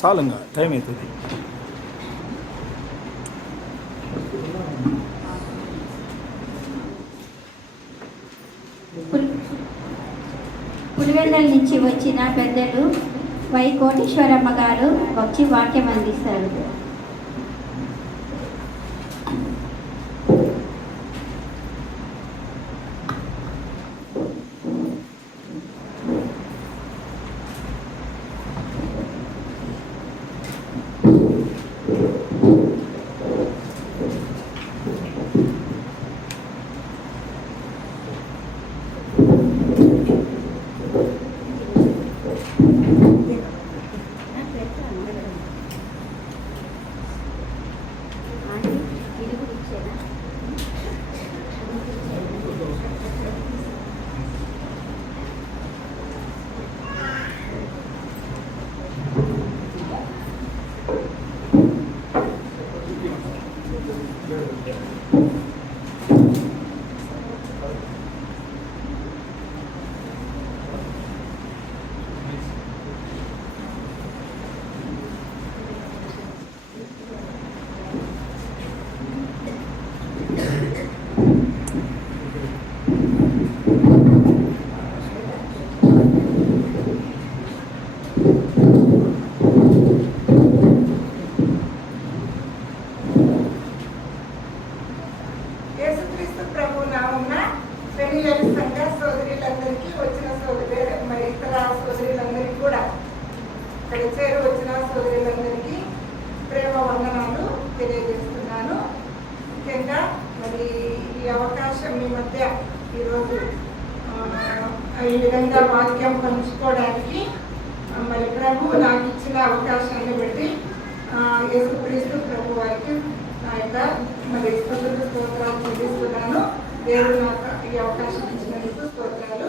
చాలు ఇంకా టైం అవుతుంది. పులివెందల నుంచి వచ్చిన పెద్దలు వై కోటేశ్వరమ్మ గారు వచ్చి వాక్యం అందిస్తారు. వచ్చిన సోదరులందరికీ ప్రేమ వందనాలు తెలియజేస్తున్నాను. ముఖ్యంగా మరి ఈ అవకాశం మీ మధ్య ఈరోజు ఈ విధంగా వాక్యం పంచుకోవడానికి మరి ప్రభు నాకు ఇచ్చిన అవకాశాన్ని బట్టి యేసుక్రీస్తు ప్రభు వారికి నా యొక్క మరి స్తోత్రాలు చెల్లిస్తున్నాను. దేవుడు నాకు ఈ అవకాశం ఇచ్చినందుకు స్తోత్రాలు.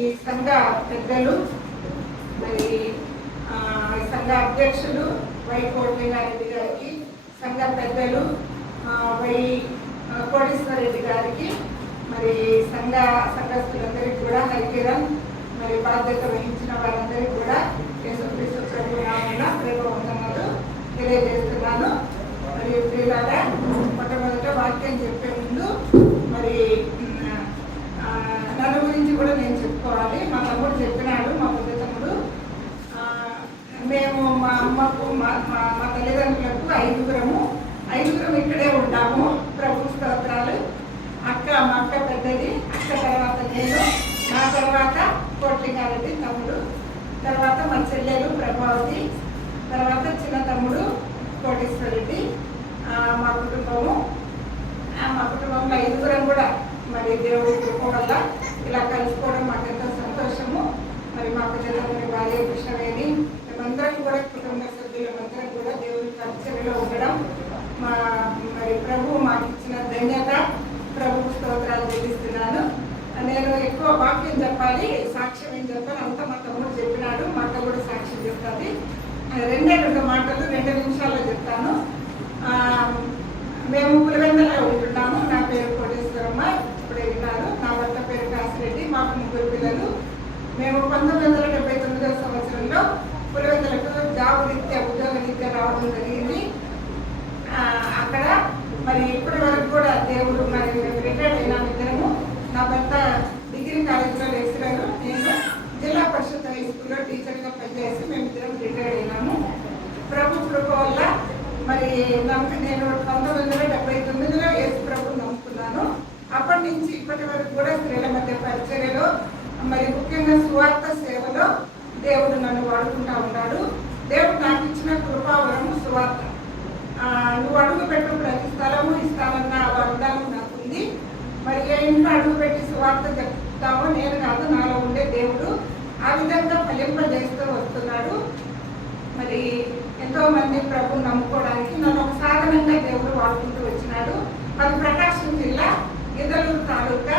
ఈ సంఘ పెద్దలు మరి సంఘ అధ్యక్షులు వై కోటలింగారెడ్డి గారికి, సంఘ పెద్దలు వై కోటేశ్వరరెడ్డి గారికి, మరి సంఘస్థులందరికీ కూడా హరికిరణ్ మరి బాధ్యత వహించిన వారందరికీ కూడా యేసుక్రీస్తు ప్రభు నామమున ప్రేమ వందనాలు తెలియజేస్తున్నాను. మరి ప్రియులారా, మొట్టమొదట వాక్యం చెప్పే ముందు మరి నన్ను గురించి కూడా నేను చెప్పుకోవాలి. మా తమ్ముడు చెప్పినాడు, మా పెద్ద తమ్ముడు, మేము మా అమ్మకు మా తల్లిదండ్రులకు ఐదుగురం ఇక్కడే ఉంటాము. ప్రభు స్తోత్రాలు. మా అక్క పెద్దది, అక్క తర్వాత నేను, నా తర్వాత కోట్లింగారెడ్డి తమ్ముడు, తర్వాత మా చెల్లెలు ప్రభావతి, తర్వాత చిన్న తమ్ముడు కోటేశ్వరరెడ్డి. మా కుటుంబంలో ఐదుగురం కూడా మరి దేవుడి కృప వల్ల ఇలా కలుసుకోవడం మాకు ఎంతో సంతోషము. మరి మా పెద్దతమ్ముడి భార్య కృష్ణవేణి, మేమందరం కూడా కుటుంబ సభ్యులమందరం కూడా దేవుడి పరిచర్యలో ఉండడం మరి ప్రభు మాకు ఇచ్చిన ధన్యత. ప్రభు స్తోత్రాలు చెల్లిస్తున్నాను. నేను ఎక్కువ వాక్యం చెప్పాలి, సాక్ష్యం ఏం చెప్పాలి, అంతా మా తమ్ముడు చెప్పినాడు. మా అక్క కూడా సాక్ష్యం చెప్తుంది. రెండు మాటలు 2 నిమిషాల్లో చెప్తాను. మేము పులివెందలో ఉంటున్నాము. నా పేరు కోటేశ్వరమ్మ, ఇప్పుడే విన్నారు. నా భర్త పేరు కాసిరెడ్డి. మాకు 3 పిల్లలు. మేము 1979వ సంవత్సరంలో పులివెందలకు ఉద్యోగ రీత్యా రావడం జరిగింది. అక్కడ మరి ఇప్పటి వరకు కూడా దేవుడు మరి రిటైర్డ్ అయినాము ఇద్దరము. నా భర్త డిగ్రీ కాలేజీలో లెక్చరర్, నేను జిల్లా పరిషత్ హై స్కూల్లో టీచర్గా పనిచేసి మేమిద్దరం రిటైర్డ్ అయినాము. ప్రభు కృప వల్ల మరి నేను 1979లో యేసు ప్రభు నమ్ముకున్నాను. అప్పటి నుంచి ఇప్పటి వరకు కూడా స్త్రీల మధ్య పరిచర్యలో మరి ముఖ్యంగా సువార్త సేవలో దేవుడు నన్ను వాడుకుంటా ఉన్నాడు. దేవుడు నాకు ఇచ్చిన కృపావరము సువార్త. నువ్వు అడుగు పెట్టు ప్రతి స్థలము ఇస్తానన్న వాగ్దానం నాకుంది. మరి ఏ ఇంట్లో అడుగు పెట్టి సువార్త చెప్తామో నేను కాదు, నాలో ఉండే దేవుడు ఆ విధంగా ఫలింపజేస్తూ వస్తున్నాడు. మరి ఎంతో మంది ప్రభుని నమ్ముకోవడానికి నన్ను ఒక సాధనంగా దేవుడు వాడుకుంటూ వచ్చినాడు. అది ప్రకాశం జిల్లా గిద్దలూరు తాలూకా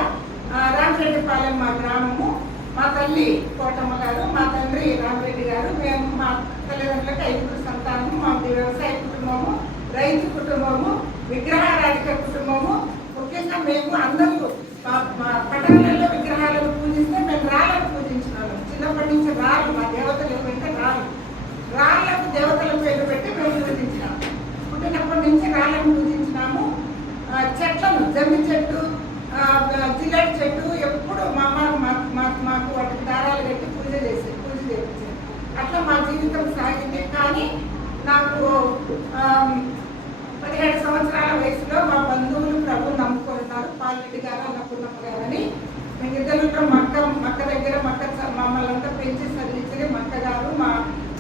రామిరెడ్డిపాలెం మా గ్రామము. మా తల్లి కోటమ్మ గారు, మా తండ్రి రామిరెడ్డి గారు. మేము మా తల్లిదండ్రులకు 5 సంతానము. మాది వ్యవసాయ కుటుంబము, రైతు కుటుంబము, విగ్రహారాధిక కుటుంబము. ముఖ్యంగా మేము అందరూ మా పట్టణాలలో విగ్రహాలను పూజిస్తే మేము రాళ్ళను పూజించిన వాళ్ళం. చిన్నప్పటి నుంచి రాళ్ళు, మా దేవతలు ఏమంటే రాళ్ళకు చెట్టు ఎప్పుడు మా అమ్మ మాకు వాటికి దారాలు కట్టి పూజ చేసేది. అట్లా మా జీవితం సాగింది. కానీ నాకు 17 సంవత్సరాల వయసులో మా బంధువులు ప్రభు నమ్ముకుంటున్నారు. పాలరెడ్డి గారు, అన్నపూర్ణమ్మ గారని. మేమిద్దరు మక్క దగ్గర మమ్మల్ని అంతా పెంచి చదివించే మక్క గారు, మా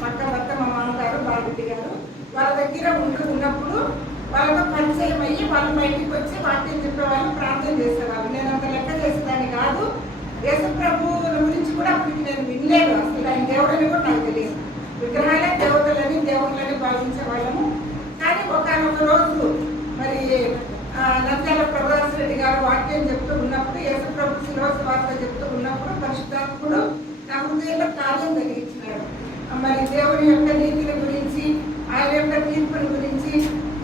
మక్క భర్త, మా మామగారు, బాలరెడ్డి గారు వాళ్ళ దగ్గర ఉన్నప్పుడు వాళ్ళతో పరిచయం అయ్యి వాళ్ళు బయటికి వచ్చి వాక్యం చెప్పేవాళ్ళు, ప్రార్థన చేసేవాళ్ళు. నేను అంత లెక్క చేసేదాన్ని కాదు. యేసు ప్రభువుల గురించి కూడా అప్పటికి నేను వినలేదు. అసలు ఆయన దేవుడని కూడా నాకు తెలియదు. విగ్రహాలే దేవతలని, దేవుళ్ళని భావించే వాళ్ళము. కానీ ఒకనొక రోజు మరి నంద్యాల ప్రభాస్ రెడ్డి గారు వాక్యం చెప్తూ ఉన్నప్పుడు, యేసు ప్రభు శిలువ వార్త చెప్తూ ఉన్నప్పుడు పరిశుద్ధాత్ముడు నా హృదయంలో కార్యం కలిగించినాడు. మరి దేవుని యొక్క నీతిల గురించి, ఆయన యొక్క తీర్పుల గురించి,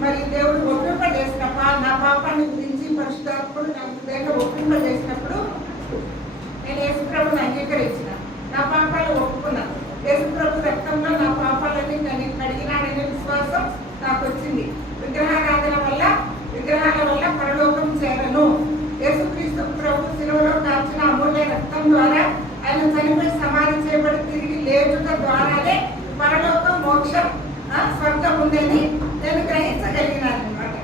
మరి దేవుడు ఒప్పింపజేసిన నా పాపాన్ని గురించి పరిశుద్ధాత్ముడు నా హృదయంలో ఒప్పింపజేసినప్పుడు నేను యేసు ప్రభుని అంగీకరించిన, నా పాపాలు ఒప్పుకున్నాను. యేసు ప్రభు రక్తంలో నా పాపాలన్నీ నేను కడిగినాడనే విశ్వాసం నాకు వచ్చింది. విగ్రహాల వల్ల పరలోకం చేరను. యేసుక్రీస్తు ప్రభు శిలువలో కాల్చిన అమూల్య రక్తం ద్వారా, ఆయన చనిపోయి సమాధి చేయబడి తిరిగి లేచుట ద్వారానే పరలోకం, మోక్షం, స్వర్గం ఉందని నేను గ్రహించగలిగినాను అనమాట.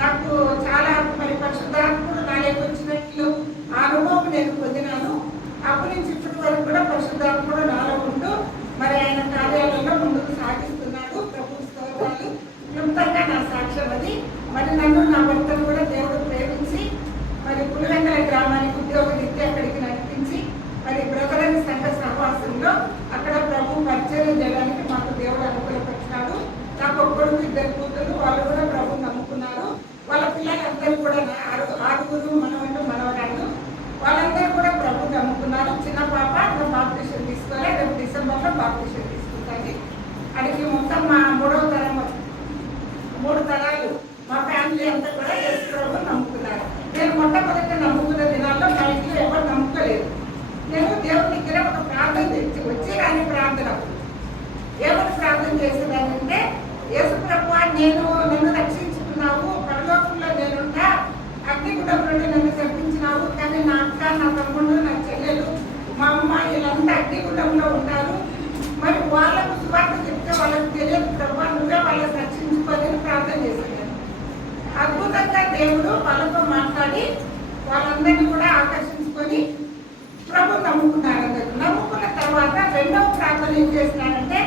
నాకు చాలా మరి పరిశుద్ధాత్ముడు నాలోకి వచ్చినట్లు అనుభవం నేను పొందినాను. అప్పటి నుంచి ఇప్పటి వరకు కూడా పరిశుద్ధాత్ముడు నాలో ఉంటూ మరి ఆయన కార్యాలయంలో ముందుకు సాగిస్తున్నాడు. ప్రభు స్తోత్రాలు. క్లుప్తంగా నా సాక్ష్యం అది. మరి నన్ను, నా భర్తను కూడా దేవుడు ప్రేమించి మరి పులివెందుల గ్రామానికి ఉద్యోగరీత్యా అక్కడికి నడిపించి మరి బ్రదరని సంఘ సహవాసంలో అక్కడ ప్రభు పరిచయం చేయడానికి మాకు దేవుడు అనుకూలపరిచినాడు. నాకు ఒక్కడు 2 కూతురు, వాళ్ళు కూడా ప్రభు నమ్ముకున్నారు. వాళ్ళ పిల్లలందరూ కూడా 6 మనవరాళ్ళు, వాళ్ళందరూ కూడా ప్రభు నమ్ముకున్నారు. చిన్న పాప బాప్టిషన్ తీసుకోవాలి, రేపు డిసెంబర్లో బాప్టిషన్ తీసుకుంటుంది. అడిగి మొత్తం మా 3 తరాలు మా ఫ్యామిలీ అంతా కూడా యేసు ప్రభు నమ్ముకున్నారు. నేను మొట్టమొదట నమ్ముకున్న దినాల్లో మా ఇంట్లో ఎవరు నమ్ముకోలేదు. నేను దేవుని దగ్గర ఒక ప్రార్థన వచ్చి కానీ ప్రార్థన ఏమని ప్రార్థన చేసేదానంటే, యేసు ప్రభు నన్ను రక్షించుకున్నావు, పరలోకంలో నేనుంటా, అగ్నిగుండం నుండి నన్ను తప్పించినావు. కానీ నా అక్క, నా తమ్ముడు, నా చెల్లెలు, మా అమ్మ వీళ్ళంతా అగ్నిగుండంలో ఉంటారు. మరి వాళ్ళకు సువార్త చెప్తే వాళ్ళకి తెలియదు ప్రభు, నువ్వే వాళ్ళని రక్షించుకోవాలని ప్రార్థన చేశాను. అద్భుతంగా దేవుడు వాళ్ళతో మాట్లాడి వాళ్ళందరినీ కూడా ఆకర్షించుకొని ప్రభు నమ్ముకున్నారు. నమ్ముకున్న తర్వాత 2వ ప్రార్థన ఏం చేసినారంటే,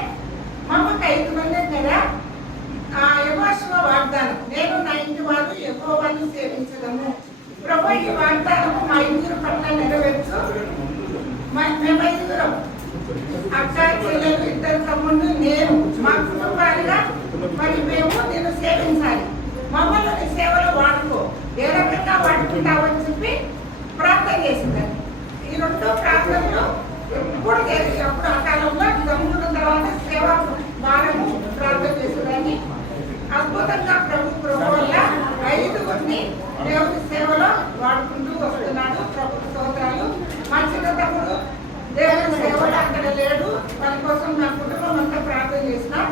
మా అమ్మకి 5 మంది కదా, యెహోవా వాగ్దానం, నేను నా ఇంటి వారు యెహోవాను సేవించదము. ప్రభు ఈ వాగ్దానము మా 5 పట్ల నెరవేర్చు. మేము 5 అక్క, చెల్లెలు, 2 తమ్ముళ్ళు, నేను, మా కుటుంబాలుగా మరి మేము నేను సేవించాలి. మమ్మల్ని నీ సేవలో వాడుకో, ఏ రకంగా వాడుకుంటావని చెప్పి ప్రార్థన చేసిందని. ఈ 2 ప్రార్థనలు ఎప్పుడు చేసి అప్పుడు ఆ కాలంలో చదువుకున్న తర్వాత సేవ వారము ప్రార్థన చేసేదాన్ని. అద్భుతంగా ప్రభు వల్ల 5 దేవుని సేవలో వాడుకుంటూ వస్తున్నాడు. ప్రభు స్తోత్రాలు. మా చిన్న తమ్ముడు దేవుని సేవలో అక్కడ లేడు. వాళ్ళ కోసం నా కుటుంబం అంతా ప్రార్థన చేసినాం.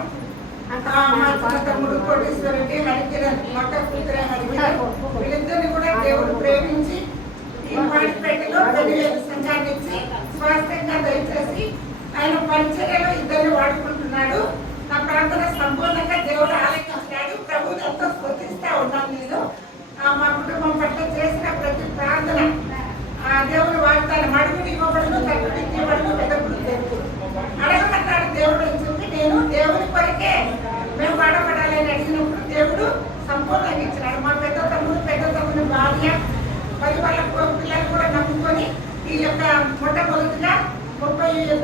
మా చిన్న తమ్ముడు కోటేశ్వరరెడ్డి, హరికిరణ్, మక్క కూతురే హరికిరణ్, వీళ్ళిద్దరిని కూడా దేవుడు ప్రేమించి ఈ పాటిపేటలో 10,000 సంఘాన్ని ఇచ్చి స్వాస్థ్యంగా దయచేసి ఆయన పరిచర్యలో 2 వాడుకుంటున్నాడు. నా ప్రార్థన సంపూర్ణంగా దేవుడు ఆలకించాడు. ప్రభువుని ఎంతో స్తుతిస్తూ ఉన్నాను నేను. మా కుటుంబం పట్ల చేసిన ప్రతి ప్రార్థన దేవుడు వాగ్దానం, అడుగుడు ఇవ్వబడును, తట్టుడు ఇవ్వబడును, వెదకుడు దొరుకుడు. అడగమన్నాడు దేవుడు అని చెప్పి నేను దేవుని కొరకే మేము వాడబడాలని అడిగినప్పుడు దేవుడు సంపూర్ణంగా ఇచ్చినాడు. మా పెద్ద తమ్ముడు భార్య మరి వాళ్ళ పిల్లలు కూడా నమ్ముకొని ఈ యొక్క మొట్టమొదటిగా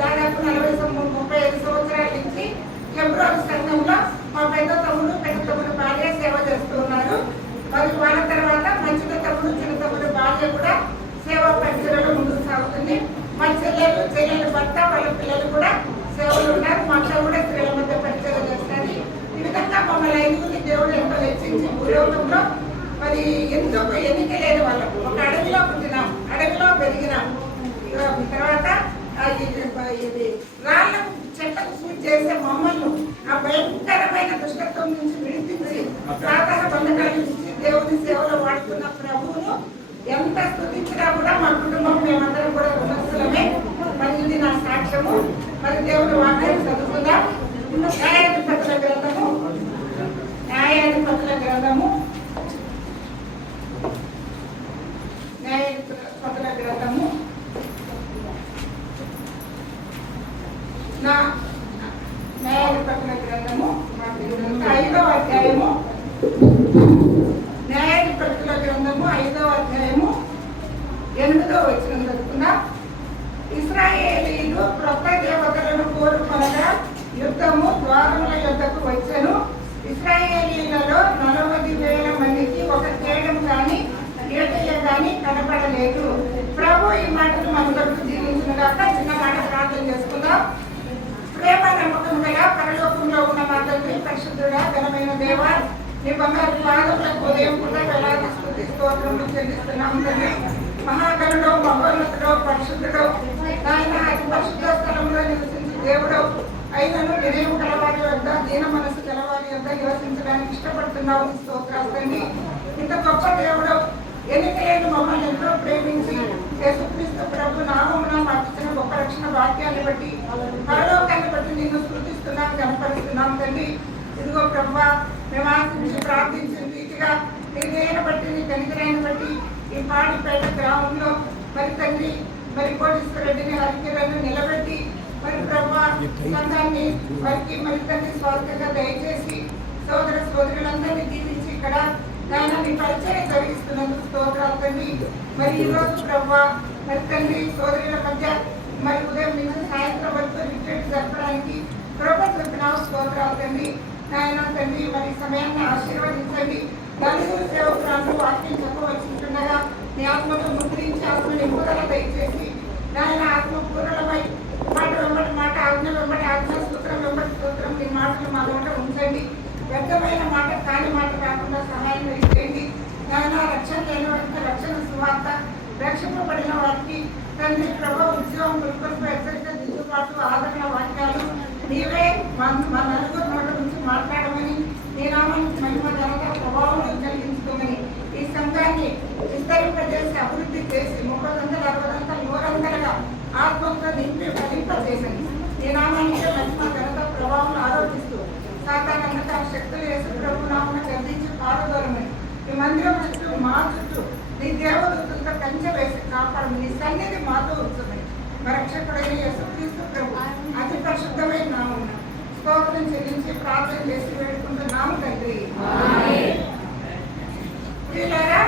దాదాపు 35 సంవత్సరాల నుంచి ఫిబ్రవరి సంఘంలో మా పెద్ద తమ్ముడు భార్య సేవ చేస్తూ ఉన్నారు. మరి వాళ్ళ తర్వాత మా చిన్న తమ్ముడు భార్య కూడా సేవా పరిచయలో ముందుకు సాగుతుంది. మా చెల్లెలు భర్త వాళ్ళ పిల్లలు కూడా సేవలు ఉన్నారు. మా అక్క కూడా స్త్రీల మధ్య పరిచయం చేస్తుంది. ఈ విధంగా మమ్మల్ని 5 దేవుడు ఎంతో హెచ్చించి భూలోకంలో మరి ఎందుకు ఎన్నిక లేదు వాళ్ళకు. ఒక అడవిలో పుట్టినాం, అడవిలో పెరిగినాం. తర్వాత ఇది రాళ్ళకు చెట్లకు పూజ చేసే మమ్మల్ని ఆ భయంకరమైన దుష్టత్వం నుంచి విడిపించి సాధారణ బంధకాల నుంచి దేవుని సేవలో వాడుతున్న ప్రభువును ఎంత స్తుతించినా కూడా మా కుటుంబం గ్రంథము న్యాయాధిపతుల గ్రంథము 5వ అధ్యాయము న్యాయాధిపతుల గ్రంథము 5వ అధ్యాయము 8వ వచనం చదువుకుందాం. ఇశ్రాయేలీయులు క్రొత్త దేవతలను కోరుకొనగా యుద్ధము ద్వారముల యొద్దకు వచ్చెను. ఇశ్రాయేలీయులలో 40,000 మందికి ఒక కేడము కానీ ఏటయ్య కానీ కనపడలేదు. ప్రభు ఈ మాటలు మనకు జీవించుగాక. చిన్న మాట ప్రార్థన చేసుకుందాం. ప్రేమ నమ్మకం గల పరలోకంలో ఉన్న మా తండ్రి, పరిశుద్ధుడా, ఘనమైన దేవ, నీ బంగారు పాదములకు ఉదయం పూట వేలాది స్తుతి స్తోత్రములు చెల్లిస్తున్నాము తండ్రి. మహాగణుడు, మహోన్నతుడు, పరిశుద్ధుడు, ఆయన అతి పరిశుద్ధ స్థలంలో నివసించి దేవుడు అయినను వినయం కలవారి వద్ద, దీన మనసు కలవారి వద్ద నివసించడానికి ఇష్టపడుతున్నావు. స్తోత్రాలు తండ్రి. ఇంత గొప్ప దేవుడు ఎన్నికలేని మమ్మల్ని ఎంతో ప్రేమించి యేసుక్రీస్తు ప్రభు నామమున మాకు ఇచ్చిన గొప్ప రక్షణ వాక్యాన్ని బట్టి, పరలోకాన్ని బట్టి నిన్ను స్తుతిస్తున్నాం, కనపరుస్తున్నాం తండ్రి. ఇదిగో ప్రభు, మేము ఆశించి ప్రార్థించిన రీతిగా నీ దయను బట్టి, నీ కనికరాన్ని బట్టి ఈ పాడిపేట గ్రామంలో మరి తండ్రి, మరి కోటేశ్వర రెడ్డిని, హరికిరణ్ను నిలబెట్టి మరి ప్రభు సంఘాన్ని వారికి మరి తండ్రి స్వార్థంగా దయచేసి సోదర సోదరులందరినీ దీవించి ఇక్కడ నాయన మీ పరిచయం జరిగిస్తున్నందుకు స్తోత్రాలు తండ్రి. మరి ఈరోజు ప్రభు మరి తండ్రి సోదరుల మధ్య మరి ఉదయం నుంచి సాయంత్రం వరకు రిట్రీట్ జరపడానికి కృప చూపినావు. స్తోత్రాలు తండ్రి. నాయన తండ్రి, మరి సమయాన్ని ఆశీర్వదించండి. నలుగురు సేవకురాలు వాక్యం చెప్పవలసింటుండగా నీ ఆత్మతో ముద్రించి ఆత్మ నింపుదల దయచేసి నాయన ఆత్మ పూర్ణమై మాట వెంబడి మాట, ఆజ్ఞ వెంబడి ఆజ్ఞ, సూత్రం వెంబడి సూత్రం, నీ మాటలు మా నోట ఉంచండి. వ్యర్థమైన మాట, కాని మాట కాకుండా సహాయం చేయండి. నాయన రక్షణ లేని వారికి రక్షణ సువార్త, రక్షింపబడిన వారికి తండ్రి ప్రభు ఉద్యోగం, కుటుంబ హెచ్చరిక, దిద్దుబాటు, ఆదరణ వాక్యాలు నీవే మా నలుగురు నోట నుంచి మాట్లాడమని, నీ నామానికి మహిమ, ఘనత, ప్రభావం కలిగించుకోమని, ఈ సంఘాన్ని విస్తరింపజేసి అభివృద్ధి చేసి 30 60 100 ఆత్మతో నింపి ఫలింపజేసండి. నీ నామానికి మహిమ, ఘనత, ప్రభావం ఆరోపిస్తూ సాతాన అంధకార శక్తులు యేసు ప్రభు నామమున గర్జించి పారదోలమని, ఈ మందిరం చుట్టూ మా చుట్టూ నీ దేవదూతలతో కంచె వేసి కాపాడమని, నీ సన్నిధి మాతో ఉంచమని మా రక్షకుడైన యేసుక్రీస్తు ప్రభు అతి పరిశుద్ధమైన నామమున స్తోత్రం చెల్లించి ప్రార్థన చేసి వేడుకుంటున్నాము తండ్రి. ప్రియులారా,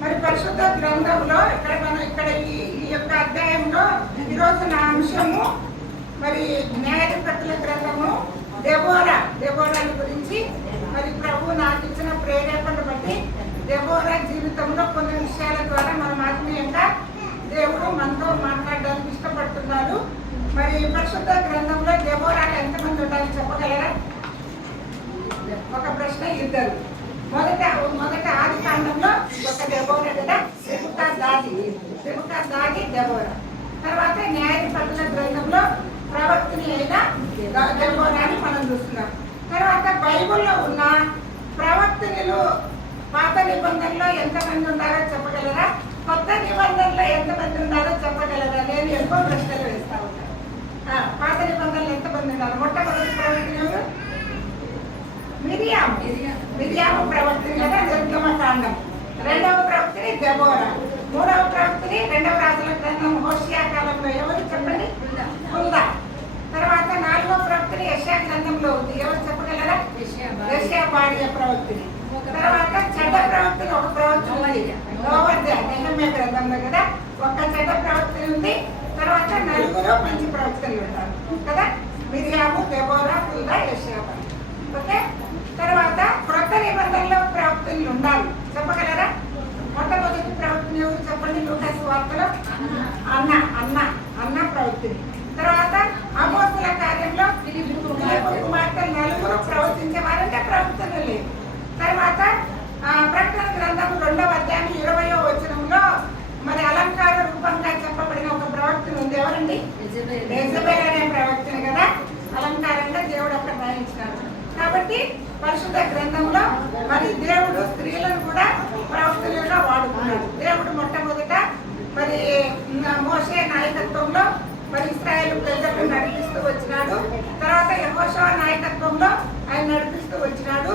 మరి పరిశుద్ధ గ్రంథంలో ఇక్కడ ఈ యొక్క అధ్యాయంలో ఈరోజు నా అంశము మరి న్యాయాధిపతుల గ్రంథము దెబోరాని గురించి. మరి ప్రభు నాకు ఇచ్చిన ప్రేరేపణ బట్టి దెబోరా జీవితంలో కొన్ని విషయాల ద్వారా మనం ఆత్మీయంగా దేవుడు మనతో మాట్లాడడానికి ఇష్టపడుతున్నాడు. మరి పరిశుద్ధ గ్రంథంలో దెబోరాలు ఎంతమంది ఉండాలి చెప్పగలరా? ఒక ప్రశ్న, ఇద్దరు. మొదట ఆది కాండంలో ఒక దెబోరా కదా, రెబెకా దాది దెబోరా. తర్వాత న్యాయాధిపతుల గ్రంథంలో ప్రవక్తిని అయిన దెబోరాని మనం చూస్తున్నాం. తర్వాత బైబిల్లో ఉన్న ప్రవక్తినులు పాత నిబంధనలో ఎంతమంది ఉన్నారో చెప్పగలరా? కొత్త నిబంధనలో ఎంతమంది ఉన్నారో చెప్పగలరా? నేను ఎక్కువ ప్రశ్నలు వేస్తా ఉన్నాను. పాత నిబంధనలు ఎంతమంది ఉన్నారు? మొట్టమొదటి ప్రవక్తిని ఎవరు? మిరియాము ప్రవక్తిని కదా, నిర్గమకాండం. రెండవ ప్రవక్తిని దెబోరా. మూడవ ప్రవక్తిని 2వ రాజుల గ్రంథం హోషియా కాలంలో ఎవరు చెప్పండి? హుల్దా. తర్వాత 4వ ప్రవక్తిని యెషయా గ్రంథంలో ఉంది. ఎవరు చెప్పగలరా? యెషయా భార్య ప్రవక్తిని. తర్వాత చెడ్డ ప్రవక్తిని ఒక ప్రవక్తిని ఉంది, నోవద్య నెహెమ్యా గ్రంథంలో కదా, ఒక చెడ్డ ప్రవక్తిని ఉంది. తర్వాత 4 మంచి ప్రవక్తలు ఉంటారు కదా, మిరియాము, దెబోరా, హుల్దా, యెషయా భార్య. ఓకే. తర్వాత క్రొత్త నిబంధనలో ప్రవక్తలు ఉండాలి చెప్పగలరా? మొట్టమొదటి ప్రవక్తిని ఎవరు చెప్పండి? లూకాసు వార్తలో అన్న ప్రవక్తిని. తర్వాత అపోస్తల కార్యంలో ఫిలిప్పు కుమార్తె 4 ప్రవచించేవారంటే ప్రవక్తలు లేదు. తర్వాత ప్రకటన గ్రంథం 2వ అధ్యాయం 20వ వచనంలో మరి అలంకార రూపంగా చెప్పబడిన ఒక ప్రవక్తిని ఉంది. ఎవరండి? యెజబెల్ అనే ప్రవక్తిని కదా, అలంకారంగా దేవుడు అక్కడ రాయించినారు. కాబట్టి పరిశుద్ధ గ్రంథంలో మరి దేవుడు స్త్రీలను కూడా ప్రవక్తలుగా వాడుకున్నాడు. దేవుడు మొట్టమొదట మరి మోషే నాయకత్వంలో మరి ఇశ్రాయేలు ప్రజలను నడిపిస్తూ వచ్చినాడు. తర్వాత యెహోషువ నాయకత్వంలో ఆయన నడిపిస్తూ వచ్చినాడు.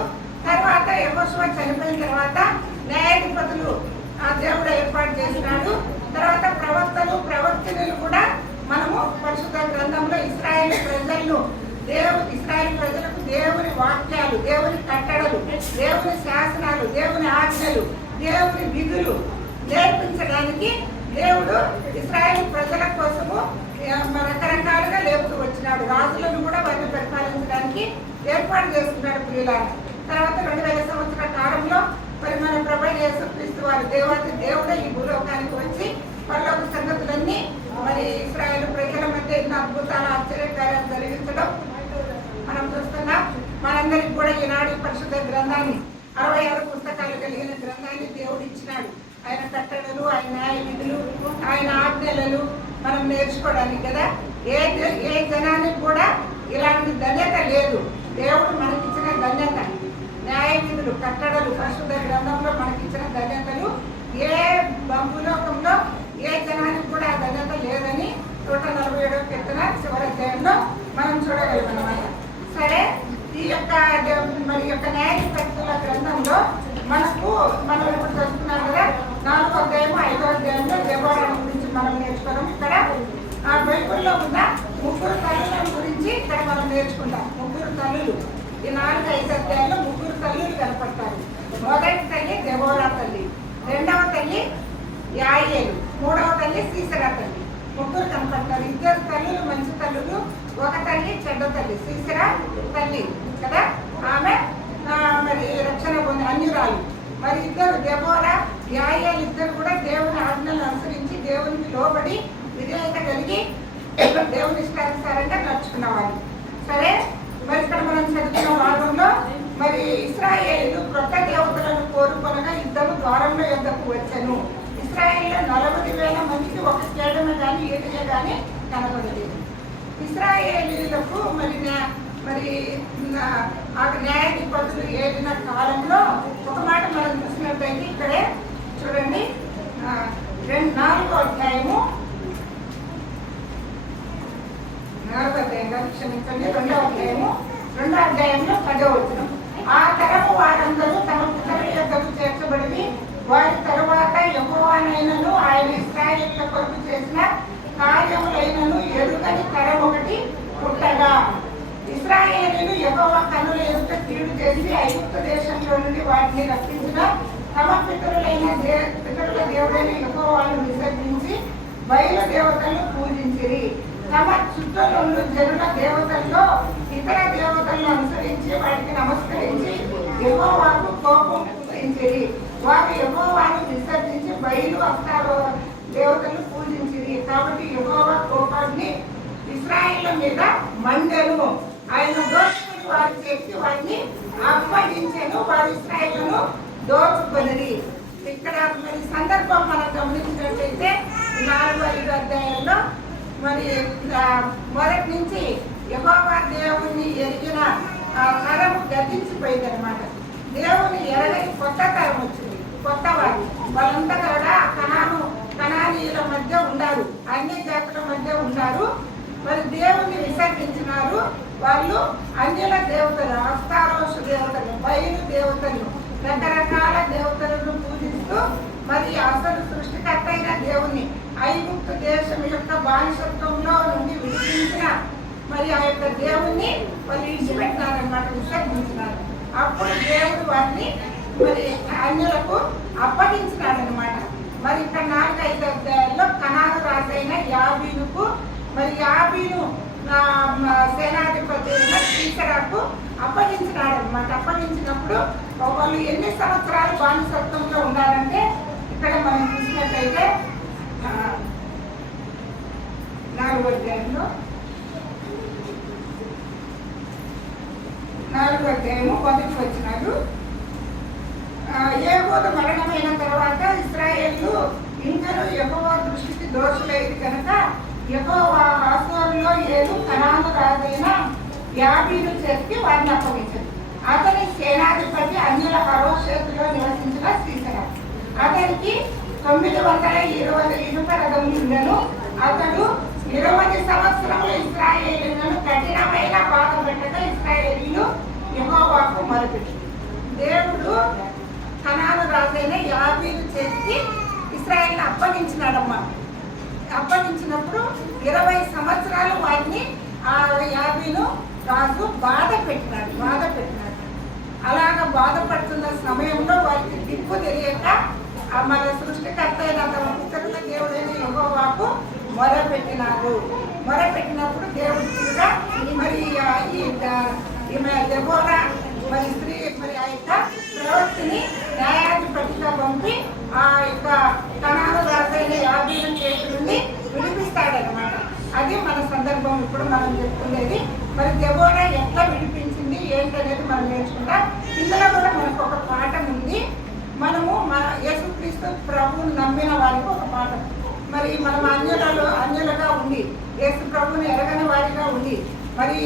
తర్వాత యెహోషువ చనిపోయిన తర్వాత న్యాయాధిపతులు దేవుడు ఏర్పాటు చేసినాడు. ప్రవక్తలు ప్రవక్తలు కూడా మనము పరిశుద్ధ గ్రంథంలో ఇశ్రాయేలు ప్రజలకు దేవుని వాక్యాలు, దేవుని కట్టడలు, దేవుని శాసనాలు, దేవుని ఆజ్ఞలు, దేవుని విధులు నేర్పించడానికి దేవుడు ఇశ్రాయేలు ప్రజల కోసము రకరకాలుగా లేపుతూ వచ్చినాడు. రాజులను కూడా వారిని పరిపాలించడానికి ఏర్పాటు చేసుకున్నాడు ప్రియులారా. తర్వాత 2000 సంవత్సరాల కాలంలో మరి మన ప్రభు యేసుక్రీస్తు వారి దేవుడే ఈ భూలోకానికి వచ్చి పరలోక సంగతులన్నీ మరి ఇశ్రాయేలు ప్రజల మధ్య ఎన్నో అద్భుతాలు ఆశ్చర్యకార్యాలు జరిగించడం మనం చూస్తున్నాం. మనందరికి కూడా ఈనాడు పరిశుద్ధ గ్రంథాన్ని 66 పుస్తకాలు కలిగిన గ్రంథాన్ని దేవుడు ఇచ్చినాడు. ఆయన కట్టడలు, ఆయన న్యాయ విధులు, ఆయన ఆజ్ఞలు మనం నేర్చుకోవడానికి కదా. ఏ జనానికి కూడా ఇలాంటి ధన్యత లేదు. దేవుడు మనకిచ్చిన ధన్యత, న్యాయ విధులు, కట్టడలు పరిశుద్ధ గ్రంథంలో మనకిచ్చిన ధన్యతలు ఏ భూలోకంలో ఏ జనానికి కూడా ఆ ధన్యత లేదని 147వ కీర్తన చివరి అధ్యాయంలో మనం చూడగలం అన్నమాట. సరే, ఈ యొక్క న్యాయాధిపతుల గ్రంథంలో మనం ఇప్పుడు చదువుతున్నాం కదా, 4వ అధ్యాయం 5వ అధ్యాయంలో దేవాలయం గురించి మనం నేర్చుకున్నాం. ఇక్కడ బైబిల్లో ఉన్న 3 తల్లుల గురించి ఇక్కడ మనం నేర్చుకుంటాం. 3 తల్లులు ఈ 4-5 అధ్యాయంలో 3 తల్లులు కనపడతారు. మొదటి తల్లి దెబోరా తల్లి, 2వ తల్లి యాయేలు, 3వ తల్లి సీసెరా తల్లి. 3 కనపడతారు. 2 తల్లులు మంచి తల్లులు, 1 తల్లి చెడ్డ తల్లి, సీసెరా తల్లి కదా. ఆమె మరి రక్షణ పొంది అన్యురాలు. మరి 2 దెబోరా యాయేలు కూడా దేవుని ఆజ్ఞలు అనుసరించి దేవునికి లోబడి విధేయత కలిగి దేవుని ఇష్టానుసారంగా నడుచుకున్నవాళ్ళు. సరే, మరి ఇక్కడ మనం చదువుతున్న భాగంలో మరి ఇశ్రాయేలు క్రొత్త దేవతలను కోరుకొనగా యుద్ధము ద్వారంలో యుద్ధకు వచ్చాను. ఇశ్రాయేల్లో 40,000 మందికి ఒక కేడమ కానీ ఏటిగా కానీ కనబడలేదు. ఇశ్రాయేలీలకు మరి న్యాయాధిపతులు ఏలిన కాలంలో ఒక మాట మనం చూసినట్టయితే ఇక్కడే చూడండి, 4వ అధ్యాయము 2వ అధ్యాయంలో 10వ వచనం. ఆ తరము వారందరూ తమ పితరుల యొద్దకు చేర్చబడి వారి తరువాత యెహోవానైనను ఆయన ఇశ్రాయేలుల కొరకు చేసిన కార్యములైనను ఎరుగని తరం ఒకటి పుట్టగా, ఇశ్రాయేలీయులు యెహోవా కన్నుల ఎదుట కీడు చేసి ఐగుప్తు దేశంలో నుండి వాటిని రక్షించిన తమ పితరుల దేవుడైన యెహోవాను విసర్జించి బయలు దేవతలను పూజించిరి. తమ చుట్టూలు జనుల దేవతల్లో ఇతర దేవతలను అనుసరించి వాటికి నమస్కరించి యెహోవాకు కోపం పుట్టించిరి. వారు యెహోవాను విసర్జించి బయలు అస్తారో దేవతలను పూజించిరి. కాబట్టి యెహోవా కోపాన్ని ఇశ్రాయేళ్ల మీద మండెను. ఆయన దోచుకుని వారి చేసి వారిని అప్పగించెను. వారి ఇశ్రాయేలును దోచుకొనిరి. ఇక్కడ మరి సందర్భం మనం గమనించినట్లయితే 4-5 అధ్యాయంలో మరి మొదటి నుంచి యెహోవా దేవుణ్ణి ఎరిగిన తరం గతించిపోయింది అనమాట. దేవుని ఎరగని కొత్త తరం వచ్చింది. కొత్త వాళ్ళంతా కూడా కనానీయుల మధ్య ఉన్నారు, అన్ని జాతుల మధ్య ఉన్నారు. మరి దేవుణ్ణి విసర్జించినారు. వాళ్ళు అన్యుల దేవతలు, అస్తారోషు దేవతలు, బయలు దేవతలు, రకరకాల దేవతలను పూజిస్తూ మరి అసలు సృష్టికర్త అయిన దేవుణ్ణి ఐగుప్తు దేశం యొక్క బానిసత్వంలో నుండి విడిపించిన మరి ఆ యొక్క దేవుణ్ణి వాళ్ళు విడిచిపెట్టినారనమాట, విసర్జించినారు. అప్పుడు దేవుడు వారిని మరి అన్యులకు అప్పగించినాడనమాట. మరి ఇక్కడ 4-5 అధ్యాయాల్లో కనాను రాజైన యాబీనుకు మరి యాబీను సేనాధిపతి అయిన సీసెరాకు అప్పగించినాడనమాట. అప్పగించినప్పుడు వాళ్ళు ఎన్ని సంవత్సరాలు బానిసత్వంలో ఉన్నారంటే ఇక్కడ మనం చూసినట్లయితే 4వ అధ్యాయంలో 4వ అధ్యాయము 1వ వచనాలు. ఏహూదు మరణమైన తర్వాత ఇశ్రాయేలు ఇంకను యెహోవా దృష్టికి దోషులైంది కనుక యెహోవా హాసోరులో ఏలు కనాను రాజైన యాబీను చేతికి వారిని అప్పగించారు. అతని సేనాధిపతి అన్యుల హరోషేతులో నివసించిన సీసెరా. అతనికి 920 ఇనుప రథములు ఉండెను. అతడు 20 సంవత్సరములు ఇశ్రాయేలీయులను కఠినమైన బాధ పెట్టగా ఇశ్రాయేలీయులు యెహోవాకు మొరపెట్టారు. దేవుడు కనాను రాజైన యాబీను చేతికి ఇశ్రాయేలును అప్పగించినాడమ్మా. అప్పగించినప్పుడు 20 సంవత్సరాలు వారిని ఆ యాబీను రాజు బాధ పెట్టినాడు. అలాగ బాధపడుతున్న సమయంలో వారికి దిక్కు తెలియక మన సృష్టికర్త అయిన తమ పితరుల దేవుడైన యెహోవాకు మొరపెట్టినప్పుడు దేవుడు తిరుగా మరి ఈమె దెబోరా మరి స్త్రీ మరి ఆ యొక్క ప్రవక్తిని న్యాయాధిపతిగా పంపి ఆ యొక్క కనాను రాజైన యాబీను చేతి నుండి విడిపిస్తాడనమాట. అది మన సందర్భం ఇప్పుడు మనం చెప్పుకునేది. మరి దెబోరా ఎట్లా విడిపించింది ఏంటనేది మనం నేర్చుకుంటాం. ఇందులో కూడా మనకు ఒక పాఠం ఉంది. మనము మన యేసుక్రీస్తు ప్రభువుని నమ్మిన వారికి ఒక పాఠం. మరి మనం అన్యులుగా ఉండి యేసు ప్రభువుని ఎరగని వారిగా ఉండి మరి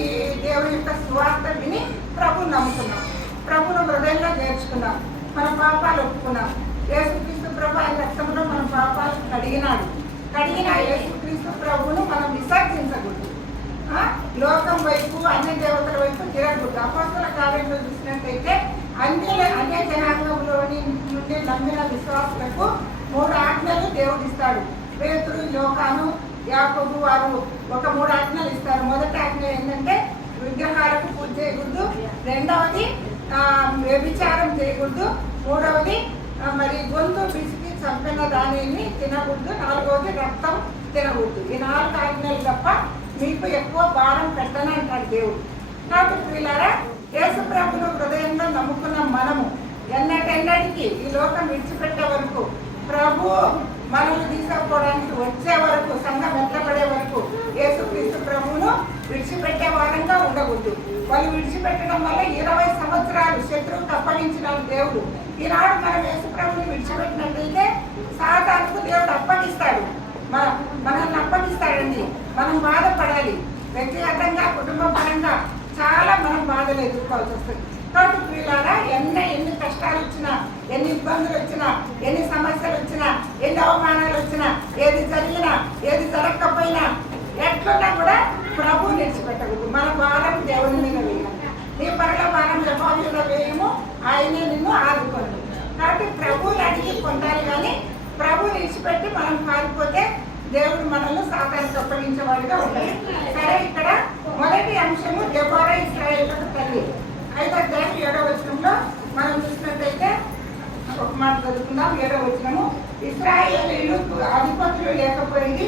దేవుని యొక్క సువార్త విని ప్రభువుని నమ్ముకున్నాం, ప్రభువును హృదయంలో చేర్చుకున్నాం, మన పాపాలు ఒప్పుకున్నాం. యేసుక్రీస్తు ప్రభు ఆయన రక్తంలో మన పాపాలు కడిగిన యేసుక్రీస్తు ప్రభువును మనం విసర్జించకూడదు. లోకం వైపు అన్య దేవతల వైపు తిరగకూడదు. అపోస్తల కార్యంలో చూసినట్టయితే అన్య జనాంగంలోని నుండి నమ్మిన విశ్వాసులకు 3 ఆజ్ఞలు దేవుడు ఇస్తాడు. పేతురు, యోహాను, యాకోబు వారు ఒక 3 ఆజ్ఞలు ఇస్తారు. మొదటి ఆజ్ఞ ఏంటంటే విగ్రహాలకు పూజ చేయకూడదు, రెండవది వ్యభిచారం చేయకూడదు, మూడవది మరి గొంతు పిసికి చంపిన దానిని తినకూడదు, నాలుగవది రక్తం తినకూడదు. ఈ 4 ఆజ్ఞలు తప్ప మీకు ఎక్కువ భారం పెట్టనంటాడు దేవుడు. కాబట్టి వీళ్ళారా యేసు ప్రభువును హృదయంలో నమ్ముకున్న మనము ఎన్నటికి ఈ లోకం విడిచిపెట్టే వరకు, ప్రభు మనల్ని తీసుకుపోవడానికి వచ్చే వరకు, సంఘం ఎత్తపడే వరకు యేసుక్రీస్తు ప్రభువును విడిచిపెట్టే వారంగా ఉండకూడదు. వాళ్ళు విడిచిపెట్టడం వల్ల 20 సంవత్సరాలు శత్రువుకు అప్పగించిన దేవుడు. ఈనాడు మనం యేసు ప్రభువుని విడిచిపెట్టినట్లయితే సాతానుకు దేవుడు అప్పగిస్తాడు, మనల్ని అప్పగిస్తాడండి. మనం బాధపడాలి. వ్యక్తిగతంగా కుటుంబ పరంగా చాలా మనం బాధలు ఎదుర్కోవాల్సి వస్తుంది. కాబట్టి వీళ్ళారా ఎన్ని కష్టాలు వచ్చినా, ఎన్ని ఇబ్బందులు వచ్చినా, ఎన్ని సమస్యలు వచ్చినా, ఎన్ని అవమానాలు వచ్చినా, ఏది జరిగినా ఏది జరగకపోయినా ఎట్లున్నా కూడా ప్రభువు నిలిచిపెట్టకూడదు. మన భారం దేవుని మీద వేయాలి. నీ పనుల భారం యెహోవా మీద వేయము, ఆయనే నిన్ను ఆదుకోండి. కాబట్టి ప్రభువుని అడిగి పొందాలి. కానీ ప్రభువు నిలిచిపెట్టి మనం పారిపోతే దేవుడు మనల్ని సాతానికి అప్పగించేవాడిగా ఉండాలి. సరే, ఇక్కడ మొదటి అంశము దెబోరా ఇశ్రాయేలులకు తల్లి. 5వ అధ్యాయం 7వ వచనంలో మనం చూసినట్టయితే ఒక మాట చదువుకుందాం. 7వ వచనము, ఇశ్రాయేలీయులు అధిపతులు లేకపోయింది.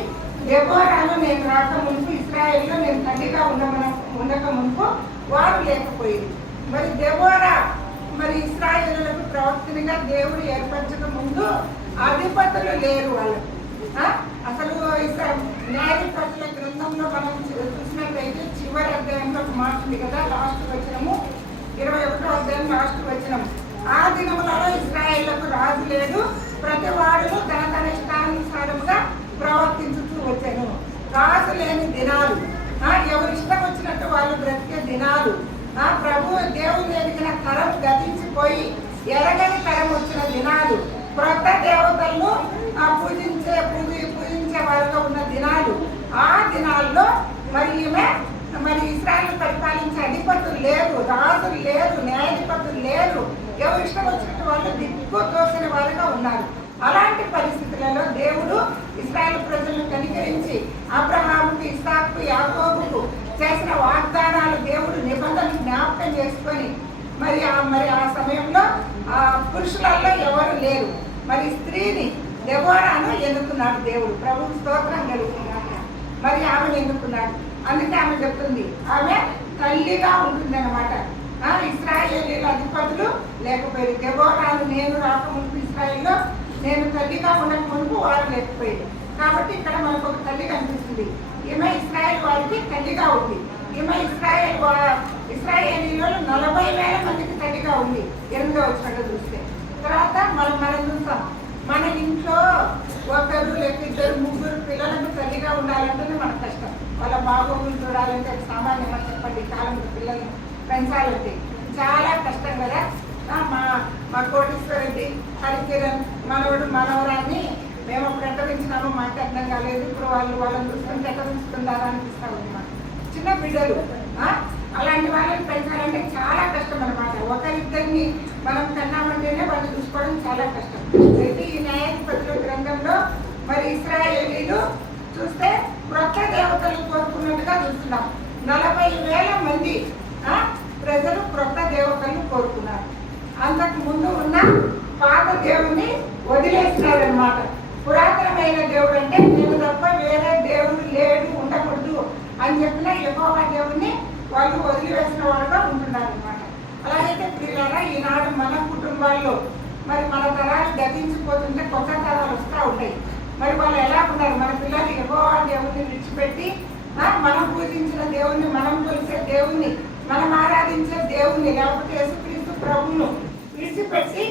దెబోరాను నేను రాక మునుపు, ఇశ్రాయేలులో నేను తల్లిగా ఉండక మునుపు వారు లేకపోయింది. మరి దెబోరా మరి ఇశ్రాయేలులకు ప్రవక్తనిగా దేవుడు ఏర్పరచక ముందు అధిపతులు లేరు వాళ్ళకు. అసలు న్యాయాధిపతుల గ్రంథంలో మనం చూసినట్లయితే చివరి అధ్యాయంలో ఒక మాట ఉంది కదా, లాస్ట్ వచనము 21వ అధ్యాయం లాస్ట్ వచనం. ఆ దినములలో ఇశ్రాయేలులకు రాజు లేదు, ప్రతి వాడును తన ఇష్టానుసారముగా ప్రవర్తించుతూ వచ్చాను. రాజు లేని దినాలు, ఎవరు ఇష్టం వచ్చినట్టు వాళ్ళు బ్రతికే దినాలు, ప్రభు దేవుని ఎదిగిన తరం గతించిపోయి ఎరగని తరం వచ్చిన దినాలు, క్రొత్త దేవతలను పూజించే వారుగా ఉన్న దినాలు. ఆ దినాల్లో మరి ఇశ్రాయేలు పరిపాలించే అధిపతులు లేరు, రాజులు లేరు, న్యాయాధిపతులు లేరు. ఎవరు ఇష్టం వచ్చినట్టు వాళ్ళు దిక్కు తోసిన వారుగా ఉన్నారు. అలాంటి పరిస్థితులలో దేవుడు ఇశ్రాయేలు ప్రజలను కనికరించి అబ్రహాముకు, ఇస్సాకుకు, యాకోబుకు చేసిన వాగ్దానాలు దేవుడు నిబంధనలు జ్ఞాపకం చేసుకొని మరి ఆ సమయంలో పురుషులలో ఎవరు లేరు. మరి స్త్రీని దెబోరాను ఎన్నుకున్నాడు దేవుడు. ప్రభు స్తోత్రం కలుగుతున్నాడు. మరి ఆమెను ఎన్నుకున్నాడు. అందుకే ఆమె చెప్తుంది, ఆమె తల్లిగా ఉంటుంది అనమాట. ఇశ్రాయేలీల అధిపతులు లేకపోయారు. దెబోరాను నేను రాకముందు ఇశ్రాయేల్లో నేను తల్లిగా ఉండక మునుపు వారు లేకపోయారు. కాబట్టి ఇక్కడ మనకు ఒక తల్లి కనిపిస్తుంది. ఈమె ఇశ్రాయేల్ వారికి తల్లిగా ఉంది. ఈమె ఇశ్రాయేలీలో 40,000 మందికి తల్లిగా ఉంది. 8వ వచనంలో చూస్తే. తర్వాత మనం చూస్తాం, మన ఇంట్లో ఒకరు లేక 2, 3 పిల్లలకు తల్లిగా ఉండాలంటేనే మనకు కష్టం. వాళ్ళ బాగోగులు చూడాలంటే సామాన్యంగా చెప్పండి. కాలంలో పిల్లల్ని పెంచాలంటే చాలా కష్టం కదా. మా కోటేశ్వరరెడ్డి, హరికిరణ్ మనవరాన్ని మేము అప్పుడు ఎట్ట పెంచినామో మాకు అర్థం కాలేదు. ఇప్పుడు వాళ్ళని చూసుకుంటే ఎట్ట పెంచుతుందారా అనిపిస్తూ ఉంది. మాకు చిన్న బిడ్డలు అలాంటి వాళ్ళని పెంచాలంటే చాలా కష్టం అనమాట. ఒకరిద్దరిని మనం కన్నామంటేనే వాళ్ళు చూసుకోవడం చాలా కష్టం. అయితే ఈ న్యాయాధిపతుల గ్రంథంలో మరి ఇశ్రాయేలీలు చూస్తే క్రొత్త దేవతలు కోరుకున్నట్టుగా చూస్తున్నాం. 40,000 మంది ప్రజలు క్రొత్త దేవతలను కోరుకున్నారు. అంతకు ముందు ఉన్న పాత దేవుని వదిలేసినారనమాట. పురాతనమైన దేవుడు అంటే నేను తప్ప వేరే దేవుడు లేడు, ఉండకూడదు అని చెప్పిన యెహోవా దేవుణ్ణి వాళ్ళు వదిలివేసిన వాళ్ళగా ఉంటున్నారు అనమాట. అలాగైతే ప్రియులారా, ఈనాడు మన కుటుంబాల్లో మరి మన తరాలు గతించిపోతుంటే కొత్త తరాలు వస్తూ ఉంటాయి. మరి వాళ్ళు ఎలా ఉన్నారు? మన పిల్లలు యెహోవా దేవుణ్ణి విడిచిపెట్టి మనం పూజించిన దేవుణ్ణి, మనం కొలిసే దేవుణ్ణి, మనం ఆరాధించే దేవుణ్ణి, లేకపోతే యేసుక్రీస్తు ప్రభువును విడిచిపెట్టి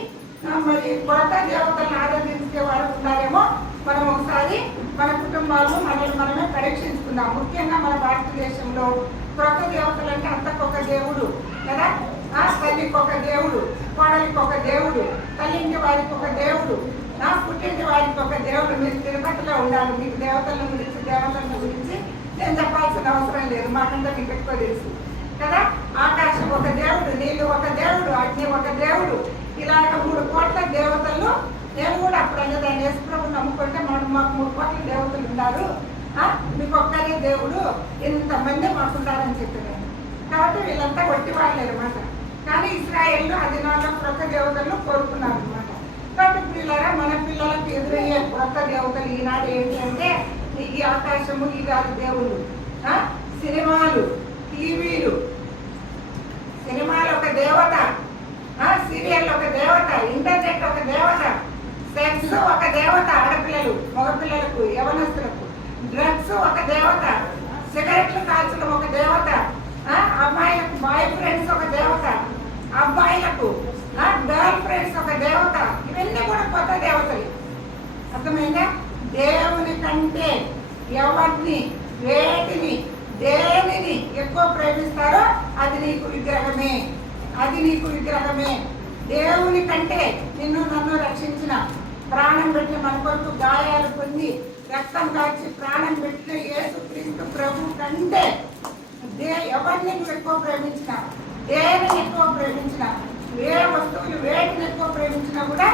మరి కొత్త దేవతలను ఆరాధించే వాళ్ళు ఉన్నారేమో మనం ఒకసారి మన కుటుంబాలను మనమే పరీక్షించుకుందాం. ముఖ్యంగా మన భారతదేశంలో కొత్త దేవతలు అంటే అంతకొక దేవుడు కదా. తల్లికి ఒక దేవుడు, కోడలికి ఒక దేవుడు, తల్లింటి వారికి ఒక దేవుడు, పుట్టింటి వారికి ఒక దేవుడు. మీరు తిరుపతిలో ఉండాలి, మీకు దేవతల గురించి నేను చెప్పాల్సిన అవసరం లేదు, మాకంటే మీకు ఎక్కువ తెలుసు కదా. ఆకాశం ఒక దేవుడు, నీళ్ళు ఒక దేవుడు, అగ్ని ఒక దేవుడు, ఇలాగ 3 కోట్ల దేవతలు. నేను కూడా అప్పుడు దాన్ని యేసుప్రభుని నమ్ముకుంటే మాకు 3 కోట్ల దేవతలు ఉన్నారు, మీకు ఒక్కరే దేవుడు, ఇంతమంది మాకుంటారని చెప్పినాను. కాబట్టి వీళ్ళంతా వట్టి వాళ్ళే అనమాట. కానీ ఇశ్రాయేలు ఆ దినాల్లో క్రొత్త దేవతలను కోరుకున్నారు అనమాట. కాబట్టి పిల్లరా, మన పిల్లలకు ఎదురయ్యే క్రొత్త దేవతలు ఈనాడు ఏంటి అంటే ఈ ఆకాశము, ఈ కాదు దేవుళ్ళు, సినిమాలు, టీవీలు. సినిమాలు ఒక దేవత, సీరియల్ ఒక దేవత, ఇంటర్నెట్ ఒక దేవత, సెక్స్ ఒక దేవత, ఆడపిల్లలు మగపిల్లలకు యవనస్తులకు, డ్రగ్స్ ఒక దేవత, సిగరెట్లు కాల్చడం ఒక దేవత, అమ్మాయిలకు బాయ్ ఫ్రెండ్స్ ఒక దేవత, అబ్బాయిలకు గర్ల్ ఫ్రెండ్స్ ఒక దేవత. ఇవన్నీ కూడా కొత్త దేవతలు. అర్థమైందా? దేవుని కంటే ఎవరిని, వేటిని, దేనిని ఎక్కువ ప్రేమిస్తారో అది నీకు విగ్రహమే, అది నీకు విగ్రహమే. దేవుని కంటే నిన్ను నన్ను రక్షించిన, ప్రాణం పెట్టి మన కొరకు గాయాలు పొంది రక్తం కాచి ప్రాణం పెట్టిన యేసుక్రీస్తు ప్రభు కంటే ఎవరిని నువ్వు ఎక్కువ ప్రేమించిన, దేనిని ఎక్కువ ప్రేమించిన, ఏ వస్తువులు వేటిని ఎక్కువ ప్రేమించినా కూడా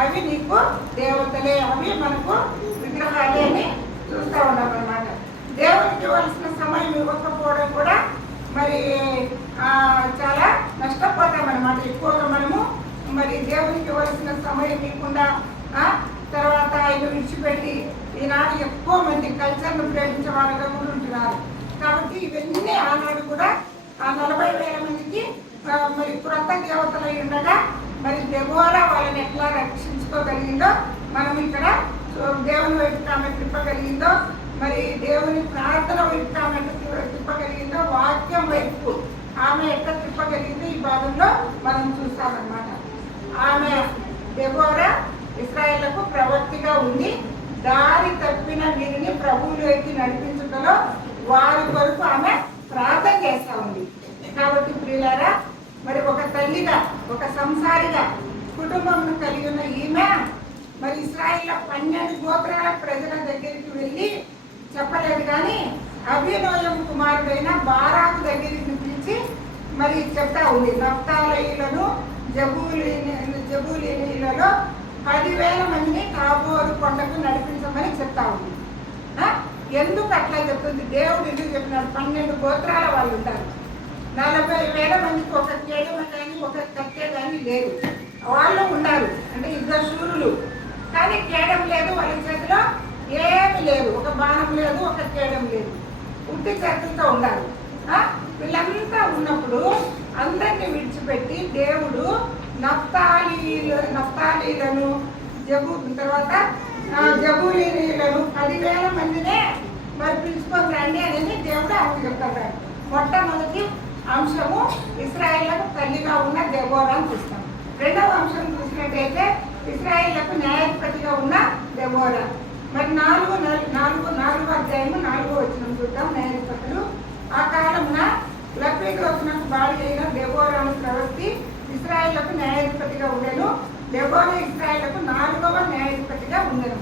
అవి నీకు దేవతలే, అవి మనకు విగ్రహాలే అని చూస్తూ ఉన్నాం అన్నమాట. దేవునికి ఇవ్వాల్సిన సమయం ఇవ్వకపోవడం కూడా మరి చాలా నష్టపోతామన్నమాట. ఎక్కువగా మనము మరి దేవునికి ఇవ్వాల్సిన సమయం ఇవ్వకుండా తర్వాత ఆయన విడిచిపెట్టి ఈనాడు ఎక్కువ మంది కల్చర్ను ప్రేమించే వాళ్ళగా కూడా ఉంటున్నారు. కాబట్టి ఇవన్నీ ఆనాడు కూడా ఆ 40,000 మందికి మరి క్రొత్త దేవతలు అయి ఉండగా మరి దెబోరా వాళ్ళని ఎట్లా రక్షించుకోగలిగిందో, మనం ఇక్కడ దేవుని వైపు ఆమె తిప్పగలిగిందో, మరి దేవుని ప్రార్థన వైపు ఆమె తిప్పగలిగిందో, వాక్యం వైపు ఆమె ఎట్లా తిప్పగలిగిందో ఈ భాగంలో మనం చూస్తామన్నమాట. ఆమె దెబోరా ఇశ్రాయేలుకు ప్రవక్తిగా ఉండి దారి తప్పిన వీరిని ప్రభువులోకి నడిపించడంలో వారి కొరకు ఆమె ప్రార్థన చేస్తూ ఉంది. కాబట్టి ప్రియులారా, మరి ఒక తల్లిగా, ఒక సంసారిగా కుటుంబంను కలిగి ఉన్న ఈమె మరి ఇశ్రాయేలు 12 గోత్రాల ప్రజల దగ్గరికి వెళ్ళి చెప్పలేదు, కానీ అబీనోయము కుమారుడైన బారాకు దగ్గరికి పిలిచి మరి చెప్తా ఉంది. నఫ్తాలీయులను జబూలీయులలో 10,000 మందిని తాబోరు కొండకు నడిపించమని చెప్తా ఉంది. ఎందుకు అట్లా చెప్తుంది? దేవుడు ఎందుకు చెప్పినాడు? 12 గోత్రాల వాళ్ళు ఉంటారు. 40,000 మందికి ఒక కేడమ కానీ ఒక కట్టె కానీ లేదు. వాళ్ళు ఉన్నారు అంటే 2 శూరులు, కానీ కేడం లేదు, వాళ్ళ చేతిలో ఏమి లేదు, ఒక బాణం లేదు, ఒక కేడం లేదు, ఉట్టి చేతులతో ఉండాలి. వీళ్ళంతా ఉన్నప్పుడు అందరినీ విడిచిపెట్టి దేవుడు నఫ్తాలీలను తర్వాత జబూలీయులను 10,000 మందినే మరి పిలుచుకొని రండి అనేది దేవుడు ఆమెకు చెప్తాడు. మొట్టమొదటి అంశము ఇశ్రాయేలుకు తల్లిగా ఉన్న దెబోరా అని చూస్తాం. రెండవ అంశం చూసినట్టయితే ఇశ్రాయేలుకు న్యాయాధిపతిగా ఉన్న దెబోరా. మరి 4వ అధ్యాయము 4వ వచనం చూద్దాం. న్యాయాధిపతులు. ఆ కాలమున లపీదోతునకు భార్య అయిన దెబోరాను ప్రవక్తి ఇశ్రాయేలుకు న్యాయాధిపతిగా ఉండెను. దెబోరా ఇశ్రాయేలుకు 4వ న్యాయాధిపతిగా ఉండెను.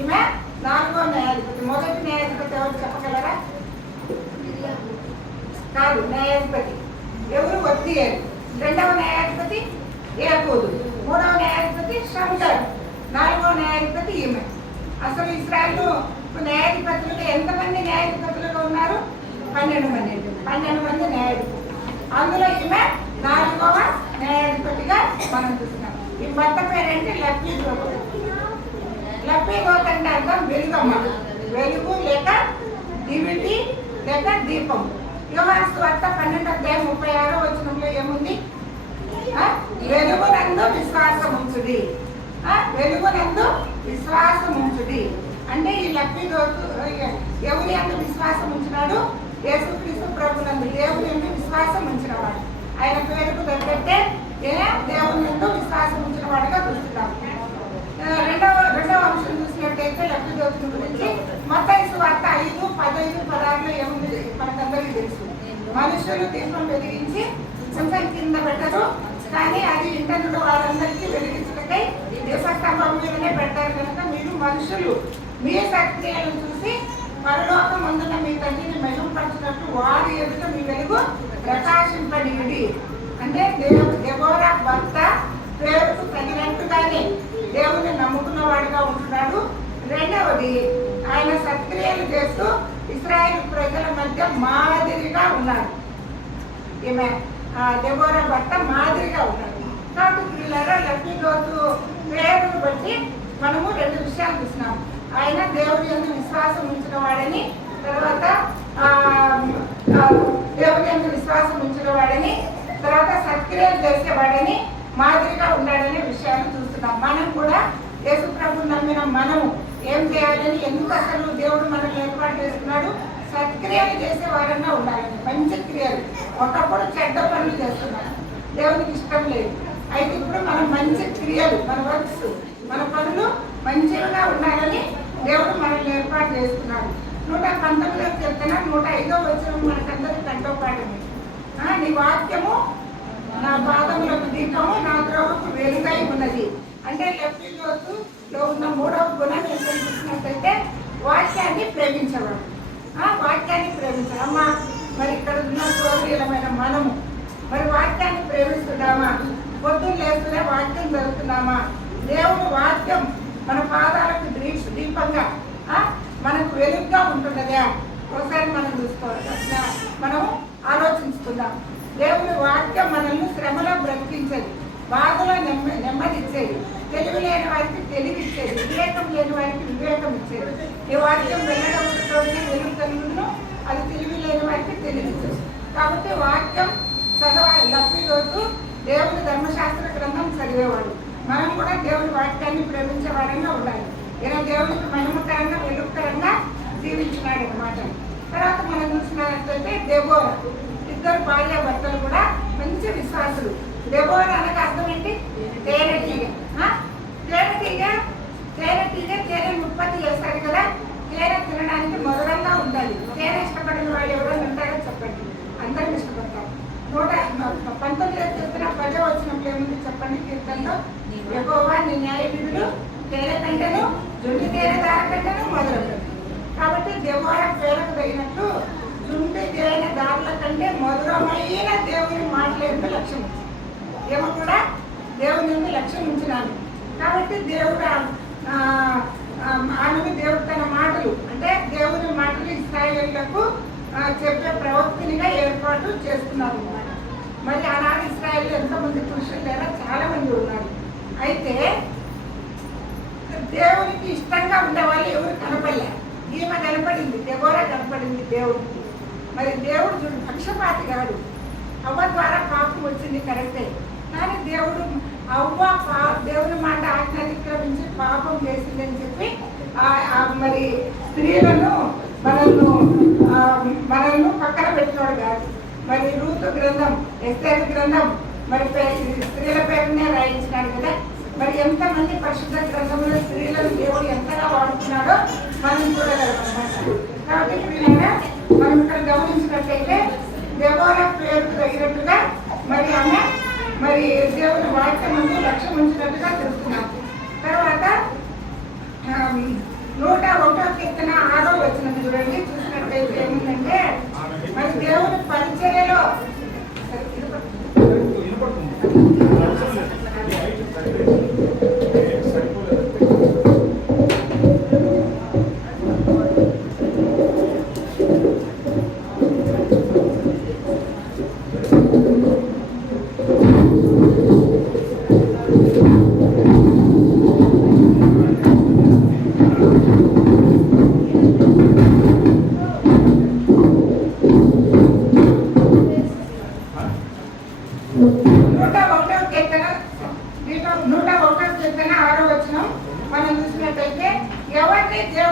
ఈమె 4వ న్యాయాధిపతి. మొదటి న్యాయాధిపతి ఎవరు చెప్పగలరా? కాదు, న్యాయాధిపతి ఎవరు? ఒత్నియేలు. రెండవ న్యాయాధిపతి ఏహూదు. మూడవ న్యాయాధిపతి షమ్గర్. 4వ న్యాయాధిపతి ఈమె. అసలు ఇస్రాయేల్ న్యాయాధిపతులుగా ఎంతమంది న్యాయాధిపతులుగా ఉన్నారు? 12 మంది. 12 మంది న్యాయాధిపతులు. అందులో ఈమె 4వ న్యాయాధిపతిగా మనం చూస్తున్నాం. ఈ భర్త పేరేంటి? లప్పీగోత్. లప్పీగోత్ అంటే అర్థం వెలుగమ్మ, వెలుగు లేక దివిటి లేక దీపం. యోహాను సువార్త 12:36 ఏముంది? వెలుగునందు విశ్వాసం ఉంచుడి. వెలుగునందు విశ్వాసం ఉంచుడి అంటే ఈ లప్పీగోతు ఎవరి అందు విశ్వాసం ఉంచినాడు? యేసుక్రీస్తు ప్రభునందు దేవుని యందు విశ్వాసం ఉంచినవాడు. ఆయన పేరుకు తగ్గట్టే దేవుని యందు విశ్వాసం ఉంచిన వాడుగా చూస్తున్నాం. రెండవ అంశం చూసినట్టయితే లప్పీగోతుని గురించి మత్తయి సువార్త 5, 15, 16 ఏముంది మనకందరికీ తెలుసు. మనుషులు దీపం వెలిగించి కొంచెం కింద పెట్టరు, కానీ అది ఇంటర్నెట్ వాళ్ళందరికీ వెలిగించటకై దీపస్తంభం మీదనే పెట్టారు. కనుక మీరు మనుషులు మీ సత్క్రియలను చూసి పరలోకం ముందున్న మీ తండ్రిని మెరుగుపరచినట్టు వారి ఎదుట మీ వెలుగు ప్రకాశింపనీయుడి. అంటే దెబోరా భర్త పేరుకు తగినట్టుగానే దేవుని నమ్ముకున్నవాడుగా ఉంటున్నాడు. రెండవది, ఆయన సత్క్రియలు చేస్తూ ఇశ్రాయేలు ప్రజల మధ్య మాదిరిగా ఉన్నాడు. ఈమె దెబోరా భర్త మాదిరిగా ఉన్నాడు. కాబట్టి పిల్లల లప్పీగోతు పేరును బట్టి మనము 2 విషయాలు చూసినాం. ఆయన దేవుని యందు విశ్వాసం ఉంచిన వాడని, తర్వాత దేవుని యందు విశ్వాసం ఉంచిన వాడని, తర్వాత సత్క్రియలు చేసేవాడని, మాదిరిగా ఉన్నాడనే విషయాన్ని చూస్తున్నాం. మనం కూడా యేసు ప్రభువుని నమ్మిన మనము ఏం చేయాలని, ఎందుకు అసలు దేవుడు మనల్ని ఏర్పాటు చేస్తున్నాడు? సత్క్రియలు చేసే వారంగా ఉండాలని, మంచి క్రియలు. ఒకప్పుడు చెడ్డ పనులు చేస్తున్నాం, దేవునికి ఇష్టం లేదు. అయితే ఇప్పుడు మనం మంచి క్రియలు, మన వర్క్స్, మన పనులు మంచిగా ఉండాలని దేవుడు మనల్ని ఏర్పాటు చేస్తున్నాడు. 119వ కీర్తన 105వ వచనం మనకందరికీ కంఠోపాఠమే. నీ వాక్యము నా పాదములకు దీపము, నా త్రోవకు వెలుగై ఉన్నది. అంటే లప్పీగోతులో ఉన్న 3వ గుణం ఏంటో చూసినట్టయితే వాక్యాన్ని ప్రేమించేవాడు. వాక్యాన్ని ప్రేమించాడు. అమ్మ, మరి ఇక్కడ ఉన్న సోదరులమైన మనము మరి వాక్యాన్ని ప్రేమిస్తున్నామా? పొద్దున్న లేస్తూనే వాక్యం జరుగుతున్నామా? దేవుని వాక్యం మన పాదాలకు దీపంగా మనకు వెలుగుగా ఉంటున్నదా? ఒకసారి మనం చూసుకోవాలి, మనం ఆలోచించుకుందాం. దేవుని వాక్యం మనల్ని శ్రమలో బ్రతికించేది, బాధలో నెమ్మదిచ్చేది, తెలివి లేని వారికి తెలివి ఇచ్చేది, వివేకం లేని వారికి వివేకం ఇచ్చేది. ఈ వాక్యం వెళ్ళడంతోనే వెలుగు కలుగును, అది తెలివి లేని వారికి తెలివి ఇచ్చేది. కాబట్టి వాక్యం చదవాలి. లప్పీగోతు దేవుని ధర్మశాస్త్ర గ్రంథం చదివేవాడు. మనం కూడా దేవుని వాక్యాన్ని ప్రేమించే వారంగా ఉండాలి. ఇలా దేవునికి మహిమకరంగా వెలుగుకరంగా జీవించినాడు అన్నమాట. తర్వాత మనం చూసినట్లయితే దెబోరా, 2 భార్యాభర్తలు కూడా మంచి విశ్వాసులు. దెబోరా అనగా అర్థం ఏంటి? తేనెటీగ. తేనెను ఉత్పత్తి చేస్తాడు కదా. తేనె తినడానికి మధురంగా ఉండాలి. తేనె ఇష్టపడిన వాళ్ళు ఎవరైనా ఉంటారో చెప్పండి. అందరం ఇష్టపడతారు. 119వ కీర్తన 10వ వచనంలో ఏముంది చెప్పండి? కీర్తనలో యెహోవా నీ న్యాయ విధులు తేనె కంటేను, జుంటి తేనె దార కంటేను మధురం. కాబట్టి దెబోరా పేరుకు తగినట్టు జుంటి తేనె దారుల కంటే మధురమైన దేవుని మాటల యొక్క లక్ష్యం ఏమో కూడా దేవుని యొక్క లక్ష్యం ఉంచినాను. కాబట్టి దేవుడు ఆమెను దేవుడు తన మాటలు అంటే దేవుని మాటలు ఇశ్రాయేలులకు చెప్పే ప్రవక్తనిగా ఏర్పాటు చేసుకున్నారు అన్నమాట. మరి ఆనాడు ఇశ్రాయేలు ఎంతమంది పురుషులు లేరా? చాలా మంది ఉన్నారు. అయితే దేవునికి ఇష్టంగా ఉండేవాళ్ళు ఎవరు కనపడలే. ఈమె కనపడింది, దెబోరా కనపడింది దేవుడికి. మరి దేవుడు చూడు పక్షపాతి కాదు. అవ్వ ద్వారా పాపం వచ్చింది కరెక్టే, కానీ దేవుడు అవ్వ దేవుని మాట ఆజ్ఞాతిక్రమించి పాపం చేసిందని చెప్పి మరి స్త్రీలను మనల్ని పక్కన పెట్టినోడు కాదు. మరి రూతు గ్రంథం, ఎస్తేరు గ్రంథం మరి స్త్రీల పేరునే రాయించినాడు కదా. మరి ఎంతమంది పరిశుద్ధ గ్రంథంలో స్త్రీలను దేవుడు ఎంతగా వాడుతున్నాడో మనం చూడగలమన్నమాట. కాబట్టి స్త్రీలైనా మనం ఇక్కడ గమనించినట్లయితే దెబోరా పేరుకు తగినట్టుగా మరి ఆమె మరి దేవుని వాక్యం ముందు లక్ష్యం ఉంచినట్టుగా తెలుస్తున్నాం. తర్వాత 101వ కీర్తన 6వ వచనం చూడండి. చూసినట్లయితే ఏముందంటే మరి దేవుని పరిచర్యలో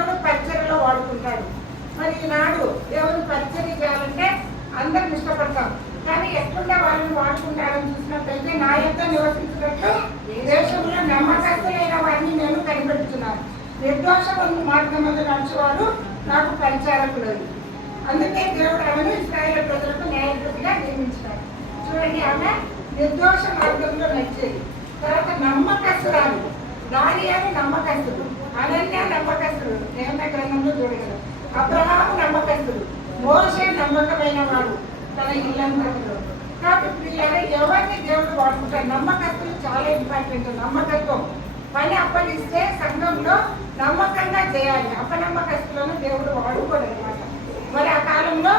దేవుడు పరిచర్యలో వాడుకుంటాడు. మరి ఈనాడు దేవుని పరిచర్య చేయాలంటే అందరం ఇష్టపడతాం, కానీ ఎట్లుండే వాళ్ళని వాడుకుంటారని చూసినట్లయితే నా యొక్క నివసించినట్లు దేశంలో నమ్మకస్తులైన వారిని నేను కనిపెడుతున్నాను. నిర్దోషమైన మార్గం మీద నడిచేవాడు నాకు పరిచారకుడు. అందుకే దేవుడు ఆమెను ఇశ్రాయేలు ప్రజలకు న్యాయపతిగా నియమించాడు. చూడండి, ఆమె నిర్దోష మార్గంలో నడిచేది. తర్వాత నమ్మకస్తురాలు, దానియాలు నమ్మకస్తుడు, అనన్య నమ్మకస్తుడు, నేమ గ్రంథంలో చూడగలరు. అబ్రహాము నమ్మకస్తుడు, మోషే నమ్మకమైన వాడు తన ఇల్లంతలో. కాబట్టి పిల్లలు ఎవరిని దేవుడు వాడుకుంటారు? నమ్మకస్తులు చాలా ఇంపార్టెంట్. నమ్మకత్వం పని అప్పగిస్తే సంఘంలో నమ్మకంగా చేయాలి. అపనమ్మకస్తులను దేవుడు వాడుకోడు అనమాట. మరి ఆ కాలంలో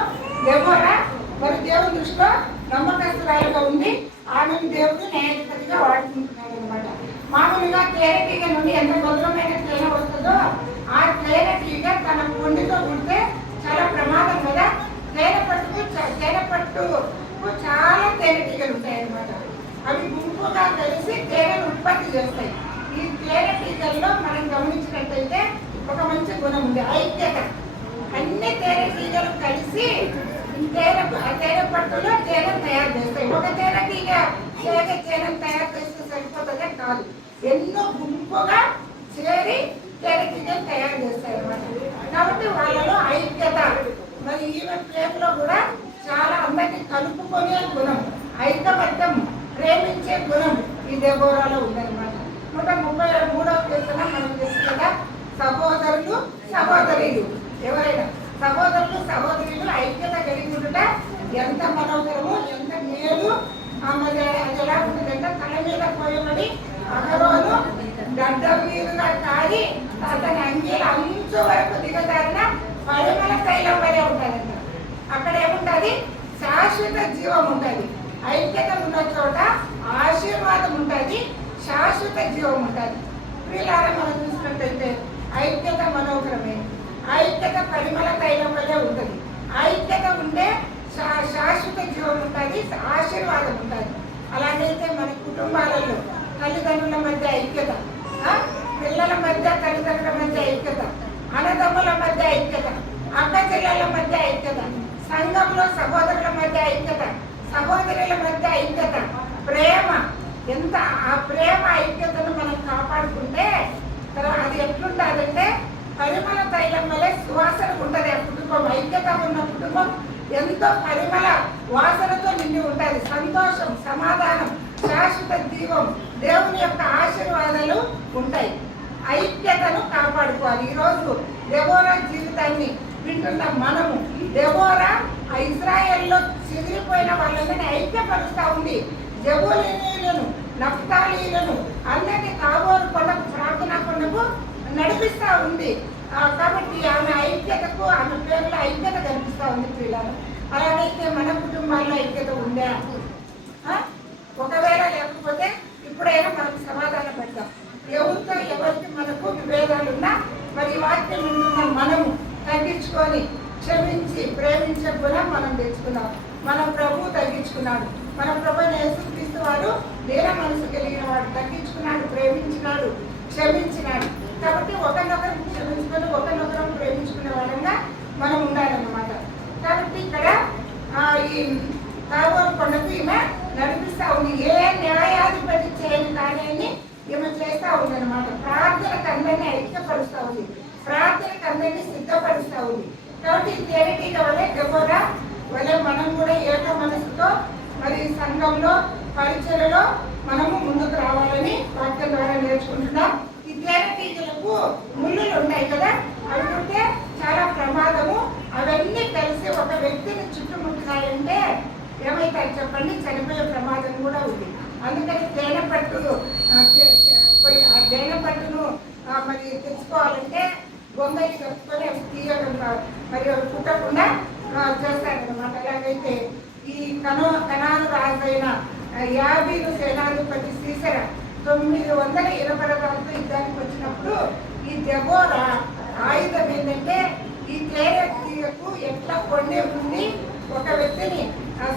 దెబోరా మరి దేవుని దృష్టిలో నమ్మకస్తురాలుగా ఉంది. ఆమెను దేవుడు న్యాయాధిపతిగా వాడుకుంటున్నాడు అనమాట. మామూలుగా తేనెటీగ నుండి ఎంత మధురమైన తేనె వస్తుందో ఆ తేనెటీగ తన పొండితో ఉంటే చాలా ప్రమాదం కదా. తేనెపట్టుకు చాలా తేనెటీగలు ఉంటాయి అన్నమాట. అవి గుంపుగా కలిసి తేనెను ఉత్పత్తి చేస్తాయి. ఈ తేనెటీగల్లో మనం గమనించినట్టయితే ఒక మంచి గుణం ఉంది, ఐక్యత. అన్ని తేనెటీగలు కలిసి తేనెపట్టులో తేనె తయారు చేస్తాయి. ఒక తేనెటీగ తేనెను తయారు చేస్తే సరిపోతుందే కాదు, ఎన్నో గుంపుగా చేరి తేనెటీగలు తయారు చేస్తాయి అన్నమాట. కాబట్టి వాళ్ళలో ఐక్యత. మరి ఈమె ప్రేమలో కూడా చాలా అందరినీ కలుపుకునే గుణం, ఐకమత్యం, ప్రేమించే గుణం ఈ దెబోరాలో ఉందన్నమాట. 133వ కీర్తన మనం తెలుసు కదా, సహోదరులు సహోదరులు, ఎవరైనా సహోదరులు సహోదరులు ఐక్యత కలిగి ఉండుట ఎంత మనోహరము, ఎంత మేలు. మరి అది ఎలా ఉంటుందంటే తల మీద పోయబడి అహరోను గడ్డ మీదుగా కాడి అతని అంగీల అంచు వరకు దిగజారిన పరిమళ తైలం వలె ఉంటుందంట. అక్కడ ఏముంటుంది? శాశ్వత జీవం ఉంటుంది. ఐక్యత ఉన్న చోట ఆశీర్వాదం ఉంటుంది, శాశ్వత జీవం ఉంటుంది. వీళ్ళారా మనం చూసినట్టయితే ఐక్యత మనోహరమే. ఐక్యత పరిమళ తైలం వల్లే ఉంటుంది. ఐక్యత ఉంటే శాశ్వత జీవం ఉంటుంది, ఆశీర్వాదం ఉంటుంది. అలాగైతే మన కుటుంబాలలో తల్లిదండ్రుల మధ్య ఐక్యత, పిల్లల మధ్య తల్లిదండ్రుల మధ్య ఐక్యత, అన్నదమ్ముల మధ్య ఐక్యత, అక్క చెల్లెల మధ్య ఐక్యత, సంఘంలో సహోదరుల మధ్య ఐక్యత, సహోదరుల మధ్య ఐక్యత, ప్రేమ. ఎంత ఆ ప్రేమ ఐక్యతను మనం కాపాడుకుంటే తర్వాత అది ఎట్లుంటుందంటే పరిమళ తైలం వల్లే సువాసన ఉంటుంది. ఆ కుటుంబం ఐక్యత ఉన్న కుటుంబం ఎంతో పరిమళ వాసనతో నిండి ఉంటుంది. సంతోషం, సమాధానం, శాశ్వత జీవం, దేవుని యొక్క ఆశీర్వాదాలు ఉంటాయి. ఐక్యతను కాపాడుకోవాలి. ఈరోజు దెబోరా జీవితాన్ని వింటున్న మనము, దెబోరా ఆ ఇశ్రాయేల్లో చెదిరిపోయిన వాళ్ళని ఐక్యపరుస్తూ ఉంది. జెబూలూనీయులను, నఫ్తాలీయులను అందరినీ తాబోరు కొండకు, ప్రార్థనా కొండకు నడిపిస్తూ ఉంది. కాబట్టి ఆమె ఐక్యతకు, ఆమె పేరులో ఐక్యత కనిపిస్తూ ఉంది పిల్లలు. అలాగైతే మన కుటుంబాల్లో ఐక్యత ఉందా? ఒకవేళ లేకపోతే ఇప్పుడైనా మనం సమాధానం పెడతాం. ఎవరితో ఎవరికి మనకు విభేదాలున్నా మరి వాక్యం వింటున్న మనము తగ్గించుకొని క్షమించి ప్రేమించే గుణం మనం తెచ్చుకున్నాం. మన ప్రభు తగ్గించుకున్నాడు. మన ప్రభు యేసుక్రీస్తు వారు వేరే మనసు కలిగిన వాడు, తగ్గించుకున్నాడు, ప్రేమించినాడు, క్షమించినాడు. కాబట్టి ఒకరినొకరు క్షమించుకొని ఒకరినొకరు ప్రేమించుకునే వాళ్ళంగా మనం ఉండాలన్నమాట. కాబట్టి ఇక్కడ ఈ తాబోరు కొండకు ఈమె నడిపిస్తూ ఉంది. ఏ న్యాయాధిపతి చేయని కార్యాన్ని ఈమె చేస్తూ ఉంది అనమాట. ప్రార్థనకు అందరినీ ఐక్యపరుస్తూ ఉంది, ప్రార్థనకు అందరినీ సిద్ధపరుస్తూ ఉంది. కాబట్టి తేనెటీగ వలె దెబోరా వలె మనం కూడా ఏక మనసుతో మరి సంఘంలో పరిచయలో మనము ముందుకు రావాలని వాక్యం ద్వారా నేర్చుకుంటున్నాం. ఈ తేనెటీగలకు ముళ్ళులు ఉంటాయి కదా, అవి ఉంటే చాలా ప్రమాదము. అవన్నీ కలిసి ఒక వ్యక్తిని చుట్టుముట్టినాయంటే ఏమైతాయి చెప్పండి? చనిపోయే ప్రమాదం కూడా ఉంది. అందుకని తేనెపట్టును మరి తెచ్చుకోవాలంటే గొంగలి కట్టుకొని అవి తీయడం మరి అవి పుట్టకుండా చేస్తారనమాట. అలాగైతే ఈ కనాను రాజైన యాబీను సేనాధిపతి సీసెరా 920 యుద్ధానికి వచ్చినప్పుడు ఈ దెబోరా ఆయుధం ఏంటంటే ఈ తేనెటీగకు ఎట్లా కొండే ఉండి ఒక వ్యక్తిని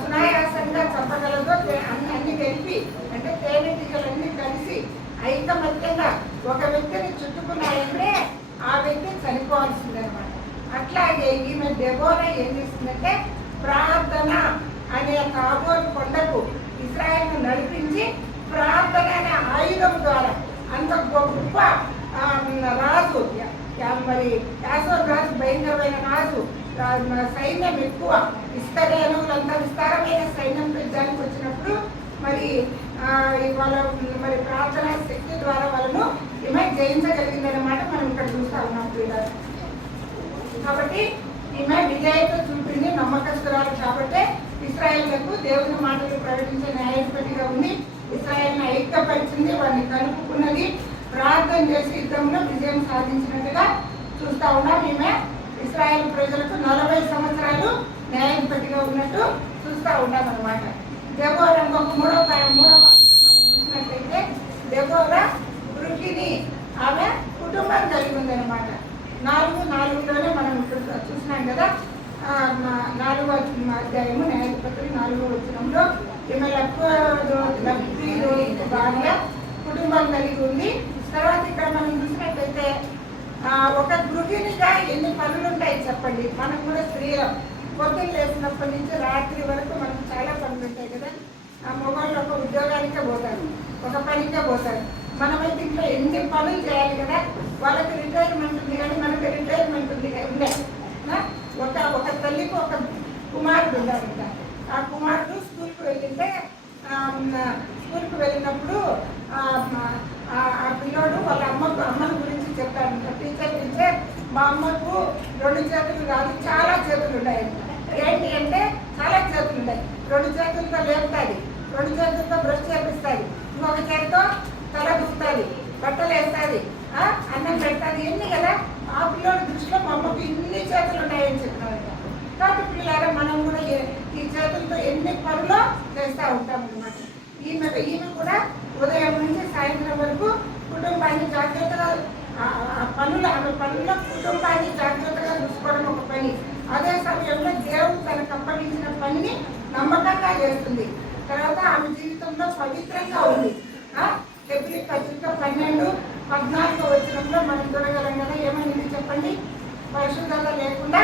సునాయాసంగా చంపగలదో అన్ని కలిపి, అంటే తేనెటీగలన్నీ కలిసి ఐకమత్యంగా ఒక వ్యక్తిని చుట్టుకున్నాయంటే ఆ వ్యక్తి చనిపోయి పడిపోవాల్సిందనమాట. అట్లాగే ఈమె దెబోరా ఏం చేస్తుందంటే ప్రార్థన అనే తాబోరు కొండకు ఇశ్రాయేలును నడిపించి ప్రార్థన అనే ఆయుధం ద్వారా అంత గొప్ప రాజు మరి యాసోన్ రాజు భయంకరమైన రాజు, సైన్యం ఎక్కువ, ఇస్కరేణువులంతా విస్తారమైన సైన్యంతో యుద్ధానికి వచ్చినప్పుడు మరి వాళ్ళ మరి ప్రార్థనా శక్తి ద్వారా వాళ్ళను ఈమె జయించగలిగిందనమాట. మనం ఇక్కడ చూస్తా ఉన్నాం పిల్లలు. కాబట్టి ఈమె విజయత చూపింది, నమ్మకస్తురాలు కాబట్టి ఇశ్రాయేలులకు దేవుని మాటలు ప్రకటించే న్యాయాధిపతిగా ఉంది. ఇశ్రాయేలును ఐక్యపరిచింది, వారిని కలుపుకున్నది, ప్రార్థన చేసి యుద్ధంలో విజయం సాధించినట్టుగా చూస్తూ ఉన్నాం. ఈమె ఇశ్రాయేల్ ప్రజలకు 40 సంవత్సరాలు న్యాయాధిపతిగా ఉన్నట్టు చూస్తూ ఉన్నాం అనమాట. దెబోరా మూడవ మనం చూసినట్లయితే దెబోరా వృకిని ఆమె కుటుంబం కలిగి ఉందన్నమాట. 4:4లోనే మనం ఇప్పుడు చూసినాం కదా. 4వ అధ్యాయము న్యాయాధిపతులు 4వ వచనంలో ఈమె భార్య కుటుంబం కలిగి ఉంది. తర్వాత ఇక్కడ మనం చూసినట్లయితే ఒక గృహిణిగా ఎన్ని పనులు ఉంటాయి చెప్పండి. మనం కూడా స్త్రీలం పొద్దున్న లేచినప్పటి నుంచి రాత్రి వరకు మనకు చాలా పనులు ఉంటాయి కదా. ఆ మొబైల్లో ఒక ఉద్యోగానికే పోతారు, ఒక పనికే పోతారు. మనమైతే ఇంట్లో ఎన్ని పనులు చేయాలి కదా. వాళ్ళకి రిటైర్మెంట్ ఉంది కానీ మనకి రిటైర్మెంట్ ఉండే ఒక తల్లికి ఒక కుమారుడు ఉండాలంట. ఆ కుమారుడు స్కూల్కి వెళ్ళింటే స్కూల్కి వెళ్ళినప్పుడు ఆ పిల్లోడు వాళ్ళ అమ్మని గురించి చెప్తాడంట. టీచర్ పిలిచే మా అమ్మకు 2 చేతులు కాదు చాలా చేతులు ఉన్నాయి. ఏంటి అంటే చాలా చేతులు ఉన్నాయి. 2 చేతులతో లేపుతుంది, 2 చేతులతో బ్రష్ చేపిస్తుంది, ఇంకొక చేతితో తల దుక్కుతుంది, బట్టలు వేస్తుంది, అన్నం పెడతాది. ఎన్ని కదా. ఆ పిల్లోడి దృష్టిలో మా అమ్మకు ఇన్ని చేతులు ఉన్నాయని చెప్పినారంట. కాబట్టి పిల్లలారా మనం కూడా ఈ చేతులతో ఎన్ని పనులు చేస్తూ ఉంటాం అన్నమాట. ఈమె కూడా ఉదయం నుంచి సాయంత్రం వరకు కుటుంబాన్ని జాగ్రత్తగా ఆమె పనుల్లో కుటుంబాన్ని జాగ్రత్తగా చూసుకోవడం ఒక పని. అదే సమయంలో దేవుడు తనకు అప్పగించిన పనిని నమ్మకంగా చేస్తుంది. తర్వాత ఆమె జీవితంలో పవిత్రంగా ఉంది. ఫిబ్రవరి 12-14 వచనంలో మనం చూడగలం కదా. ఏమైంది చెప్పండి? పరిశుద్ధత లేకుండా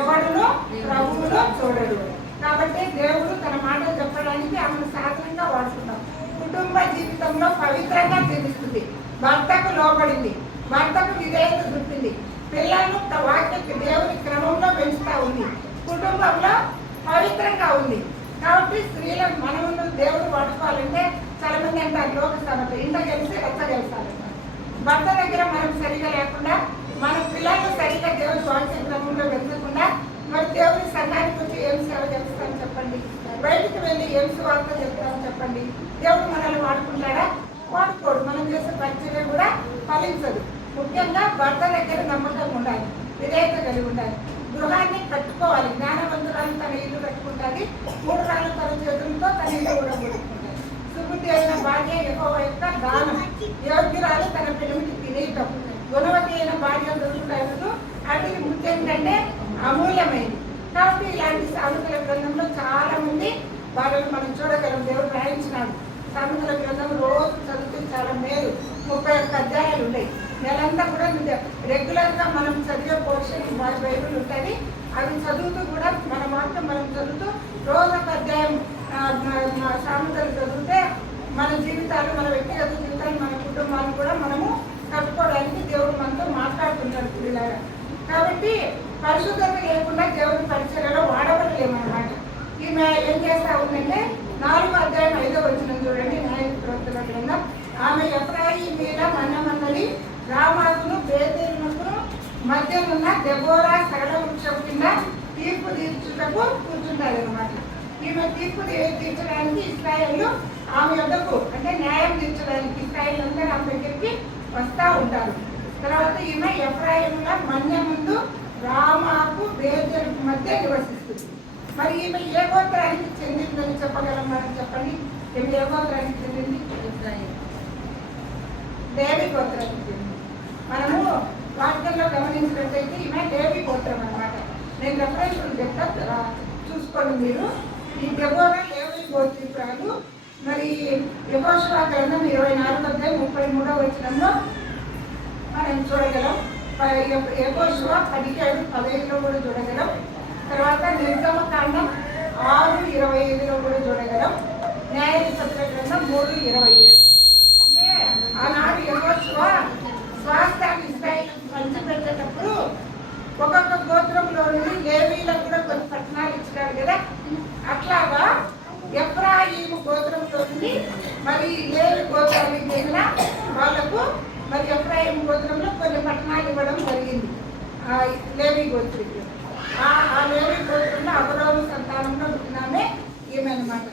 ఎవడును ప్రభువును చూడడు. కాబట్టి దేవుడు తన మాట చెప్పడానికి ఆమెను సాధనంగా వాడుతున్నాం. కుటుంబ జీవితంలో పవిత్రంగా జీవిస్తుంది, భర్తకు లోపడింది, భర్తకు విధేయత చూపింది, పిల్లలను వాక్య దేవుని క్రమంలో పెంచుతూ ఉంది, కుటుంబంలో పవిత్రంగా ఉంది. కాబట్టి స్త్రీలను మనము దేవుడు వాడుకోవాలంటే చాలా మంది అంటారు లోక సమత, ఇంట గెలిచి రచ్చ గెలుస్తారంట. భర్త దగ్గర మనం సరిగా లేకుండా, మన పిల్లలను సరిగా దేవుని వాక్య క్రమంలో పెంచకుండా మరి దేవుని సంఘానికి వచ్చి ఏం సేవ చేస్తామని చెప్పండి, బయటికి వెళ్ళి ఏం సువార్త చెప్తామని చెప్పండి. దేవుడు మనల్ని వాడుకుంటాడా? వాడుకోడు. మనం చేసే పరిచయం కూడా ఫలించదు. ముఖ్యంగా భర్త దగ్గర నమ్మకం ఉండాలి, విధేయత కలిగి ఉండాలి, గృహాన్ని కట్టుకోవాలి. జ్ఞానవంతురాలు తన ఇల్లు కట్టుకుంటుంది, 3 రాళ్ళు తన చేతులతో తన ఇల్లు కూడా కొట్టుకుంటుంది. సుబుద్ధి అయిన భార్య యెహోవా యొక్క దానం, యోగ్యురాలు తన పెనిమిటి తినేయటం, గుణవతి అయిన భార్య దొరుకుతారు. అది ముఖ్యంగా అమూల్యమైనది. కాబట్టి ఇలాంటి సామెతల గ్రంథంలో చాలా మంది వాళ్ళని మనం చూడగలం. దేవుడు రాయించినాడు. సామెతల గ్రంథం రోజు చదివితే చాలా మేలు. 31 అధ్యాయాలు ఉన్నాయి. నెలంతా కూడా రెగ్యులర్గా మనం చదివే పోర్షన్ బైబిల్ ఉంటుంది. అవి చదువుతూ కూడా మన మాత్రం మనం చదువుతూ రోజు ఒక అధ్యాయం సామెతలు చదివితే మన జీవితాలు, మన వ్యక్తిగత జీవితాలు, మన కుటుంబాన్ని కూడా మనము కట్టుకోవడానికి దేవుడు మనతో మాట్లాడుతుంటాడు పిల్లలాగా. కాబట్టి పరిశుద్ధత లేకుండా దేవుని పరిచర్యలో వాడబడలేమన్నమాట. ఈమె ఏం చేస్తా ఉందంటే 4వ అధ్యాయం 5వ వచనం చూడండి. న్యాయప్రవర్తన గ్రంథం. ఆమె ఎఫ్రాయిమీల మన్నమన్నది రామాకును బేతేలునకు మధ్యనున్న దెబోరా సరళ వృక్షం కింద తీర్పు తీర్చుటకు కూర్చుంటారు అనమాట. ఈమె తీర్పు తీర్చడానికి ఇశ్రాయేలు ఆమె యొద్దకు, అంటే న్యాయం తీర్చడానికి ఇశ్రాయేలు అందరూ ఆమె దగ్గరికి వస్తూ ఉంటారు. తర్వాత ఈమె ఎఫ్రాయిముల మన్య ముందు రామాకు బేతేలుకు మధ్య నివసిస్తుంది. మరి ఈమె ఏ గోత్రానికి చెందిందని చెప్పగలం మనం? చెప్పండి. ఈమె ఏ గోత్రానికి చెందింది? దేవి గోత్రానికి చెందింది. మనము వాక్యంలో గమనించినట్లయితే ఈమె దేవి గోత్రం అన్నమాట. నేను రెఫరెన్స్ చెప్తా, చూసుకోండి మీరు. ఈ దెబోరా దేవి గోత్రికురాలు. మరి యెహోషువ గ్రంథం 24వ అధ్యాయం 33వ వచనంలో మనం చూడగలం. యెహోషువ 17:15లో కూడా చూడగలం. తర్వాత నిర్గమకాండం 6:25లో కూడా చూడగలం. న్యాయాధిపతుల గ్రంథం 3:27. అంటే ఆనాడు యెహోషువ స్వాస్థ్యాన్ని ఇశ్రాయేలుకు పంచిపెట్టేటప్పుడు ఒక్కొక్క గోత్రంలో నుండి లేవీలకు కూడా కొన్ని పట్టణాలు ఇచ్చినాడు కదా. అట్లాగా ఎఫ్రాయిము గోత్రంలో నుండి మరి లేవి గోత్రానికి చెందిన వాళ్ళకు మరి ఎఫ్రాయిము గోత్రంలో కొన్ని పట్టణాలు ఇవ్వడం జరిగింది. లేవి గోత్రుడికి ఆ లేవి గోత్రంలో అబ్రాము సంతానంలో పుట్టినామే ఈమె అన్నమాట.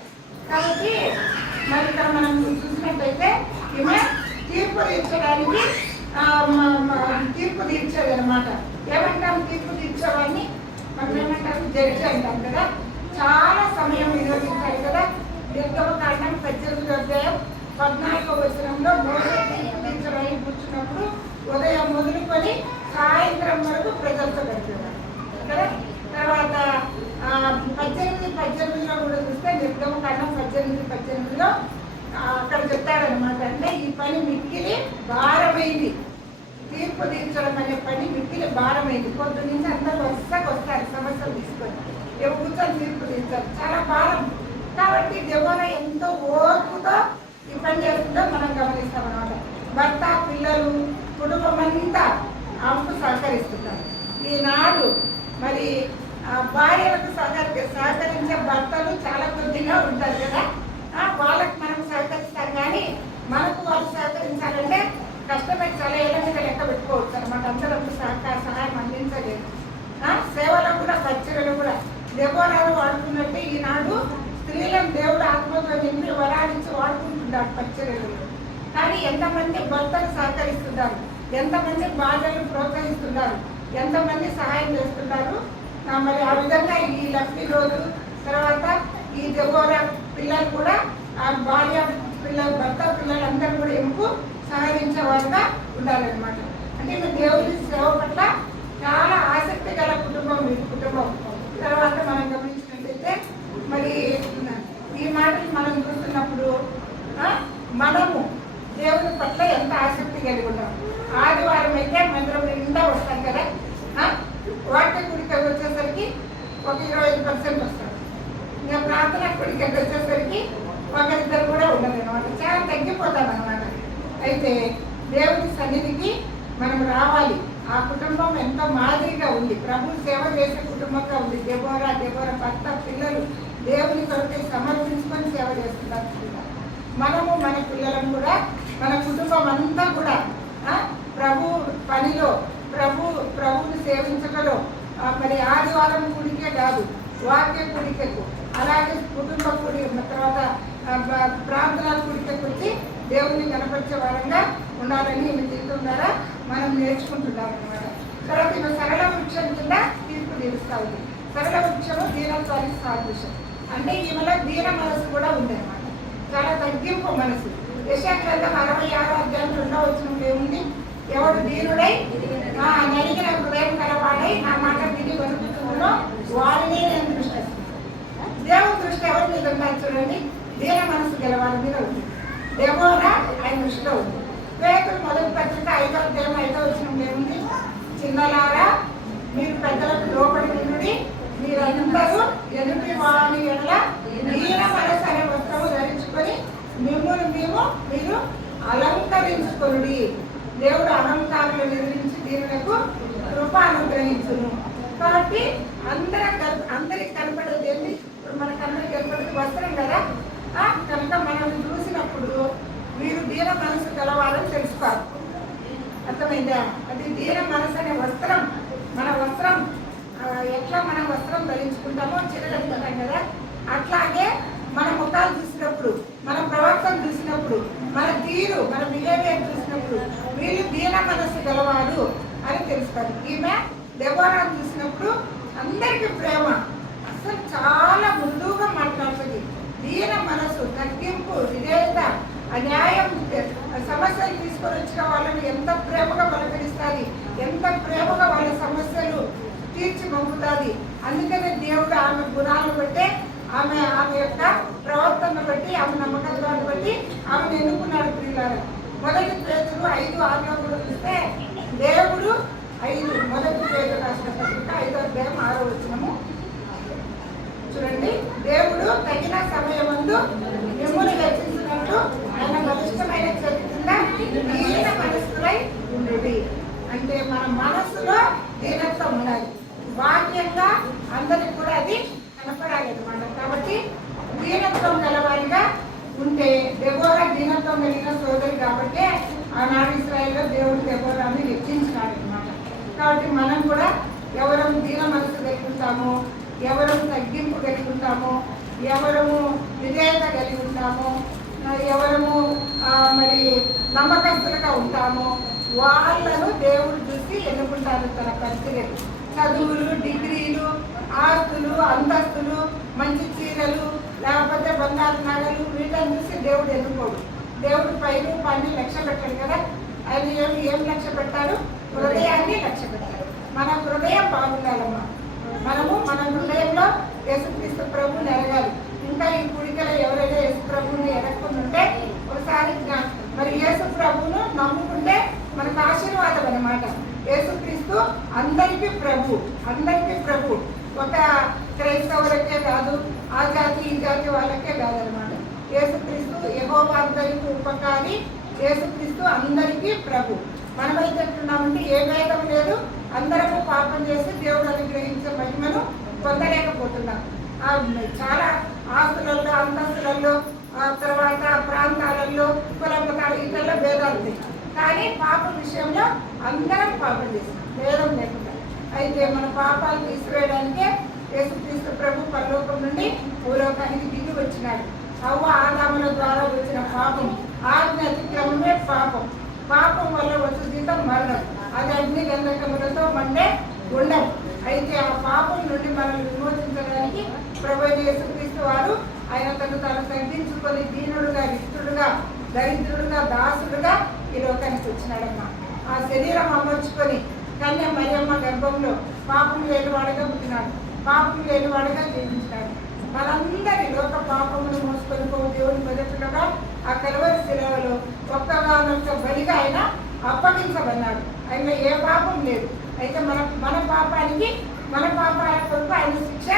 కాబట్టి మరి ఇక్కడ మనం చూసినట్టయితే ఈమె తీర్పు తీర్చడానికి తీర్పు తీర్చేది అనమాట. ఏమంటాం తీర్పు తీర్చేవాడిని మనం ఏమంటారు? జడ్జి అంటాం కదా. చాలా సమయం వినియోగించాలి కదా. నిర్గమకాండం 18:14 మోషే తీర్పు తీర్చడానికి కూర్చున్నప్పుడు ఉదయం మొదలుకొని సాయంత్రం వరకు ప్రజలతో గడిపేవారు కదా. తర్వాత 18:18లో కూడా చూస్తే నిర్గమకాండం 18:18లో అక్కడ చెప్తాడనమాట. అంటే ఈ పని మిక్కిలి భారమైంది. తీర్పు తీర్చడం అనే పని మిక్కిలి భారమైంది. పొద్దు నుంచి అందరూ వరుసగా వస్తారు సమస్యలు తీసుకొని, కూర్చొని తీర్పు తీర్చారు. చాలా భారం. కాబట్టి దెబోరా ఎంతో ఓర్పుతో ఈ పని చేస్తుందో మనం గమనిస్తాం అనమాట. భర్త, పిల్లలు, కుటుంబం అంతా ఆమెకు సహకరిస్తున్నారు. ఈనాడు మరి భార్యలకు సహకరించే భర్తలు చాలా కొద్దిగా ఉంటారు కదా. వాళ్ళకి మనం సహకరిస్తారు, కానీ మనకు వాళ్ళు సహకరించాలంటే కష్టమే. చాలా ఏళ్ళ మీద లెక్క పెట్టుకోవచ్చు అనమాట. అందరూ సహాయం అందించలేదు. సేవలో కూడా పరిచయలు కూడా దెబోరాలు వాడుకున్నట్టు ఈనాడు స్త్రీలను దేవుడు ఆత్మతో నింపి వరాలించి వాడుకుంటున్నారు పరిచయలు. కానీ ఎంతమంది భర్తలు సహకరిస్తున్నారు, ఎంతమంది భార్యలను ప్రోత్సహిస్తున్నారు, ఎంతమంది సహాయం చేస్తున్నారు. మరి ఆ విధంగా ఈ లక్ష్మీ రోజు తర్వాత ఈ దెబోరా పిల్లలు కూడా ఆ భార్య పిల్లలు, భర్త పిల్లలందరూ కూడా ఎందుకు సహకరించే వారుగా ఉండాలన్నమాట. అంటే మీ దేవుడి సేవ పట్ల చాలా ఆసక్తి గల కుటుంబం మీ కుటుంబం. తర్వాత మనం గమనించినట్లయితే మరి ఈ మాటలు మనం చూస్తున్నప్పుడు మనము దేవుని పట్ల ఎంత ఆసక్తి కలిగి ఉన్నాం. ఆదివారం అయితే మందిరం నిండా వస్తాం కదా. వాక్య గుడికి వచ్చేసరికి ఒక 25% వస్తారు. ఇంకా ప్రార్థన గుడికి వచ్చేసరికి ఒకరిద్దరు కూడా ఉండదు అనమాట. చాలా తగ్గిపోతాం అనమాట. అయితే దేవుని సన్నిధికి మనం రావాలి. ఆ కుటుంబం ఎంతో మాదిరిగా ఉంది. ప్రభు సేవ చేసే కుటుంబంగా ఉంది. దెబోరా భర్త, పిల్లలు దేవుని కొరకు సమర్పించుకొని సేవ చేస్తున్నారు. మనము మన పిల్లలను కూడా మన కుటుంబం అంతా కూడా ప్రభు పనిలో ప్రభువుని సేవించటలో మరి ఆదివారం గుడికే కాదు, వాక్య గుడికెకు, అలాగే కుటుంబ గుడి, తర్వాత ప్రార్థన గుడికెకు వచ్చి దేవుని కనపరిచే వారంగా ఉండాలని ఈమె జీవితం ద్వారా మనం నేర్చుకుంటున్నాం అన్నమాట. తర్వాత ఈమె సరళ వృక్షం కింద తీర్పు తీరుస్తా ఉంది. సరళ వృక్షము దీనత్వానికి సాదృశ్యం. అంటే ఈమెలో దీన మనసు కూడా ఉంది అన్నమాట. చాలా తగ్గింపు మనసు. యెషయా గ్రంథం 66:2 ఏముంది? ఎవడు దీనుడై నలిగిన హృదయం కలవాడై నా మాట విని వణుకుతుందో వాడినే నేను దృష్టి వస్తుంది. దేవుని దృష్టి ఎవరి మీద ఉంటారు చూడండి. దీన మనసు గెలవాడి మీద ఉంది. దెబోరా ఆయన దృష్టిలో ఉంది. పేతురు మొదటి పత్రిక 5:5 ఏముంది? చిన్నలారా మీరు పెద్దలకు లోపడి నుండి మీరందరూ ఎదుటి వారి ఎడల దీన మనసు అనే వస్త్రము ధరించుకొని మిమ్మల్ని మీరు అలంకరించుకొనుడి. దేవుడు అలంకారాలను ఎదిరించి దీనులకు కృప అనుగ్రహించును. కాబట్టి అందరికి కనపడేది ఏంటి? ఇప్పుడు మనకందరికి కనపడేది వస్త్రం కదా. కనుక మనం చూసినప్పుడు మీరు దీన మనసు గలవాలని తెలుసుకోవాలి. అర్థమైందా? అది దీన మనసు అనే వస్త్రం. మన వస్త్రం ఎట్లా మనం వస్త్రం ధరించుకుంటామో చిరగలుగుతాం కదా. అట్లాగే మన ముఖాలు చూసినప్పుడు, మన ప్రవర్తన చూసినప్పుడు, మన తీరు, మన బిహేవియర్ చూసినప్పుడు వీళ్ళు దీన మనసు గలవారు అని తెలుసుకోవాలి. ఈమె దెబోరాను చూసినప్పుడు అందరికీ ప్రేమ, అసలు చాలా మృదువుగా మాట్లాడుతుంది. దీన మనసు, తగ్గింపు, విధేయత, అన్యాయం, సమస్యలు తీసుకొని వచ్చిన వాళ్ళని ఎంత ప్రేమగా పలకరిస్తుంది, ఎంత ప్రేమగా వాళ్ళ సమస్యలు తీర్చి పంపుతుంది. అందుకనే దేవుడు ఆమె గుణాలను బట్టి, ఆమె యొక్క ప్రవర్తన బట్టి, ఆమె నమ్మకాలను బట్టి ఆమెను ఎన్నుకున్నాడు. పిల్లలు మొదటి పేతురు 5:6 కూడా చూస్తే దేవుడు 5 మొదటి పేరు రాసిన పత్రిక 5వ అధ్యాయం 6వ వచనము చూడండి. దేవుడు తగిన సమయమందు మిమ్మును రక్షించినట్లు ఆయన బలిష్టమైన చేతి కింద దీన మనస్సులై ఉండుడి. అంటే మన మనస్సులో దీనత్వం ఉండాలి. వాక్యంగా అందరికి కూడా అది కనపడాలి అన్నమాట. కాబట్టి దీనత్వం గలవారిగా ఉంటే, దెబోరా దీనత్వం కలిగిన సోదరి కాబట్టి ఆనాడు ఇశ్రాయేలులో దేవుడు దెబోరాని హెచ్చించినాడు అన్నమాట. కాబట్టి మనం కూడా ఎవరం దీన మనసు కలిగి ఉంటామో, ఎవరం తగ్గింపు కలిగి ఉంటామో, ఎవరము విధేయత కలిగి ఉంటామో, ఎవరము మరి నమ్మకస్తులుగా ఉంటామో వాళ్ళను దేవుడు చూసి ఎన్నుకుంటారు తన పరిచర్యలు. చదువులు, డిగ్రీలు, ఆస్తులు, అంతస్తులు, మంచి చీరలు, లేకపోతే బంగారు నగలు, వీటిని చూసి దేవుడు ఎన్నుకోడు. దేవుడు పైరు పని లక్ష్య పెట్టాడు కదా. ఆయన ఏం లక్ష్య పెట్టారు? హృదయాన్ని లక్ష్య పెట్టారు. మన హృదయం బాగుండాలమ్మా. మనము మన హృదయంలో యేసుక్రీస్తు ప్రభువుని ఎరగాలి. ఇంకా ఈ కూడికలో ఎవరైనా యేసు ప్రభువుని ఎరగకుంటే ఒకసారి మరి యేసు ప్రభువును నమ్ముకుంటే మనకు ఆశీర్వాదం అన్నమాట. యేసుక్రీస్తు అందరికీ ప్రభు, అందరికీ ప్రభు. ఒక క్రైస్తవులకే కాదు, ఆ జాతి ఈ జాతి వాళ్ళకే కాదనమాట. యేసుక్రీస్తు యెహోవా అందరికీ ఉపకారి, యేసుక్రీస్తు అందరికీ ప్రభు. మనమైతే ఎట్లున్నామంటే ఏ భేదం లేదు, అందరము పాపం చేసి దేవుడు అనుగ్రహించే మహిమను పొందలేకపోతున్నాం. చాలా ఆస్తులలో, అంతస్తులలో, తర్వాత ప్రాంతాలలో, కులమతాలు ఇట్లలో భేదాలు ఉన్నాయి. కానీ పాపం విషయంలో అందరం పాపం చేస్తాం, భేదం లేకుండా. అయితే మన పాపాలు తీసివేయడానికే యేసుక్రీస్తు ప్రభు పరలోకం నుండి భూలోకానికి దిగి వచ్చినాడు. అవ్వ ఆదాముల ద్వారా వచ్చిన పాపం, ఆజ్ఞ అతిక్రమమే పాపం. పాపం వల్ల వచ్చే జీతం మరణం. అది అగ్ని గంధకములతో మండే గుండం. అయితే ఆ పాపం నుండి మనల్ని విమోచించడానికి ప్రభు యేసుక్రీస్తు వారు ఆయన తను తగ్గించుకొని దీనుడుగా, రిక్తుడుగా, దరిద్రుడుగా, దాసుడుగా ఈ లోకానికి వచ్చినాడమ్మా. ఆ శరీరం అమర్చుకొని కన్య మరియమ్మ గర్భంలో పాపం లేనివాడుగా పుట్టినాడు, పాపం లేనివాడుగా జీవించినాడు. మనందరి లోక పాపమును మోసుకొని పో దేవుని మొదటిగా ఆ కలువరి శిలువలో ఒక్కగానొక్క బలిగా ఆయన అప్పగించబడినాడు. ఆయన ఏ పాపం లేదు. అయితే మన పాపానికి, మన పాపాల కొరకు ఆయన శిక్ష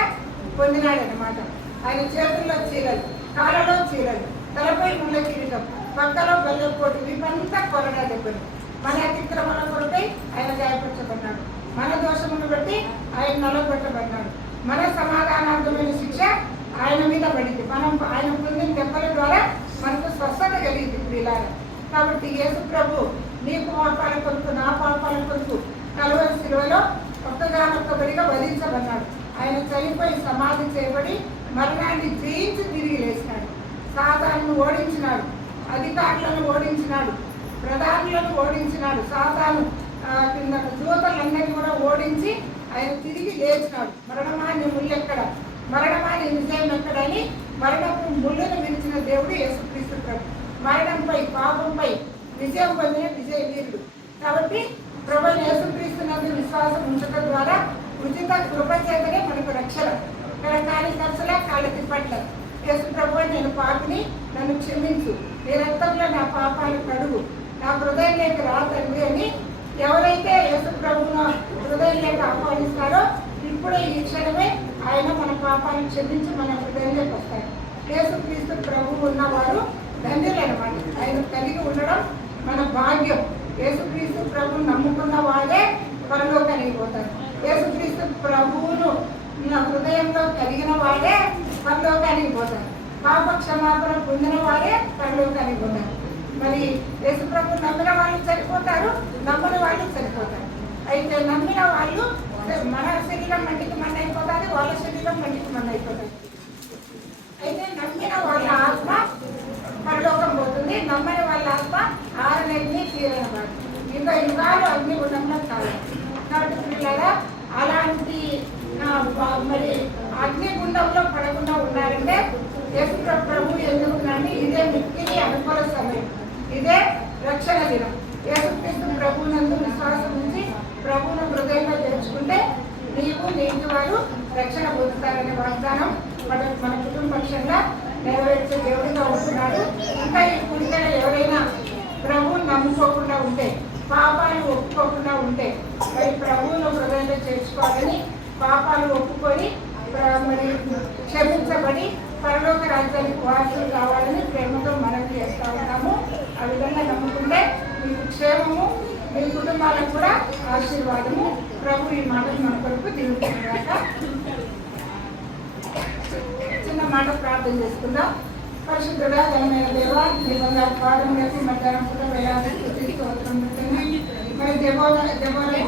పొందినాడు అన్నమాట. ఆయన చేతుల్లో చీరలు, కాళ్ళలో చీరలు, తలపై ముళ్ళ కిరీటం, పక్కలో బల్లెపోటు, ఇవంతా కొరడా దెబ్బలు. మన అతిక్రమణ కొరకై ఆయన గాయపరచబడ్డాడు. మన దోషమును బట్టి ఆయన నలగొట్టబడ్డాడు. మన సమాధానార్థమైన శిక్ష ఆయన మీద పడింది. మనం ఆయన పొందిన దెబ్బల ద్వారా మనకు స్వస్థత కలిగింది ఇప్పుడు ఇలా. కాబట్టి యేసు ప్రభు నీ పాపాల కొరకు, నా పాపాల కొరకు కలువరి శిలువలో ఒక్కగానొక్కబడిగా వధించబడ్డాడు. ఆయన చనిపోయి సమాధి చేయబడి మరణాన్ని జయించి తిరిగి లేచినాడు. సాతాను ఓడించినాడు, అధికారులను ఓడించినాడు, ప్రధానులను ఓడించినాడు, సాతాను కింద దూతలందరినీ కూడా ఓడించి ఆయన తిరిగి లేచినాడు. మరణమాన్ని ముళ్ళెక్కడ, మరణమాన్ని విజయం ఎక్కడని మరణపు ముళ్ళను విరిచిన దేవుడు యేసుక్రీస్తు ప్రభు. మరణంపై, పాపంపై విజయం పొందిన విజయ వీరుడు. కాబట్టి ప్రభు యేసుక్రీస్తు నందు విశ్వాసం ఉంచడం ద్వారా ఉచిత కృప చేతనే మనకు రక్షణ. ఇక్కడ కాలి ఖర్చుల కాళ్ళ తిప్పట్ల యేసు ప్రభు నేను పాపిని, నన్ను క్షమించు, నీ రక్తంలో నా పాపాలు కడుగు, నా హృదయంలోకి రా తండ్రి అని ఎవరైతే యేసు ప్రభువును హృదయంలోకి ఆహ్వానిస్తారో ఇప్పుడు ఈ క్షణమే ఆయన మన పాపాలను క్షమించి మన హృదయంలోకి వస్తాడు. యేసుక్రీస్తు ప్రభువు ఉన్నవారు ధన్యులు అన్నమాట. ఆయన కలిగి ఉండడం మన భాగ్యం. యేసుక్రీస్తు ప్రభువును నమ్ముకున్న వారే పరలోకానికి పోతారు. యేసుక్రీస్తు ప్రభువును నా హృదయంలో కలిగిన వాడే పరలోకానికి పోతారు. పాప క్షమాపణ పొందిన వారే పరలోకానికి పోతారు. మరి యేసు ప్రభు నమ్మిన వాళ్ళు చనిపోతారు, నమ్మని వాళ్ళు చనిపోతారు. అయితే నమ్మిన వాళ్ళు మన శరీరం మంటికి మన అయిపోతుంది, వాళ్ళ శరీరం మంటికి మన అయిపోతుంది. అయితే నమ్మిన వాళ్ళ ఆత్మ పరలోకం పోతుంది, నమ్మని వాళ్ళ ఆత్మ ఆరనెగ్ని తీరనవాడు. ఇంకా యుగాలు అగ్ని గుండంలో కాదు. కాబట్టి పిల్లగా అలాంటి మరి అగ్నిగుండంలో పడకుండా ఉన్నారంటే యేసు ప్రభు ఎందుకున్నాండి ఇదే మిక్కిలి అనుకూల సమయం, ఇదే రక్షణ దినం. యేసుక్రీస్తు ప్రభువునందు విశ్వాసం ఉంచి ప్రభువును హృదయంలో తెచ్చుకుంటే నీవు నీటి వారు రక్షణ పొందుతారనే వాగ్దానం మన కుటుంబ పక్షంగా నెరవేర్చే దేవుడిగా ఉంటున్నాడు. ఇంకా ఈ కుడికడ ఎవరైనా ప్రభువుని నమ్ముకోకుండా ఉంటే పాపాలు ఒప్పుకోకుండా ఉంటే మరి ప్రభువును హృదయంలో చేర్చుకోవాలని, పాపాలు ఒప్పుకొని మరి క్షమించబడి పరలోక రాజ్యానికి వారసులు కావాలని ప్రేమతో మనం చేస్తూ ఉన్నాము. ఆ విధంగా నమ్ముకుంటే మీకు క్షేమము, మీ కుటుంబాలకు కూడా ఆశీర్వాదము. ప్రభు ఈ మాటలు మన కొరకు దీవించుకున్నాక చిన్న మాట ప్రార్థన చేసుకుందాం. పరిశుద్ధుడా ఘనమైన దేవ, మీ బంగారు పాదం వేసి మధ్యాహ్నం కూడా వేలాది స్తోత్రం ఉంటుంది. మరి దెబోరా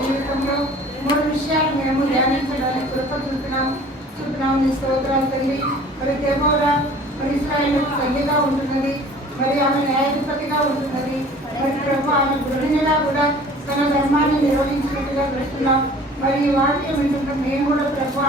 జీవితంలో 3 విషయాలు మేము ధ్యానించడానికి కృప చూపుతున్నాం. నీ స్తోత్రాలు తల్లి. మరి దెబోరా మరి ఇశ్రాయేలుకు తల్లిగా ఉంటున్నది, మరి ఆమె న్యాయాధిపతిగా ఉంటున్నది. మరి ప్రభు ఆమె గృహిణిగా కూడా తన ధర్మాన్ని నిర్వహించినట్టుగా చూస్తున్నాం. మరి ఈ వాక్యం వింటుంటే మేము కూడా ప్రభు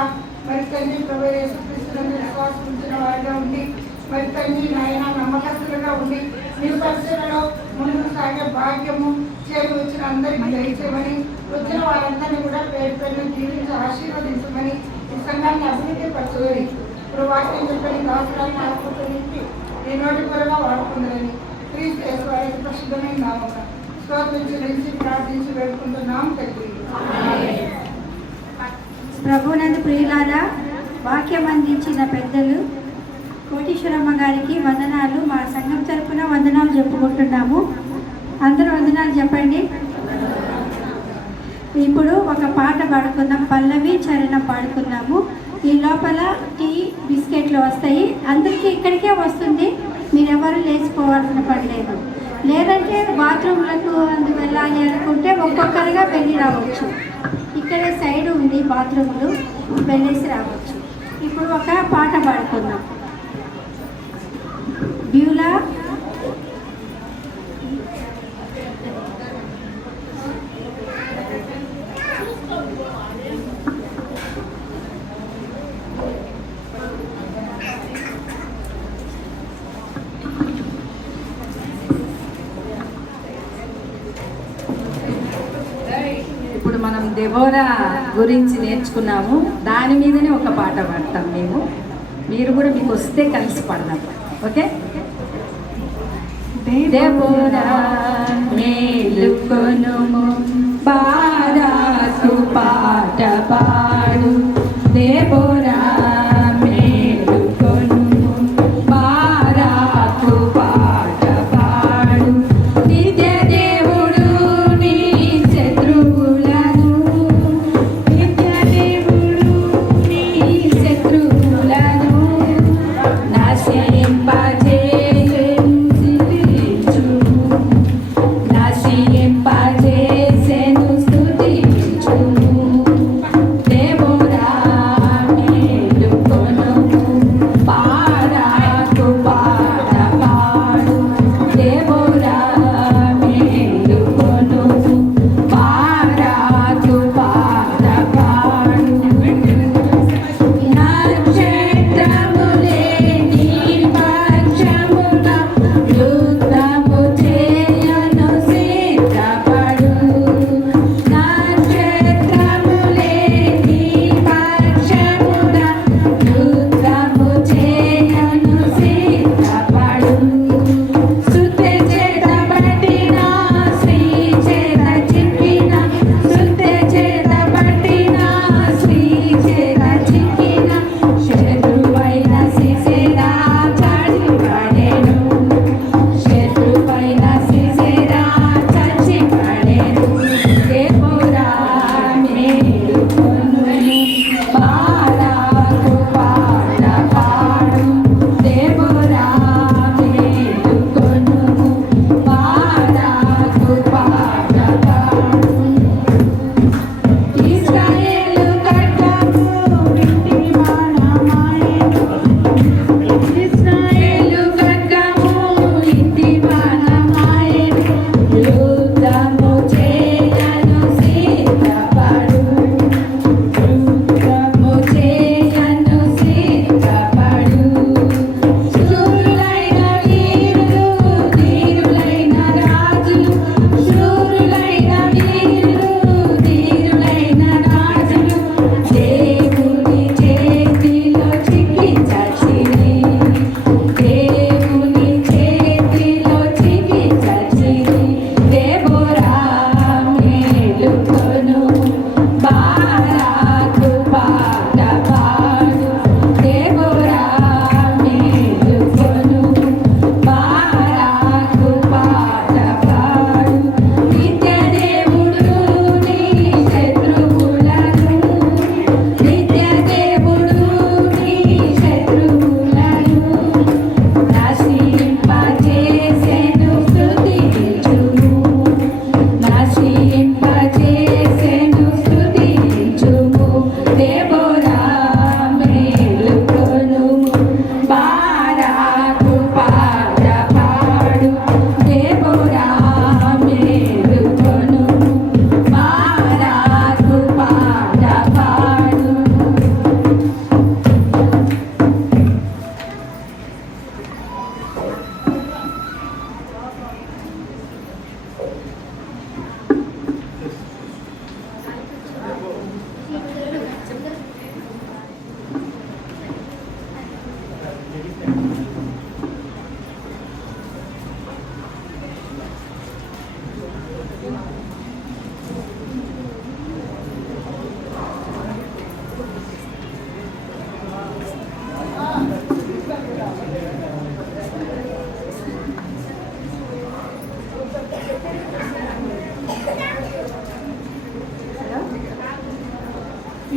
మరి తండ్రి ప్రభు యేసుక్రీస్తులను విశ్వాసం ఉంచిన వారిగా ఉండి, మరి తండ్రి నాయన నమ్మకస్తులుగా ఉండి మీ పరిస్థితులలో ముందుకు సాగే భాగ్యము చేరి వచ్చిన అందరికీ దయచేయమని, వచ్చిన వారందరినీ కూడా పేరు పేరు జీవించి ఆశీర్వదించమని, ఈ సంఘాన్ని అభివృద్ధి పరచుకొని ఇప్పుడు వాక్యం చెప్పని అవసరాన్ని ఆత్మకరించి ఈ నోటి పరంగా వాడుకుందని క్రీస్తు యేసు వారి ప్రసిద్ధమైన నామమున స్తోత్రించి ప్రార్థించి వేడుకుంటున్నాం తండ్రి. ప్రభునందు ప్రియులారా, వాక్యం అందించిన పెద్దలు కోటీశ్వరమ్మ గారికి వందనాలు. మా సంఘం తరపున వందనాలు చెప్పుకుంటున్నాము. అందరూ వందనాలు చెప్పండి. ఇప్పుడు ఒక పాట పాడుకుందాం, పల్లవి చరణం పాడుకున్నాము. ఈ లోపల టీ బిస్కెట్లు వస్తాయి, అందరికీ ఇక్కడికే వస్తుంది. మీరెవరు లేచిపోవాల్సిన పని లేదు. లేదంటే బాత్రూమ్లకు అందు వెళ్ళాలి అనుకుంటే ఒక్కొక్కరుగా వెళ్ళి రావచ్చు. ఇక్కడే సైడ్ ఉంది బాత్రూములు, వెళ్ళేసి రావచ్చు. ఇప్పుడు ఒక పాట పాడుకుందాం. బ్యూలా ఇప్పుడు మనం దెబోరా గురించి నేర్చుకున్నాము. దాని మీదనే ఒక పాట పాడతాం మేము. మీరు కూడా మీకు వస్తే కలిసి పాడదాం. ఓకే? దెబోరా మేలుకొనుము, బారాకు పాట పాడు. దెబోరా మేలుకొనుము, బారాకు పాట పాడు. నిత్య దేవుడు నీ శత్రువులను, నిత్య దేవుడు నీ శత్రువులను నశింపజేయును, నశింపజేసెను స్తుతించుము.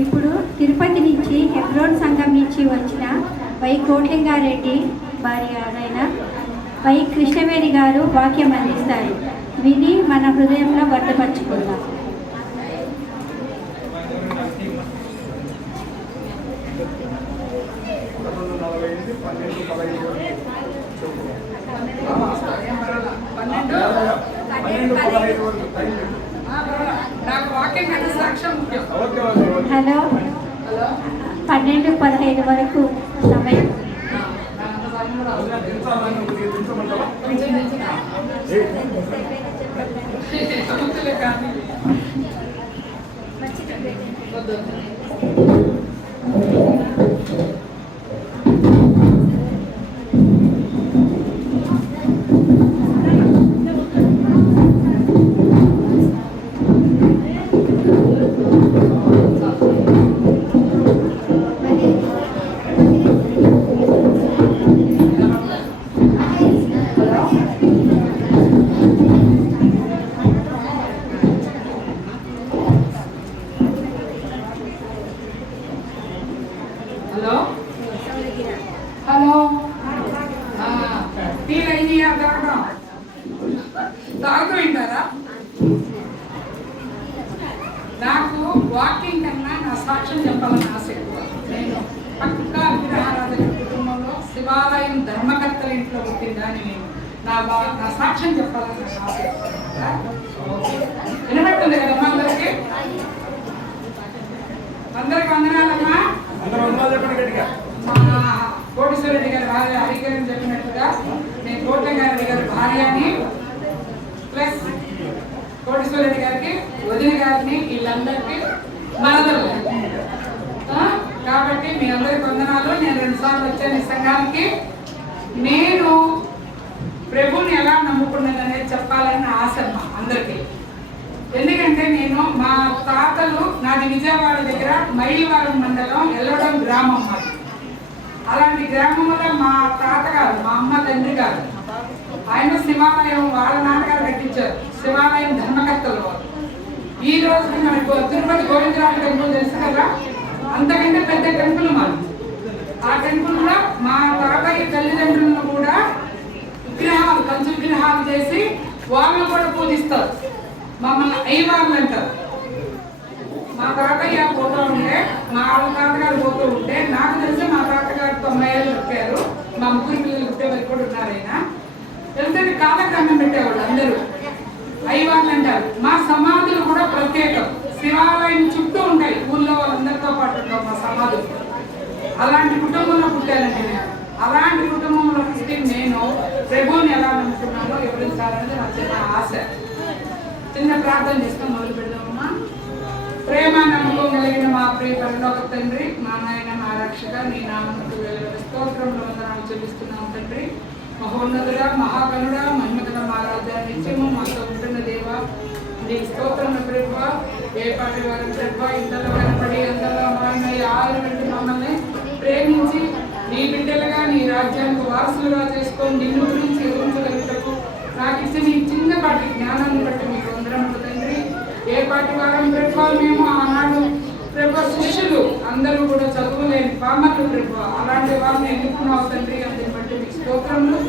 ఇప్పుడు తిరుపతి నుంచి హెబ్రోన్ సంఘం నుంచి వచ్చిన వై కోట్లింగారెడ్డి భార్య అయిన వై కృష్ణవేణి గారు వాక్యం అందిస్తారు. విని మన హృదయంలో భద్రపరచుకుందాం. హలో 12:15 వరకు సమయం. హలో హలో టీలు అయినాయా? తాగుతూ వింటారా? నాకు వాకింగ్ కన్నా నా సాక్ష్యం చెప్పాలని ఆశ ఎక్కువ. నేను పక్కా విగ్రహారాధన కుటుంబంలో శివాలయం ధర్మకర్తల ఇంట్లో పుట్టిందని నేను నా సాక్ష్యం చెప్పాలని ఆశ వినబడుతుంది కదమ్మా అందరికి? అందరికి వందనాలమ్మా. మా కోటేశ్వరరెడ్డి గారి భార్య హరికరణ చెప్పినట్టుగా నేను కోట్లింగారెడ్డి గారి భార్యని ప్లస్ కోటేశ్వరరెడ్డి గారికి వదిన గారిని వీళ్ళందరికీ మరదలు. కాబట్టి మీ అందరికి వందనాలు. నేను 2 సార్లు వచ్చాను ఈ సంఘానికి. నేను ప్రభుని ఎలా నమ్ముకున్నాననేది చెప్పాలని ఆశ అందరికీ. ఎందుకంటే నేను మా తాతలు, నాది విజయవాడ దగ్గర మైలవరం మండలం ఎల్లడం గ్రామం మాది. అలాంటి గ్రామంలో మా తాతగారు, మా అమ్మ తండ్రి గారు, ఆయన శివాలయం వాళ్ళ నాన్నగారు కట్టించారు. శివాలయం ధర్మకర్తలు వారు. ఈ రోజు మనకు తిరుపతి గోవిందరాజు టెంపుల్ తెలుసు కదా, అంతకంటే పెద్ద టెంపుల్ మాది. ఆ టెంపుల్ కూడా మా తాతయ్య తల్లిదండ్రులను కూడా విగ్రహాలు, కంచు విగ్రహాలు చేసి వాళ్ళను కూడా పూజిస్తారు. మమ్మల్ని అయ్యవార్లు అంటారు. మా తాతయ్య పోతూ ఉంటే, మా తాతగారు పోతూ ఉంటే, నాకు తెలిసి మా తాతగారు 90 ఏళ్ళు పెట్టారు. మా ముగ్గురు పిల్లలు పుట్టే వరకు కూడా ఉన్నారు. ఆయన తెలిసి కాలక్రమం పెట్టేవాళ్ళు అందరూ అయ్యవార్లు అంటారు. మా సమాధులు కూడా ప్రత్యేకం. శివాలయం చుట్టూ ఉంటాయి. ఊళ్ళో వాళ్ళందరితో పాటు ఉంటాం మా సమాధులు. అలాంటి కుటుంబంలో పుట్టానండి నేను. అలాంటి కుటుంబంలో పుట్టి నేను ప్రభువుని ఎలా నమ్ముకున్నానో వివరించాలనేది నా చిన్న ఆశ. చిన్న ప్రార్థన చేసుకొని మొదలు పెడదామమ్మా. ప్రేమ నమ్మకం కలిగిన మా ప్రియ పరలోక తండ్రి, మా నాయన, మా రక్షక, నీ నామమునకు వేల స్తోత్రములు వందనాలు చెల్లిస్తున్నాము తండ్రి. మహోన్నతుడ, మహాగణుడ, మహిమగల మా రాజా, నిత్యము మాతో ఉంటున్న దేవ, నీ స్తోత్రం ప్రభు. ఏ పాటి వారి ప్రభు ఇంతలో కనపడి అందరూ అమ్మాయిన 6 గంటలు మమ్మల్ని ప్రేమించి నీ బిడ్డలుగా, నీ రాజ్యానికి వారసులుగా చేసుకొని నిన్ను గురించి ఎదురించగలుగుటకు నాకు ఇచ్చిన ఈ చిన్నపాటి జ్ఞానాన్ని బట్టి మీకు వందనములు తండ్రి. ఏ పాటి వారం ప్రభు మేము ఆనాడు ప్రభు శిష్యులు అందరూ కూడా చదువులేని పామర్లు ప్రభు, అలాంటి వారిని ఎన్నుకున్నావు తండ్రి. అందుని బట్టి మీకు స్తోత్రములు.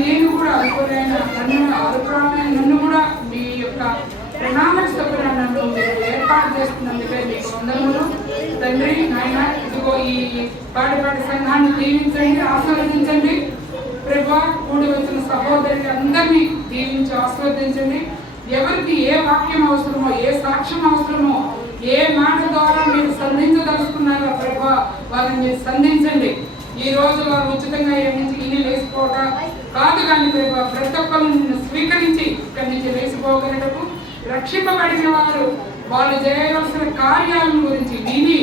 నేను కూడా అనుకునే నన్ను కూడా మీ యొక్క ప్రణాళికను మీరు ఏర్పాటు చేస్తున్నందుకే మీకు వందనములు తండ్రి. నాయన ఇదిగో ఈ పాడిపాటి సంఘాన్ని దీవించండి, ఆశీర్వదించండి ప్రభు. కూడి వచ్చిన సహోదరుని అందరినీ దీవించి ఆశీర్వదించండి. ఎవరికి ఏ వాక్యం అవసరమో, ఏ సాక్ష్యం అవసరమో, ఏ మాట ద్వారా మీరు సంధించదలుచుకున్నారో ప్రభు వారిని మీరు సంధించండి. ఈ రోజు వారు ఉచితంగా ఇన్ని లేచిపోవటం కాదు కానీ ప్రభు, ప్రతి ఒక్కరు నిన్ను స్వీకరించి ఇక్కడి నుంచి లేచిపోగలటకు, రక్షింపబడిన వారు వాళ్ళు చేయవలసిన కార్యాలను గురించి విని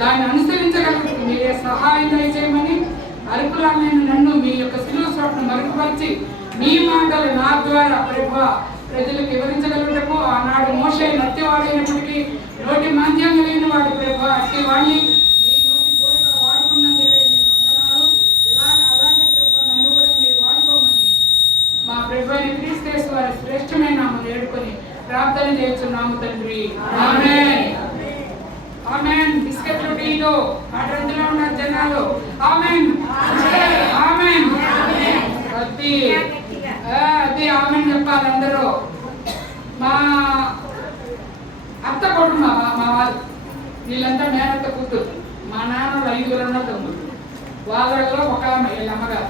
దాన్ని అనుసరించగలటకు మీరే సహాయం దయచేయమని, అరుపురాలైన నన్ను మీ యొక్క శిలువ స్వప్నం మరుగుపరిచి మీ మాటలు నా ద్వారా ప్రభు ప్రజలకు వివరించగలుగుటకు, ఆనాడు మోషే నత్యవాడైనప్పటికీ నోటి మాంద్యం కలిగిన వాడు ప్రభు, అట్టి వాడిని మీ నోటి బోరగా వాడుకున్నందుకే మీకు వందనాలు. అలాగే ప్రభు నన్ను కూడా మీరు వాడుకోమని మా ప్రభు అయిన క్రీస్తు వారి శ్రేష్టమైన నామమున వేడుకొని ప్రార్థన చేస్తున్నాము తండ్రి. ఆమేన్. ఆమేన్. తెలీదు. అడ్రస్లో ఉన్న జనాలు ఆమెన్ ఆమెన్ అది ఆమెన్ చెప్పాలి అందరూ. మా అత్త కొడుకు మా వాళ్ళు వీళ్ళంతా మేనత్త కూతురు. మా నాన్న 5 తమ్ముడు. వాళ్ళలో ఒక అమ్మాయి వీళ్ళ అమ్మగారు.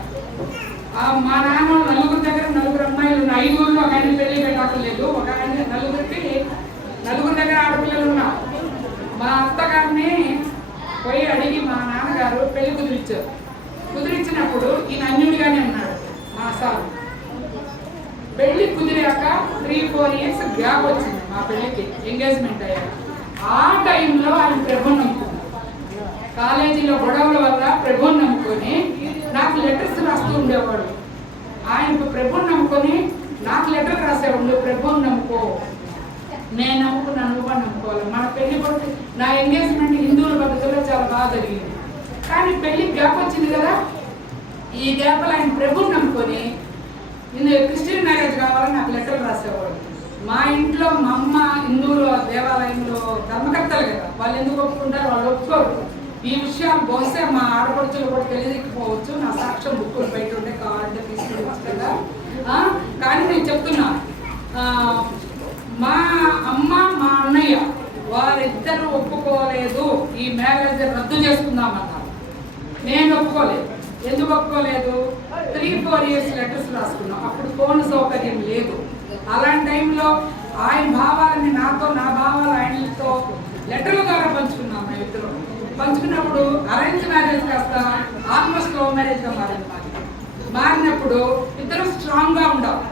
మా నాన్న 4 దగ్గర 4 అమ్మాయిలు ఉన్న 5 ఒక ఆయన పెళ్లి పెట్టలేదు. ఒక ఆయన 4 దగ్గర ఆడపిల్లలు ఉన్నారు. మా అత్తగారిని పోయి అడిగి మా నాన్నగారు పెళ్లి కుదిరించారు. కుదిరించినప్పుడు ఈయన అన్యుడిగానే ఉన్నాడు మా సార్. పెళ్లి కుదిరాక 3-4 ఇయర్స్ గ్యాప్ వచ్చింది మా పెళ్లికి, ఎంగేజ్మెంట్ అయ్యాక. ఆ టైంలో ఆయన ప్రభుని నమ్ముకున్నాడు. కాలేజీలో గొడవల వల్ల ప్రభుని నమ్ముకొని నాకు లెటర్స్ రాస్తూ ఉండేవాడు. ఆయన ప్రభుని నమ్ముకొని నాకు లెటర్ రాసేవాడు, ప్రభుని నమ్ముకో, నేను నమ్ముకున్నా, నువ్వు కూడా నమ్ముకోవాలి. మన పెళ్లి కూడా నా ఎంగేజ్మెంట్ హిందువుల పద్ధతిలో చాలా బాగా జరిగింది. కానీ పెళ్లికి గ్యాప్ వచ్చింది కదా, ఈ గ్యాప్లో ఆయన ప్రభుని నమ్ముకొని క్రిస్టియన్ మ్యారేజ్ కావాలని నాకు లెటర్ రాసేవాడు. మా ఇంట్లో మా అమ్మ హిందువుల దేవాలయంలో ధర్మకర్తలు కదా, వాళ్ళు ఎందుకు ఒప్పుకుంటారు, వాళ్ళు ఒప్పుకోరు. ఈ విషయాలు బహుశా మా ఆడపడుచులు కూడా తెలియకపోవచ్చు. నా సాక్ష్యం బుక్కులు బయట ఉండే కావాలంటే తీసుకుని కదా. కానీ నేను చెప్తున్నా, మా అమ్మ మా అన్నయ్య వారిద్దరూ ఒప్పుకోలేదు, ఈ మ్యారేజ్ రద్దు చేసుకుందామన్నారు. నేను ఒప్పుకోలేదు. ఎందుకు ఒప్పుకోలేదు? 3-4 ఇయర్స్ లెటర్స్ రాసుకున్నాం. అప్పుడు ఫోన్ సౌకర్యం లేదు. అలాంటి టైంలో ఆయన భావాలని నాతో, నా భావాలు ఆయనతో లెటర్ల ద్వారా పంచుకున్నాం. మేము ఇద్దరు పంచుకున్నప్పుడు అరేంజ్ మ్యారేజ్ కాస్త ఆల్మోస్ట్ లవ్ మ్యారేజ్గా మారింది. మారినప్పుడు ఇద్దరు స్ట్రాంగ్గా ఉండాలి.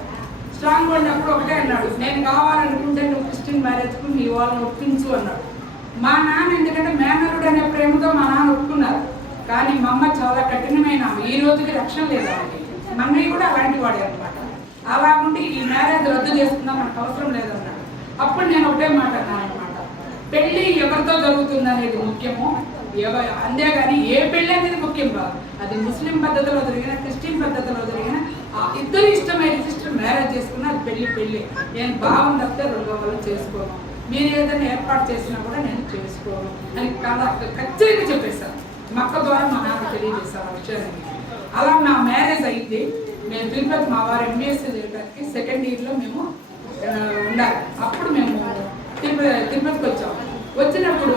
స్ట్రాంగ్గా ఉన్నప్పుడు ఒకటే అన్నాడు, నేను కావాలనుకుంటే నువ్వు క్రిస్టియన్ మ్యారేజ్కు నీ వాళ్ళని ఒప్పించు అన్నాడు. మా నాన్న ఎందుకంటే మేనరుడు అనే ప్రేమతో మా నాన్న ఒప్పుకున్నారు. కానీ మా అమ్మ చాలా కఠినమైన, ఈ రోజుకి రక్షణ లేదా. మా అన్నయ్య కూడా అలాంటి వాడే అనమాట. అలా ఉండి ఈ మ్యారేజ్ రద్దు చేసుకుందాం, మనకు అవసరం లేదన్నాడు. అప్పుడు నేను ఒకటే మాట అన్నాను అనమాట, పెళ్ళి ఎవరితో జరుగుతుంది అనేది ముఖ్యము, అంతేగాని ఏ పెళ్ళి అనేది ముఖ్యం కాదు. అది ముస్లిం పద్ధతిలో జరిగిన, క్రిస్టియన్ పద్ధతిలో జరిగిన, ఇద్దరు ఇష్టమైన సిస్టర్ మ్యారేజ్ చేసుకున్న అది పెళ్ళి. నేను భావం తప్పితే 2 వాళ్ళు చేసుకోను. మీరు ఏదైనా ఏర్పాటు చేసినా కూడా నేను చేసుకోను అని ఖచ్చితంగా చెప్పేశాను. మా అక్క ద్వారా మా నాన్న తెలియజేశారు ఆ విషయాన్ని. అలా నా మ్యారేజ్ అయింది. మేము తిరుపతి, మా వారు ఎంబీఎస్సీ చేయడానికి 2nd ఇయర్లో మేము ఉండాలి. అప్పుడు మేము తిరుపతికి వచ్చాము. వచ్చినప్పుడు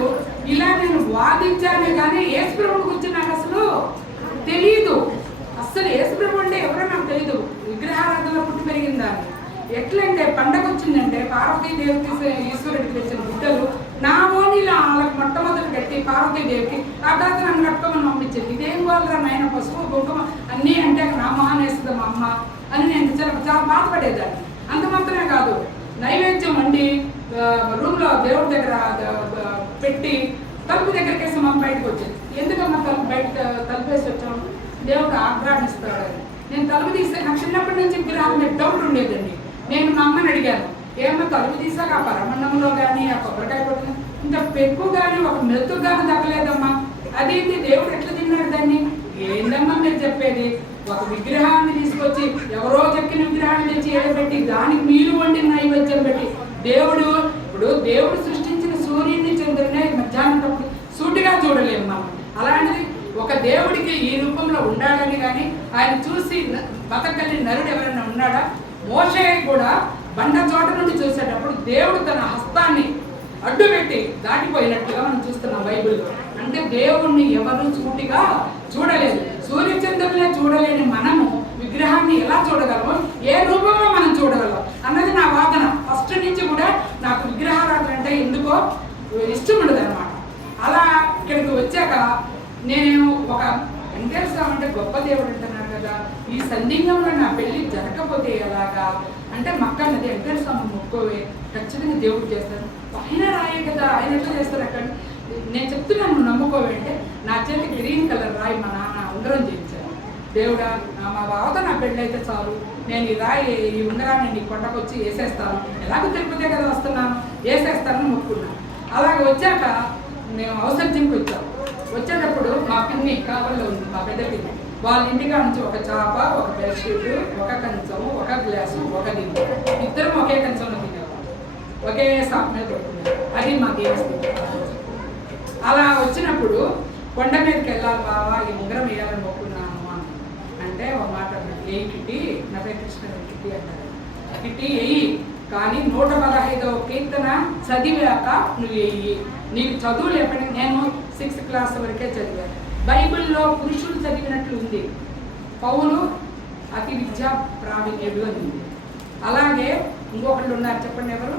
ఇలా నేను వాదించాను కానీ యేసుప్రభుని గురించి నాకు అసలు తెలియదు. అస్సలు యేసుప్రభు అంటే ఎవరో నాకు తెలియదు. విగ్రహారాధనలో పుట్టి పెరిగిందాన్ని. ఎట్లంటే పండగ వచ్చిందంటే పార్వతీదేవికి ఈశ్వరుడికి తెచ్చిన బిడ్డలు నా ఓనిలో వాళ్ళకి మొట్టమొదటి కట్టి పార్వతీదేవికి ఆ తర్వాత నన్ను కట్టుకోమని పంపించింది. ఇదేం వాళ్ళరా నాయన, పసుపు కుంకుమ అన్నీ అంటే నా మానేస్తుంది మా అమ్మ అని నేను చాలా బాధపడేదాన్ని. అంత మాత్రమే కాదు, నైవేద్యం వండి రూమ్లో దేవుడి దగ్గర పెట్టి తలుపు దగ్గరికేసి మా బయటకు వచ్చింది. ఎందుకమ్మా తలుపేసి వచ్చాము, దేవుడు ఆగ్రహిస్తాడని. నేను తలుపు తీస్తే నాకు చిన్నప్పటి నుంచి విగ్రహాల మీద డౌట్ ఉండేదండి. నేను మా అమ్మని అడిగాను, ఏమో తలుపు తీసాక ఆ పరమన్నంలో కానీ ఆ కొబ్బరికాయ కొట్టిన ఇంత పెక్కు కానీ ఒక మెతుకు కానీ తగ్గలేదమ్మా, అదేంటి దేవుడు ఎట్లా తిన్నాడు దాన్ని? ఏందమ్మా మీరు చెప్పేది? ఒక విగ్రహాన్ని తీసుకొచ్చి ఎవరో చెక్కిన విగ్రహాన్ని తెచ్చి ఏడబెట్టి దానికి మీరు వండిన నైవేద్యం పెట్టి ఇప్పుడు దేవుడు సృష్టించిన సూర్యుడిని చంద్రుడిని మధ్యాహ్నం సూటిగా చూడలేము మనం. అలాంటిది ఒక దేవుడికి ఈ రూపంలో ఉండాలని కానీ ఆయన చూసి బతకలిని నరుడు ఎవరైనా ఉన్నాడా? మోషే కూడా బండ చోట నుండి చూసేటప్పుడు దేవుడు తన హస్తాన్ని అడ్డుపెట్టి దాటిపోయినట్టుగా మనం చూస్తున్నాం బైబిల్లో. అంటే దేవుణ్ణి ఎవరు సూటిగా చూడలేదు. సూర్యచంద్రులనే చూడలేని మనము విగ్రహాన్ని ఎలా చూడగలము, ఏ రూపంలో మనం చూడగలం అన్నది నా వాదన. ఫస్ట్ నుంచి కూడా నాకు విగ్రహారాధన అంటే ఎందుకో ఇష్టం ఉండదు అనమాట. అలా ఇక్కడికి వచ్చాక నేను ఒక వెంకటేశ్వర అంటే గొప్ప దేవుడు అంటున్నారు కదా, ఈ సందిగ్ధంలో నా పెళ్లి జరగకపోతే ఎలాగా అంటే మక్క నది వెంకటేశ్వర మొక్కోవే, ఖచ్చితంగా దేవుడు చేస్తాను. ఆయన రాయే కదా, ఆయన ఎట్లా చేస్తారు అక్కడ? నేను చెప్తున్నాను, నువ్వు నమ్ముకోవే అంటే నా చేతి గ్రీన్ కలర్ రాయి మా నాన్న ఉంగరం చేయించాను. దేవుడా, మా బావతో నా పెళ్ళి అయితే చాలు, నేను ఈ రాయి ఈ ఉంగరాన్ని నీ కొండకు వచ్చి వేసేస్తాను, ఎలాగో తిరుపతే కదా వస్తున్నాను, వేసేస్తానని మొక్కున్నాను. అలాగే వచ్చాక మేము అవసరంకి వచ్చాము. వచ్చేటప్పుడు మా పిన్ని కావల్లో ఉంది, మా పెద్ద పిన్ని. వాళ్ళ ఇంటికా నుంచి ఒక చాప, ఒక బెడ్షీట్, ఒక కంచము, ఒక గ్లాసు, ఒక గిన్నె, ఇద్దరం ఒకే కంచంలో తినేవాళ్ళం, ఒకే సాప్ మీద పెట్టుకున్నాం. అది మా దేవస్థానం. అలా వచ్చినప్పుడు కొండ మీదకి వెళ్ళాలి బావా, ఈ ఉంగరం వేయాలని మొక్కున్నాను అని అంటే ఒక మాట అన్నాడు, ఏ కిట్టి, నా పేరు కృష్ణ కిట్టి అంటారు, కిట్టి వెయ్యి, కానీ 115వ కీర్తన చదివాక నువ్వు వెయ్యి. నీకు చదువులు ఎప్పటి, నేను 6th క్లాస్ వరకే చదివాను. బైబిల్లో పురుషులు చదివినట్లు ఉంది, పౌలు అతి విద్యా ప్రావీణ్యుడు అని ఉంది. అలాగే ఇంకొకళ్ళు ఉన్నారు, చెప్పండి ఎవరు?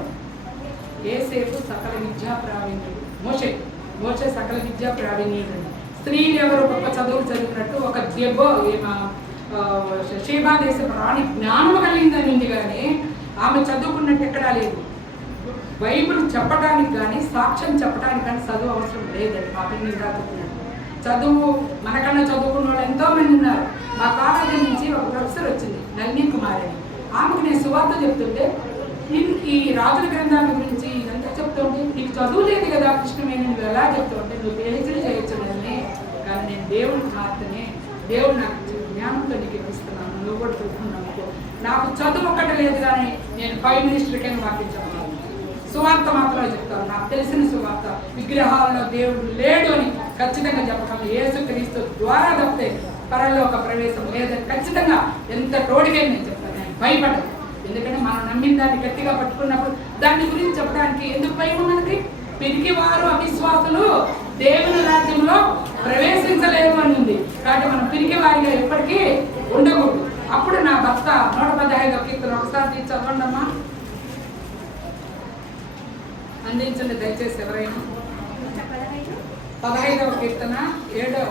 యేసేపు సకల విద్యా ప్రావీణ్యుడు, మోషే సకల విద్యా ప్రావీణ్యుడు. స్త్రీలు ఎవరు గొప్ప చదువులు చదివినట్టు ఒక షేబా దేశపు రాణి జ్ఞానం కలిగిందని ఉంది, కానీ ఆమె చదువుకున్నట్టు ఎక్కడా లేదు. బైబిల్ చెప్పడానికి కానీ సాక్ష్యం చెప్పడానికి కానీ చదువు అవసరం లేదండి. మా పిల్లలు చదువుకున్నట్టు చదువు మనకన్నా చదువుకున్న వాళ్ళు ఎంతో మంది ఉన్నారు. మా కాలేజీ నుంచి ఒక ప్రొఫెసర్ వచ్చింది, నళిని కుమార్ అని. ఆమెకు నేను సువార్త చెప్తుంటే, ఈ రాజుల గ్రంథాల గురించి ఇదంతా చెప్తుంటే, నీకు చదువు లేదు కదా కృష్ణమేని, నువ్వు ఎలా చెప్తుంటే, నువ్వు పిహెచ్డీ చేయొచ్చు అని. కానీ నేను దేవుడికి మాత్రమే, దేవుడు నాకు జ్ఞానంతో నీకు ఇప్పిస్తున్నాను, నువ్వు కూడా చదువుకున్నావు. నాకు చదువు ఒక్కటి లేదు, కానీ నేను 5 మినిస్టర్కైనా వాకించాను, సువార్త మాత్రమే చెప్తాను. నాకు తెలిసిన సువార్త, విగ్రహాల్లో దేవుడు లేడు అని ఖచ్చితంగా చెప్పగలను. యేసుక్రీస్తు ద్వారా తప్పితే పరలోక ప్రవేశం లేదని ఖచ్చితంగా ఎంత తోడుగా నేను చెప్తాను. నేను భయపడను, ఎందుకంటే మనం నమ్మిన దాన్ని గట్టిగా పట్టుకున్నప్పుడు దాని గురించి చెప్పడానికి ఎందుకు భయం మనకి? పిరికి వారు అవిశ్వాసులు దేవుని రాజ్యంలో ప్రవేశించలేరు అని ఉంది. కాబట్టి మనం పిరికి వారిగా ఎప్పటికీ ఉండకూడదు. అప్పుడు నా భర్త 115వ కీర్తన ఒకసారి చదవండి అమ్మా, అందించండి దయచేసి ఎవరైనా. 15వ కీర్తన 7వ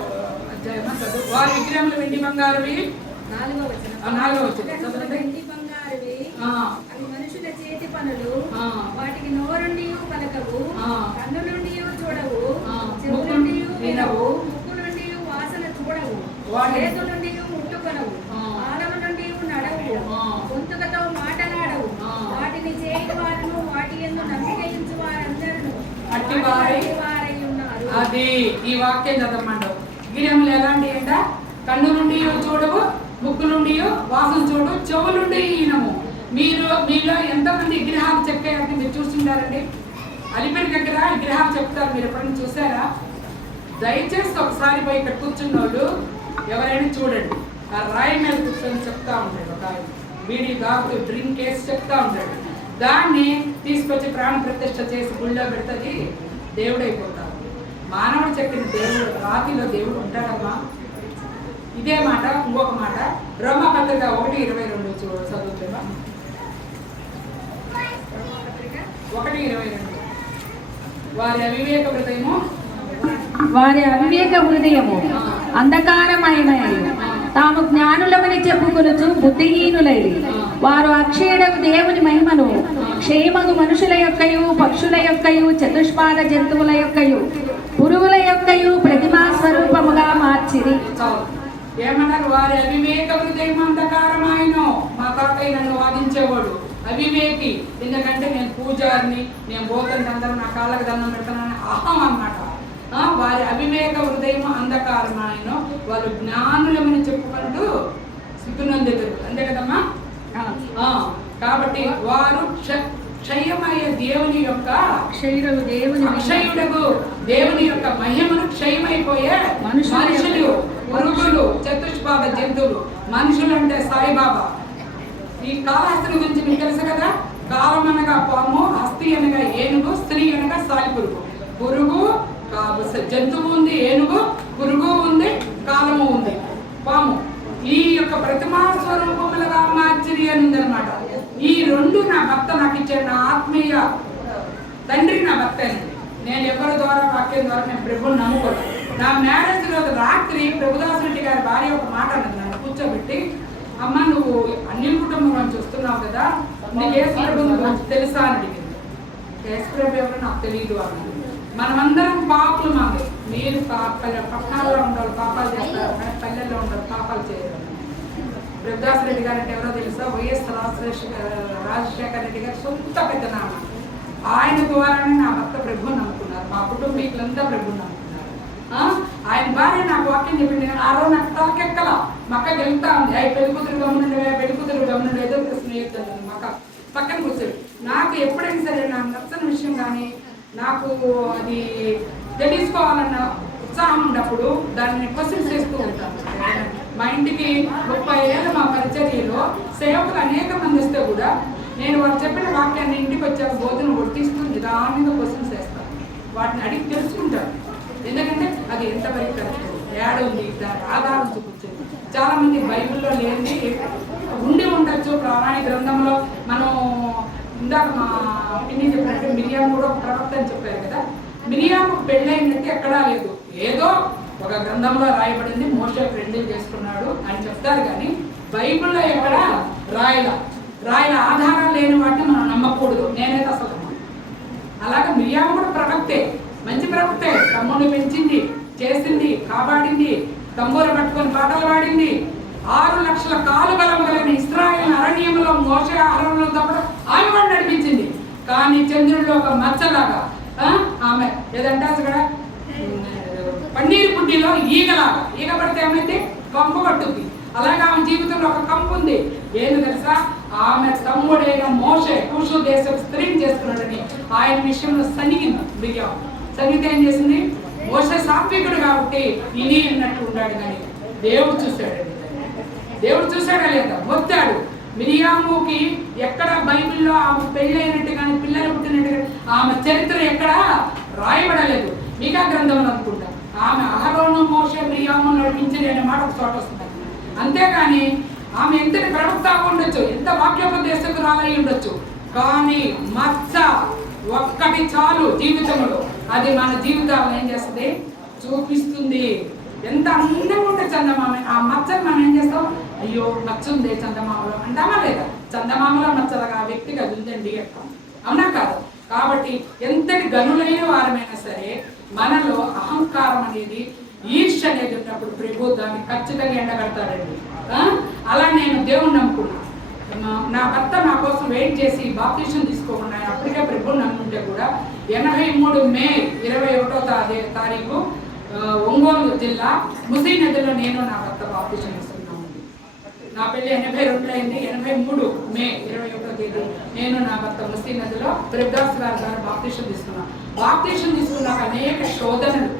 అధ్యాయం చదువు. వారి విగ్రహములు వెండి బంగారువి, 4వ వచనం. వెండి బంగారువి, అవి మనుషుల చేతి పనులు, వాటికి నోరుండి పలకవు, కన్ను నుండి చూడవు, చెవు నుండి వినవు, ముక్కు నుండి వాసన చూడవు, చేతు నుండి ముట్టుకొనవు, పాదము నుండి నడవు, గొంతుకతో మాటలాడవు. వాటిని చేయని వారును వాటి యందు నమ్మికయించు వారందరూ అట్టివారై ఉన్నారు. అది ఈ వాక్యం చదవమంటావు. విగ్రహములు ఎలాంటి అంట? కన్ను నుండి చూడవు, ముక్కు నుండి వాసన చూడు, చెవు నుండి ఈనము. మీలో ఎంతమంది విగ్రహాలు చెక్కారంటే మీరు చూస్తుంటారండి? అలిపేట దగ్గర విగ్రహాలు చెప్తారు, మీరు ఎప్పుడైనా చూసారా? దయచేసి ఒకసారి పోయి ఇక్కడ కూర్చున్న వాళ్ళు ఎవరైనా చూడండి. ఆ రాయి మీద కూర్చొని చెప్తా ఉంటాడు, ఒక బీడీ దాకు డ్రింక్ కేసి చెప్తా ఉంటాడు. దాన్ని తీసుకొచ్చి ప్రాణ ప్రతిష్ఠ చేసి గుళ్ళో పెడుతుంది, దేవుడు అయిపోతాడు. మానవుడు చెప్పిన దేవుడు, రాతిలో దేవుడు ఉంటాడమ్మా. ఇదే మాట ఇంకొక మాట, రోమపత్రిక 1:22 చదువుతున్నా. 1:22 వారి అవివేక హృదయము అంధకారమైన తాము జ్ఞానులమని చెప్పుకొనుచు బుద్ధిహీనులై వారు అక్షయుడకు దేవుని మహిమను క్షేమగు మనుషుల యొక్కయు, పక్షుల యొక్కయు, చతుష్పాద జంతువుల యొక్కయు, పురుగుల యొక్కయు ప్రతిమా స్వరూపముగా మార్చిరి. ఏమన్నారు? వారి అవివేక హృదయం అంధకారమైన. మా తాతయ్య నన్ను వాదించేవాడు అవివేకి, ఎందుకంటే నేను పూజారిని, నేను పోతాను, అందరూ నా కాళ్ళకి దండం పెడతానని అహం అన్నమాట. వారి అవివేక హృదయం అంధకారమైన, వారు జ్ఞానులమని చెప్పుకుంటూ సిగ్గునందుతారు, అంతే కదమ్మా. కాబట్టి వారు క్షయమయ్యే దేవుని యొక్క అక్షయుడకు దేవుని యొక్క మహిమను క్షయమైపోయే మనుషులు, పురుగులు, చతుష్పాద జంతువులు. మనుషులు అంటే సాయిబాబా. ఈ కాళహస్తి గురించి మీకు తెలుసు కదా. కాలం అనగా పాము, హస్తి అనగా ఏనుగు, స్త్రీ అనగా సాలిపురుగు. పురుగు జంతువు ఉంది, ఏనుగు, పురుగు ఉంది, కాలము ఉంది, పాము. ఈ యొక్క ప్రతిమా స్వరూపములుగా మార్చిరి అని ఉందన్నమాట. ఈ రెండు నా భర్త నాకు ఇచ్చాడు, నా ఆత్మీయ తండ్రి నా భర్త అండి. నేను ఎవరి ద్వారా వాక్యం ద్వారా నేను ప్రభుని నమ్ముకోను. నా మ్యారేజ్ రోజు రాత్రి ప్రభుదాస్ రెడ్డి గారి భార్య ఒక మాట అన్నది, నన్ను కూర్చోబెట్టి, అమ్మ నువ్వు అన్ని కుటుంబం నుంచి వస్తున్నావు కదా, నీకు యేసు ప్రభు తెలుసా అని అడిగింది. యేసు ప్రభు ఎవరో నాకు తెలియదు అన్నది. మనమందరం పాపలు మాది. మీరు పట్టణాల్లో ఉండాలి, పాపాలు చేస్తారు, పల్లెల్లో ఉండాలి, పాపాలు చేయరు. ప్రభుదాస్ రెడ్డి గారు అంటే ఎవరో తెలుసా? వైఎస్ రాజశేఖర రెడ్డి గారు సొంత పెద్ద నాన్న. ఆయన ద్వారానే నా భర్త ప్రభుని నమ్ముకున్నారు, మా కుటుంబీకులంతా ప్రభుని నమ్ముకున్నారు. ఆయన భార్య నాకు వాక్యం చెప్పింది, ఆ రోజు నాకు తలకెక్కల. మక్క గెలుతా ఉంది, అవి పెళ్ళికూతురు గమనండి, పెళ్ళికూతురు గమనండి, ఎదురు స్నేహితులు మక్క పక్కన కూర్చొని. నాకు ఎప్పుడైనా సరే నాకు నచ్చని విషయం కానీ, నాకు అది తెలుసుకోవాలి ఉత్సాహం ఉన్నప్పుడు దాన్ని క్వశ్చన్స్ చేస్తూ ఉంటాను. మా ఇంటికి 30 ఏళ్ళ మా పరిచర్యలో సేవకులు అనేక మంది వస్తే కూడా నేను వాళ్ళు చెప్పిన వాక్యాన్ని ఇంటికి వచ్చాక బోధన వర్తిస్తూ నిదానంగా క్వశ్చన్స్ వేస్తాను. వాటిని అడిగి తెలుసుకుంటాను. ఎందుకంటే అది ఎంతవరకు కరెక్ట్, ఏడ ఉంది, దాని ఆధారం చూపించింది. చాలా మంది బైబిల్లో లేని ఉండి ఉండొచ్చు. ప్రామాణిక గ్రంథంలో మనం ఇందాక మా పిన్ని చెప్పినట్టు మిరియాము కూడా ఒక ప్రవక్త అని చెప్పారు కదా. మిరియాము పెళ్ళైనట్టు ఎక్కడా లేదు. ఏదో ఒక గ్రంథంలో రాయబడింది, మోషే ఫ్రెండ్లీ చేసుకున్నాడు అని చెప్తారు. కానీ బైబిల్లో ఎక్కడ రాయల ఆధారం లేని వాటిని మనం నమ్మకూడదు. నేనైతే అసలు అలాగే మిరియాము కూడా ప్రవక్తే, మంచి ప్రవక్తే. తమ్ముడిని పెంచింది, చేసింది, కాపాడింది, తంబూర పట్టుకొని పాటలు పాడింది. 6 లక్షల కాలు బలం కలిగిన ఇశ్రాయేలు అరణ్యంలో మోషే ఆహారంలో తప్పడం ఆమె కూడా నడిపించింది. కానీ చంద్రుడిలో ఒక మచ్చలాగా ఆమె ఏదంటే అక్కడ పన్నీరు పుట్టిలో ఈగ పడితే ఏమైతే కంపు పట్టుద్ది. అలాగే ఆమె జీవితంలో ఒక కంపు ఉంది. ఏది తెలుసా? ఆమె తమ్ముడైన మోషే కూషు దేశం స్త్రీని చేసుకున్నాడని ఆయన విషయంలో సనిగింది. మిరియాము సనిగితే ఏం చేసింది? మోషే సాత్వికుడు కాబట్టి ఇని అన్నట్టు ఉన్నాడు. కానీ దేవుడు చూశాడండి. దేవుడు చూశాడా లేదా? మొత్తాడు. మిరియాముకి ఎక్కడ బైబిల్లో ఆమె పెళ్ళైనట్టు కానీ పిల్లలు పుట్టినట్టు కానీ ఆమె చరిత్ర ఎక్కడ రాయబడలేదు. మీకా గ్రంథంలో అనుకుంటా ఆమె అహరోను మోషే మిరియాము నడిపించింది అనే మాట ఒక చోట వస్తుంది. అంతేగాని ఆమె ఎంతటి ప్రవక్త ఉండొచ్చు, ఎంత వాక్యోపదేశకురాలై ఉండొచ్చు, కానీ మచ్చ ఒక్కటి చాలు జీవితంలో. అది మన జీవితాలను ఏం చేస్తుంది? చూపిస్తుంది. ఎంత అందంగా ఉంటే చందమామ, ఆ మచ్చను మనం ఏం చేస్తాం? అయ్యో మచ్చ ఉంది చందమామలో అంటామా లేదా? చందమామలో మచ్చలుగా ఆ వ్యక్తికి అది ఉందండి అంటాం, అవునా కాదు? కాబట్టి ఎంతటి గనులైన వారమైనా సరే మనలో అహంకారం అనేది, ఈర్ష్య అనేది ఉన్నప్పుడు ప్రభు దాన్ని ఖచ్చితంగా ఎండగడతాడండి. అలా నేను దేవుణ్ణి నమ్ముకున్నాను. నా భర్త నా కోసం వెయిట్ చేసి బాప్టిజం తీసుకోకుండా అప్పటికే ప్రభుని నమ్ముకుంటే కూడా 83 మే 21వ తారీఖు ఒంగోలు జిల్లా ముసీ నదిలో నేను నా భర్త బాప్టిజం తీసుకున్నాను. నా పెళ్లి 82 అయింది. 83 మే 21వ తేదీ నేను నా భర్త ముసీ నదిలో ప్రభుదాస్ గారు బాప్టిజం తీసుకున్నాను. బాప్టిజం తీసుకున్నాక అనేక శోధనలు.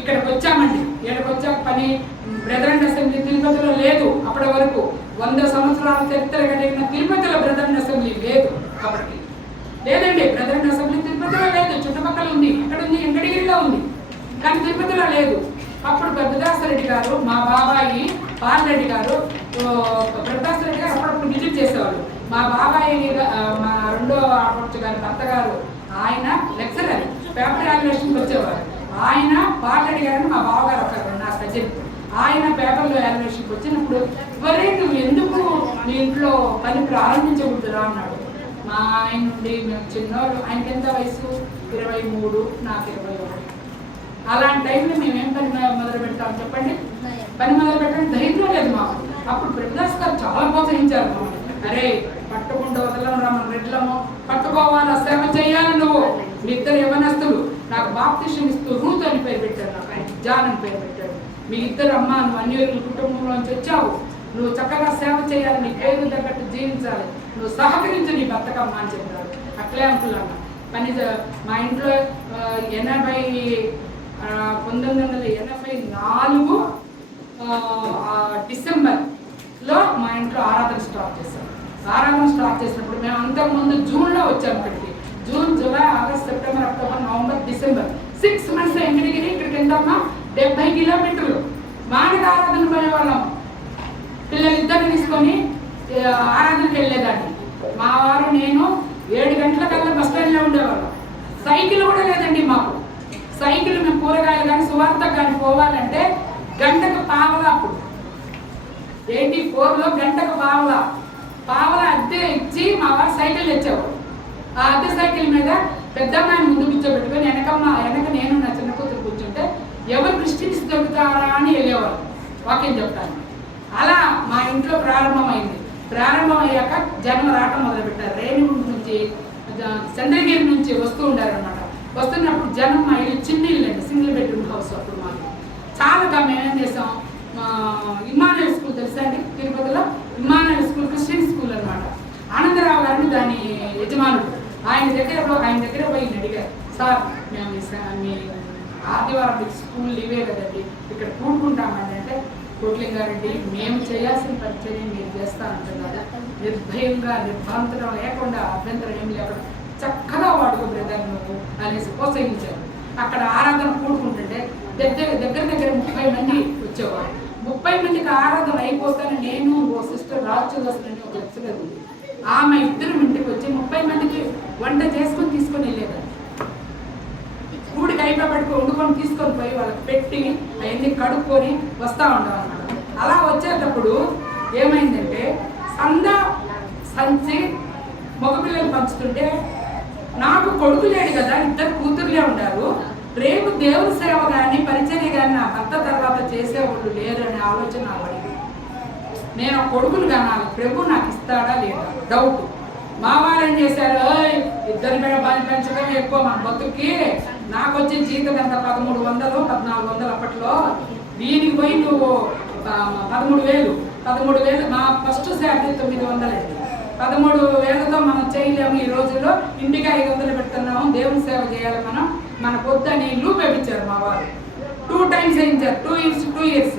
ఇక్కడికి వచ్చామండి. ఇక్కడికి వచ్చాక పని బ్రదరన్ అసెంబ్లీ తిరుపతిలో లేదు. అప్పటి వరకు 100 సంవత్సరాల చరిత్ర కలిగిన తిరుపతిలో బ్రదరన్ అసెంబ్లీ లేదు. అప్పటికి లేదండి. బ్రదరన్ అసెంబ్లీ తిరుపతిలో లేదు. చుట్టుపక్కల ఉంది. ఇక్కడ ఉంది, వెంకటగిరిలో ఉంది, కానీ తిరుపతిలో లేదు. అప్పుడు పెద్దదాసరెడ్డి గారు, మా బాబాయి పార్రెడ్డి గారు, పెద్దదాసరెడ్డి గారు అప్పుడప్పుడు విజిట్ చేసేవాళ్ళు. మా బాబాయి మా రెండో ఆడపడుచు గారి భర్త గారు ఆయన లెక్చరర్, పేపర్ యాన్యులేషన్కి వచ్చేవారు. ఆయన పార్రెడ్డి గారు మా బావగారు ఒకరు, నా కజిన్. ఆయన పేపర్లో యాన్యులేషన్కి వచ్చినప్పుడు వరే నువ్వు ఎందుకు మీ ఇంట్లో పని ప్రారంభించకూడదురా అన్నాడు. మా ఆయన నుండి మేము చిన్నవాళ్ళు. ఆయనకి ఎంత వయసు? 23, నాకు 21. అలాంటి టైంలో మేమేం పని మొదలు పెడతాం చెప్పండి? పని మొదలు పెట్టడం ధైర్యం లేదు మాకు. అప్పుడు ప్రభుదాస్ గారు చాలా ప్రోత్సహించారు మమ్మల్ని. అరే పట్టుకుంటూ వదలం రా, మన రెడ్లము పట్టుకోవాలా, సేవ చేయాలి నువ్వు. మీ ఇద్దరు యవనస్తులు. నాకు బాప్తిజం ఇస్తూ రూత్ అని పేరు పెట్టారు, నాకు ఆయన జాన్ అని పేరు పెట్టాడు. మీ ఇద్దరు అమ్మ నువ్వు అన్యోన్య కుటుంబంలోంచి వచ్చావు, నువ్వు చక్కగా సేవ చేయాలి, నీ పేరు తగ్గట్టు జీవించాలి, నువ్వు సహకరించి నీ బతకమ్మా అని చెప్పారు. అట్లే అంటున్నాను. పని మా ఇంట్లో 1984 డిసెంబర్లో మా ఇంట్లో ఆరాధన స్టార్ట్ చేశాం. ఆరాధన స్టార్ట్ చేసినప్పుడు మేము అంతకుముందు జూన్లో వచ్చాము ఇక్కడికి. June, July, August, September, October, November, December 6 months ఎక్కడికి ఇక్కడికి ఎంతమ్మా? 70 కిలోమీటర్లు. మానగా ఆరాధన పోయేవాళ్ళం. పిల్లలిద్దరిని తీసుకొని ఆరాధనకి వెళ్ళేదాన్ని. మా వారు నేను 7 గంటలకల్లా బస్ స్టాండ్లో ఉండేవాళ్ళం. సైకిల్ కూడా లేదండి మాకు. సైకిల్ మేము కూరగాయలు కానీ సువార్తకు కానీ పోవాలంటే గంటకు పావలా. అప్పుడు 84లో గంటకు పావలా అద్దె ఇచ్చి మా వారు సైకిల్ తెచ్చేవాడు. ఆ అద్దె సైకిల్ మీద పెద్దమ్మాయిని ముందు కూర్చోబెట్టుకొని వెనక నేను నా చిన్న కూతురు కూర్చుంటే ఎవరు క్రిస్టియన్స్ దొరుకుతారా అని వెళ్ళేవారు వాక్యం చెప్తాను. అలా మా ఇంట్లో ప్రారంభమైంది. ప్రారంభం అయ్యాక జనం రావటం మొదలుపెట్టారు. రేణిగుంట నుంచి, చంద్రగిరి నుంచి వస్తూ ఉండారనమాట. వస్తున్నప్పుడు జనం, మా ఇల్లు చిన్న ఇల్లు అండి, సింగిల్ బెడ్రూమ్ హౌస్. అప్పుడు మాకు చాలా మేమేం చేసాం, ఇమ్మానుయేల్ స్కూల్ తెలుసా అండి తిరుపతిలో? ఇమ్మానుయేల్ స్కూల్ క్రిస్టియన్ స్కూల్ అనమాట. ఆనందరావు గారిని దాని యజమానుడు. ఆయన దగ్గర పోయి అడిగారు, సార్ మేము మీ ఆదివారం మీకు స్కూల్ లీవే కదండి, ఇక్కడ కూడుకుంటామండి అంటే, కోట్లింగారెడ్డి మేము చేయాల్సిన పరిచర్య మీరు చేస్తానంటున్నారు, నిర్భయంగా నిర్భాంతరం లేకుండా అభ్యంతరం ఏం లేకుండా చక్కగా వాడుకో బ్రదర్ నువ్వు అనేసి ప్రోత్సహించారు. అక్కడ ఆరాధన కూడుకుంటుంటే దగ్గర 30 మంది వచ్చేవారు. 30 మందికి ఆరాధన అయిపోతాను. నేను ఓ సిస్టర్ రాజుదాసులని ఒక లెక్చరర్ ఉంది, ఆమె ఇద్దరు ఇంటికి వచ్చి 30 మందికి వంట చేసుకొని తీసుకొని వెళ్ళేదాన్ని. కూడికి అయిపోయి వండుకొని తీసుకొని పోయి వాళ్ళకి పెట్టి అవన్నీ కడుక్కొని వస్తూ ఉంటాం అన్నమాట. అలా వచ్చేటప్పుడు ఏమైందంటే సంచి మగపిల్లలు పంచుతుంటే నాకు కొడుకు లేడు కదా, ఇద్దరు కూతుర్లే ఉన్నారు, రేపు దేవుని సేవ కానీ పరిచర్య కానీ నా భర్త తర్వాత చేసేవాళ్ళు లేరనే ఆలోచన పడింది. నేను కొడుకులు కానాలి, ప్రభు నాకు ఇస్తాడా లేదా డౌట్. మా వారు ఏం చేశారు, ఇద్దరి మీద పని పెంచడం ఎక్కువ మన బతుక్కి, నాకు వచ్చే జీతం ఎంత 1300 1400 అప్పట్లో, దీనికి పోయి నువ్వు 13,000 మా ఫస్ట్ శాలరీ 900 అండి. 13,000తో మనం చేయలేము ఈ రోజుల్లో, ఇంటికి 500 పెడుతున్నాము, దేవుని సేవ చేయాలి మనం, మన పొద్దుని ఇల్లు పెంచారు మా వారు. 2 times వేయించారు, 2 years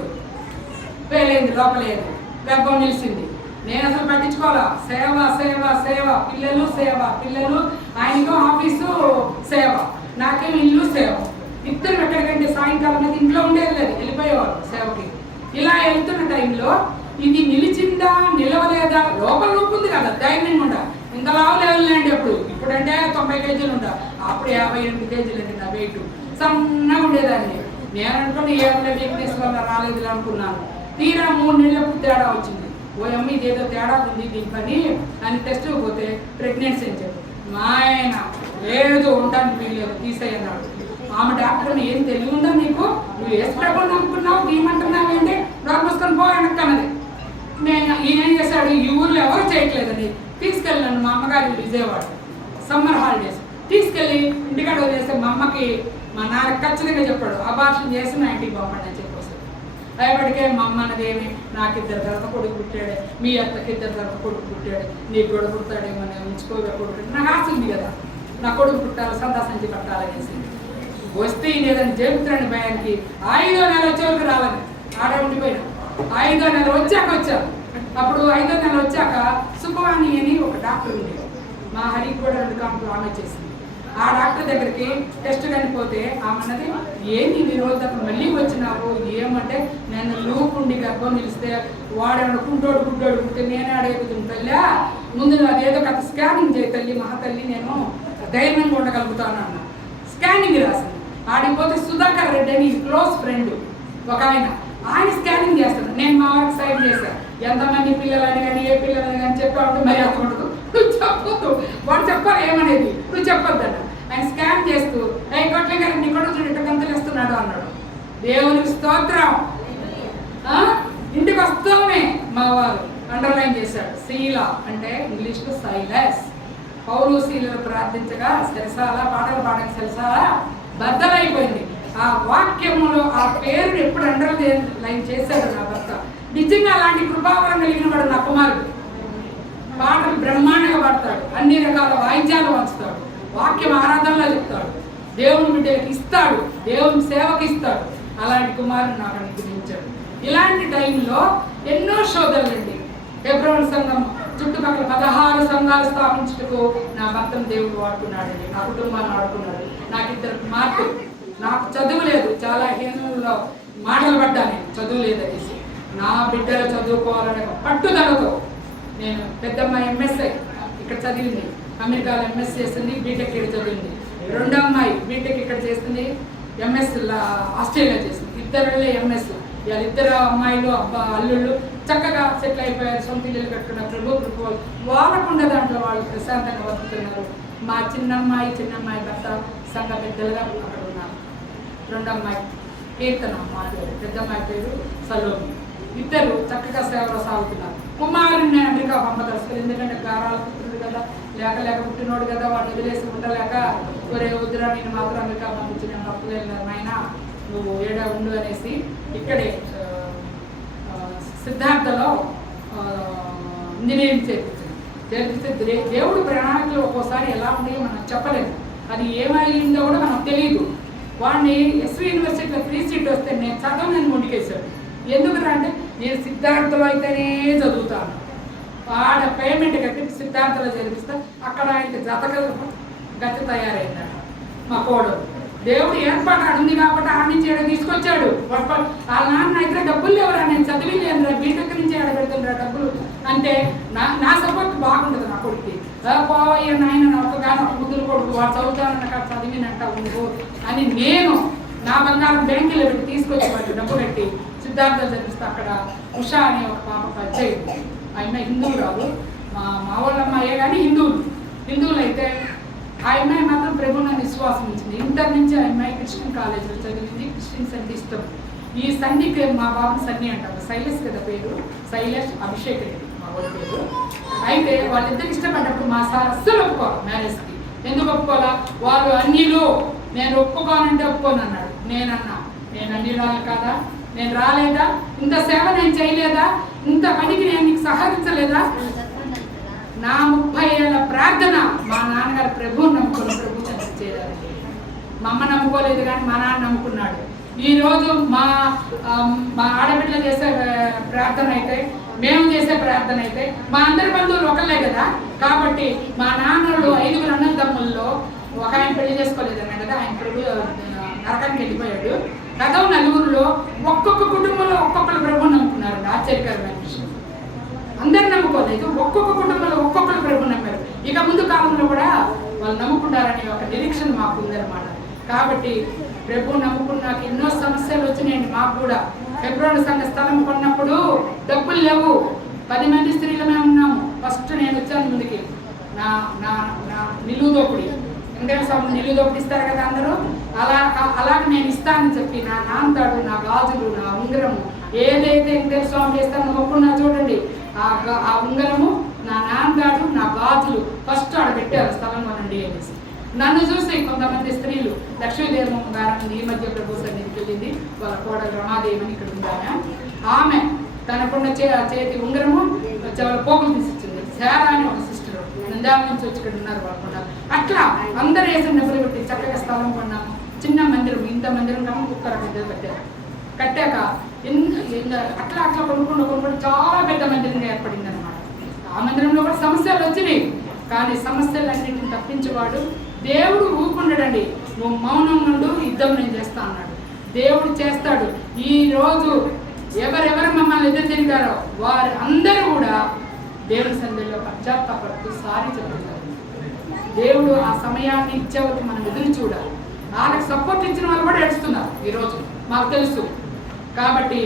ఫెయిల్ అయింది, లోపలేదు, గర్భం నిలిచింది. నేను అసలు పట్టించుకోవాలా, సేవ సేవ సేవ, పిల్లలు ఆయనకు ఆఫీసు సేవ, నాకేమో ఇల్లు సేవ. ఇద్దరు ఎక్కడికంటే సాయంకాలం మీద ఇంట్లో ఉండేది లేదు, వెళ్ళిపోయేవారు సేవకి. ఇలా వెళ్తున్న టైంలో ఇది నిలిచిందా నిలవలేదా, లోపల ఉంది కదా ధైర్యంగా ఉండ, ఇంతలా లేవులేండి అప్పుడు, ఇప్పుడంటే 90 kgs ఉండ, అప్పుడు 58 kgs అండి నా వెయిట్, సన్నగా ఉండేదాన్ని. నేను అనుకుని ఏమైనా వీక్నెస్ వల్ల రాలేదు అనుకున్నాను. తీరా 3 నెలలకు తేడా వచ్చింది. ఓ అమ్మ ఇదేదో తేడా ఉంది దీనికని అని టెస్ట్ పోతే ప్రెగ్నెన్సీ అని చెప్పి, మా ఆయన లేదు ఉండడానికి వీళ్ళు తీసేయన్నాడు. ఆమె డాక్టర్ని ఏం తెలివి ఉందా నీకు, నువ్వు వేసుకోకుండా అనుకున్నావు తీయమంటున్నావు ఏంటి, డాక్టర్ మూసుకొని పో వెనక్కన్నది. నేను ఈయన ఏం చేశాడు, ఈ ఊర్లో ఎవరు చేయట్లేదని తీసుకెళ్ళాను మా అమ్మగారి విజయవాడ సమ్మర్ హాలిడేస్. తీసుకెళ్ళి ఇంటికాడ వదిలేస్తే మా అమ్మకి మా నాన్న ఖచ్చితంగా చెప్పాడు, అబార్షన్ చేసి నా ఇంటికి పంపండి అని చెప్పేసి. భయపడికే మా అమ్మ అన్నదేమి, నాకు 2 తర్వాత కొడుకు పుట్టాడు, మీ అత్తకి 2 తర్వాత కొడుకు పుట్టాడు, నీకు కూడా పుడతాడేమో ఉంచుకోగా కొడుకు, నాకు ఆశ ఉంది కదా నా కొడుకు పుట్టాలి, సంతాసంచి పట్టాలనేసి. వస్తే లేదని జరుగుతాడు భయానికి. 5వ నెల వచ్చేవరకు రాలని ఆడే ఉండిపోయినా. 5వ నెల వచ్చాను. అప్పుడు 5వ నెల వచ్చాక సుఖవాణి అని ఒక డాక్టర్ ఉండేది, మా హరికి కూడా 2 కాంపులు ఆమె చేసింది. ఆ డాక్టర్ దగ్గరికి టెస్ట్ కనిపోతే ఆమె అన్నది, ఏంటి ఈ రోజు దగ్గర మళ్ళీ వచ్చినావు, ఏమంటే నేను లూపుండి గర్భం నిలిస్తే వాడు గుడ్డోడు పుట్టే నేనే అడుగుతుంది తల్లి, ముందు అదేదో కథ స్కానింగ్ చేయి తల్లి మహాతల్లి, నేను ధైర్యంగా ఉండగలుగుతాను అన్న. స్కానింగ్ రాసింది. ఆడిపోతే సుధాకర్ రెడ్డి అని క్లోజ్ ఫ్రెండ్ ఒక ఆయన స్కానింగ్ చేస్తాడు. నేను మా వారికి సైడ్ చేశాను, ఎంతమంది పిల్లలని కానీ ఏ పిల్లలని కానీ చెప్పామంటే మరి అంత ఉండదు, నువ్వు చెప్పొద్దు, వాడు చెప్పాలి ఏమనేది నువ్వు చెప్పొద్దన్న. ఆయన స్కాన్ చేస్తూ కొట్లే గారు నీ కొడుకు ఇట్ట గంతలు వేస్తున్నాడు అన్నాడు. దేవునికి స్తోత్రం. ఇంటికి వస్తామే మా వారు అండర్లైన్ చేశాడు, శీల అంటే ఇంగ్లీష్లో సైలెస్. పౌరుశీలను ప్రార్థించగా సరసాల పాటలు పాడక సరసాల బద్దలైపోయింది. ఆ వాక్యములో ఆ పేరుని ఎప్పుడు అండర్లైన్ చేశాడు నా భర్త. నిజంగా అలాంటి కృపావరం కలిగిన వాడు నా కుమారుడు. పాటలు బ్రహ్మాండంగా పాడతాడు, అన్ని రకాల వాయిద్యాలు వంచుతాడు, వాక్యం ఆరాధనలో చెప్తాడు, దేవుని బిడ్డలకు ఇస్తాడు, దేవుని సేవకి ఇస్తాడు. అలాంటి కుమారుడు నాకు అనుగ్రహించాడు. ఇలాంటి టైంలో ఎన్నో శోధనలండి. హెబ్రోన్ సంఘం చుట్టుపక్కల 16 సంఘాలు స్థాపించుటకు నా భర్తను దేవుడు వాడుకున్నాడండి, నా కుటుంబాన్ని వాడుకున్నాడు. నాకు 2 కుమార్తెలు. నాకు చదువు లేదు, చాలా హీనంలో మాటలు పడ్డాను, చదువు లేదనేసి. నా బిడ్డలు చదువుకోవాలనే పట్టుదలతో నేను పెద్దమ్మాయి ఎంఎస్ఐ ఇక్కడ చదివింది, అమెరికాలో ఎంఎస్ చేస్తుంది, బీటెక్ ఇక్కడ చదివింది. 2వ అమ్మాయి బీటెక్ ఇక్కడ చేస్తుంది, ఎంఎస్ ఆస్ట్రేలియా చేస్తుంది. 2 ఎంఎస్. ఇవాళ 2 అమ్మాయిలు అల్లుళ్ళు చక్కగా సెటిల్ అయిపోయారు, సొంత ఇల్లు కట్టుకున్నారు. ప్రభు కృప వాళ్ళకుండా దాంట్లో వాళ్ళు ప్రశాంతంగా బతుకుతున్నారు. మా చిన్నమ్మాయి భర్త సంఘ పెద్దలుగా అక్కడ ఉన్నారు. 2వ అమ్మాయి కీర్తన మా పేరు, పెద్దమ్మాయి పేరు సలోమి. 2 చక్కగా సేవలో సాగుతున్నారు. కుమారుని నేను అమెరికా పంపదలుచుకోలేదు, ఎందుకంటే గారాల పుత్రుడు కదా, లేక పుట్టినోడు కదా, వాడిని వదిలేసి ఉండలేక ఒరే వద్దురా నేను మాత్రం అమెరికా పంపించి నేను అప్పులేదు ఆయన నువ్వు ఏడా ఉండు అనేసి ఇక్కడే సిద్ధార్థలో ఇంజనీరింగ్ చేర్పిస్తే దేవుడు ప్రణాళికలు ఒక్కోసారి ఎలా ఉన్నాయో మనం చెప్పలేము. అది ఏమైందో కూడా మనకు తెలియదు. వాడిని ఎస్వి యూనివర్సిటీలో ఫ్రీ సీట్ వస్తే నేను చదవనని ముందుకేశాడు. ఎందుకురా అంటే నేను సిద్ధార్థలో అయితేనే చదువుతాను, ఆడ పేమెంట్ కట్టి సిద్ధార్థలో చేర్పిస్తా, అక్కడ ఆయనకి గతి తయారైందట మా కోడలు. దేవుడు ఏర్పాటు ఉంది కాబట్టి ఆడ నుంచి ఏడ తీసుకొచ్చాడు. వాళ్ళ నాన్న అయితే డబ్బులు లేవురా, నేను చదివిలేనురా, బీటెక్ నుంచి ఏడ పెడుతుండ్రా డబ్బులు అంటే నా సపోర్ట్ బాగుంటుంది నా కొడుకు. పోవయ్య నాయన ఒక్కగానో ముద్దులు కొడుకు వాడు చదువుతానన్న కాదు చదివినట్ట ఉండు అని నేను నా బంగారం బ్యాంకులో పెట్టి తీసుకొచ్చి వాటి డబ్బు కట్టి సిద్ధార్థ చదివిస్తే అక్కడ ఉషా అనే ఒక పాప పరిచయం. ఆ అమ్మాయి హిందువురాలు, మా వాళ్ళ అమ్మాయే కానీ హిందువులు అయితే ఆ అమ్మాయి మాత్రం ప్రభుత్వ విశ్వాసం ఇచ్చింది. ఇంటర్ నుంచి ఆ అమ్మాయి క్రిస్టియన్ కాలేజీలో చదివింది. క్రిస్టియన్స్ అంటే ఇష్టం. ఈ సన్నికి మా బాబు సన్ని అంటారు, శైలేష్ కదా పేరు, శైలేష్ అభిషేక్ రెడ్డి మా వాళ్ళ పేరు. అయితే వాళ్ళిద్దరికి ఇష్టపడ్డప్పుడు మా సార్ అస్సలు ఒప్పుకోవాలి మ్యారేజ్కి. ఎందుకు ఒప్పుకోవాలా? వాళ్ళు అన్నిలో నేను ఒప్పుకోనంటే ఒప్పుకోను అన్నాడు. నేనన్నా నేను అన్ని రాలి కాదా, నేను రాలేదా, ఇంత సేవ నేను చేయలేదా, ఇంత పనికి నేను నీకు సహకరించలేదా? నా 30 ఏళ్ళ ప్రార్థన మా నాన్నగారు ప్రభువుని నమ్ముకున్న ప్రభు తండ్రి చేయాలండి. మా అమ్మ నమ్ముకోలేదు కానీ మా నాన్న నమ్ముకున్నాడు. ఈరోజు మా ఆడబిడ్డలు చేసే ప్రార్థన అయితే, మేము చేసే ప్రార్థన అయితే మా అందరి బంధువులు ఒకళ్ళే కదా. కాబట్టి మా నాన్నలు 5 అన్నదమ్ముల్లో ఒక ఆయన పెళ్లి చేసుకోలేదన్నా కదా, ఆయన ప్రభు నరకానికి వెళ్ళిపోయాడు. కథ 4 ఒక్కొక్క కుటుంబంలో ఒక్కొక్కరు ప్రభువుని నమ్ముకున్నారండి. ఆశ్చర్యకరమైన విషయం. అందరు నమ్ముకోలేదు, ఒక్కొక్క కుటుంబంలో ఒక్కొక్కరు ప్రభు నమ్మారు. ఇక ముందు కాలంలో కూడా వాళ్ళు నమ్ముకుంటారనే ఒక నిరీక్షణ మాకు ఉందన్నమాట. కాబట్టి ప్రభు నమ్ముకున్నాక ఎన్నో సమస్యలు వచ్చినాయండి మాకు కూడా. ఫిబ్రవరి సంఘ స్థలం కొన్నప్పుడు డబ్బులు లేవు, 10 మంది స్త్రీలమే ఉన్నాము. ఫస్ట్ నేను వచ్చాను ముందుకి. నా నా నా నిలువు దోపిడి, వెంకటేశ్వర స్వామి నిలువు దోపిడి ఇస్తారు కదా అందరూ, అలాగే నేను ఇస్తానని చెప్పి నా నాన్నతాడు, నా గాజులు, నా ఉంగరము ఏదైతే వెంకటేశ్వర స్వామి చేస్తానో మొక్కున్నా చూడండి, ఆ ఉంగరము, నా నాన్నగాడు, నా గాజులు ఫస్ట్ ఆడ పెట్టారు స్థలం కొనండి అనేసి. నన్ను చూసి కొంతమంది స్త్రీలు, లక్ష్మీదేవమ్మ గారు ఈ మధ్య ప్రభు సన్నిధికి వెళ్ళింది, వాళ్ళ కోడలు రమాదేవిని ఇక్కడ ఉందామె, ఆమె తనకున్న చేతి ఉంగరము వాళ్ళ పోగులు తీసిచ్చింది. శారా అని ఒక సిస్టర్ నంద్యాల నుంచి వచ్చి ఇక్కడ ఉన్నారు వాళ్ళు. అట్లా అందరూ వేసిన డబ్బులు పెట్టి చక్కగా స్థలం కొన్నాము. చిన్న మందిరం, ఇంత మందిరం కన్నా కుక్కర పెద్దది కట్టారు. కట్టాక అట్లా కొనుక్కుంటూ చాలా పెద్ద మందిరంగా ఏర్పడింది అనమాట. ఆ మందిరంలో కూడా సమస్యలు వచ్చినాయి, కానీ సమస్యలన్నింటిని తప్పించేవాడు దేవుడు. ఊరుకుంటాడండి, నువ్వు మౌనం నుండి యుద్ధం నేను చేస్తా అన్నాడు. దేవుడు చేస్తాడు. ఈ రోజు ఎవరెవరు మమ్మల్ని ఎదురు తిరిగారో వారు అందరూ కూడా దేవుని సన్నిధిలో పశ్చాత్తాపడుతూ సారి చెప్తున్నారు. దేవుడు ఆ సమయాన్ని ఇచ్చేవారికి మనం ఎదురు చూడాలి. వాళ్ళకి సపోర్ట్ ఇచ్చిన వాళ్ళు కూడా ఏడుస్తున్నారు ఈరోజు, మాకు తెలుసు. కాబట్టి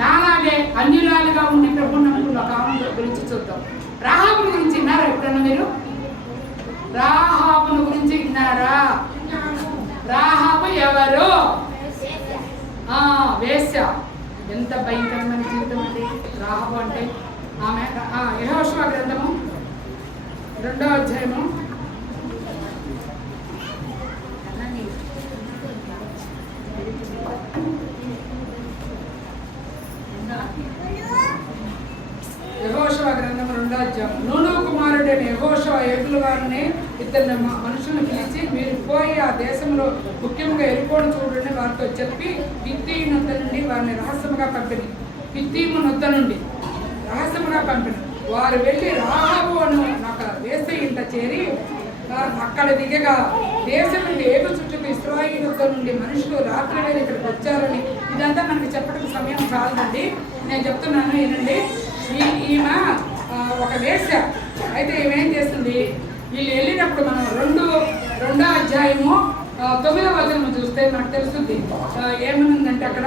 నాలాగే అన్యురాలుగా ఉండి ప్రభు నమ్ముకున్న ఒక ఆమె గురించి చూద్దాం. రాహాబు గురించి విన్నారా ఎప్పుడన్నా మీరు? రాహాబును గురించి విన్నారా? రాహాబు ఎవరు? వేశ్య. ఎంత భయంకరమైన జీవితం అండి రాహాబు అంటే. ఆమె యెహోషువ గ్రంథము 2వ అధ్యాయము యెహోషువ గ్రంథం 2వ అధ్యాయం. నూను కుమారుడైన యెహోషువ ఏగుల వారిని 2 మనుషులను పిలిచి, మీరు పోయి ఆ దేశంలో ముఖ్యంగా ఎరుకోడు చూడండి వారితో చెప్పి, కిత్తీము నొద్ద నుండి వారిని రహస్యముగా పంపిణీ. కిత్తీము నొద్ద నుండి రహస్యముగా పంపిణీ. వారు వెళ్ళి రాహాబు అను ఒక వేశ్య ఇంట చేరి అక్కడ దిగగా దేశం నుండి ఏగు చుట్టూ ఇశ్రాయేలు నుండి మనుషులు రాత్రి వేళ ఇక్కడికి వచ్చారని. ఇదంతా మనకి చెప్పడానికి సమయం చాలదండి, నేను చెప్తున్నాను వినండి. ఈమె ఒక వేశ్య. అయితే ఏమేం చేస్తుంది, వీళ్ళు వెళ్ళినప్పుడు మనం 2వ అధ్యాయము 9వ వచనం చూస్తే మనకు తెలుస్తుంది ఏమనుందంటే అక్కడ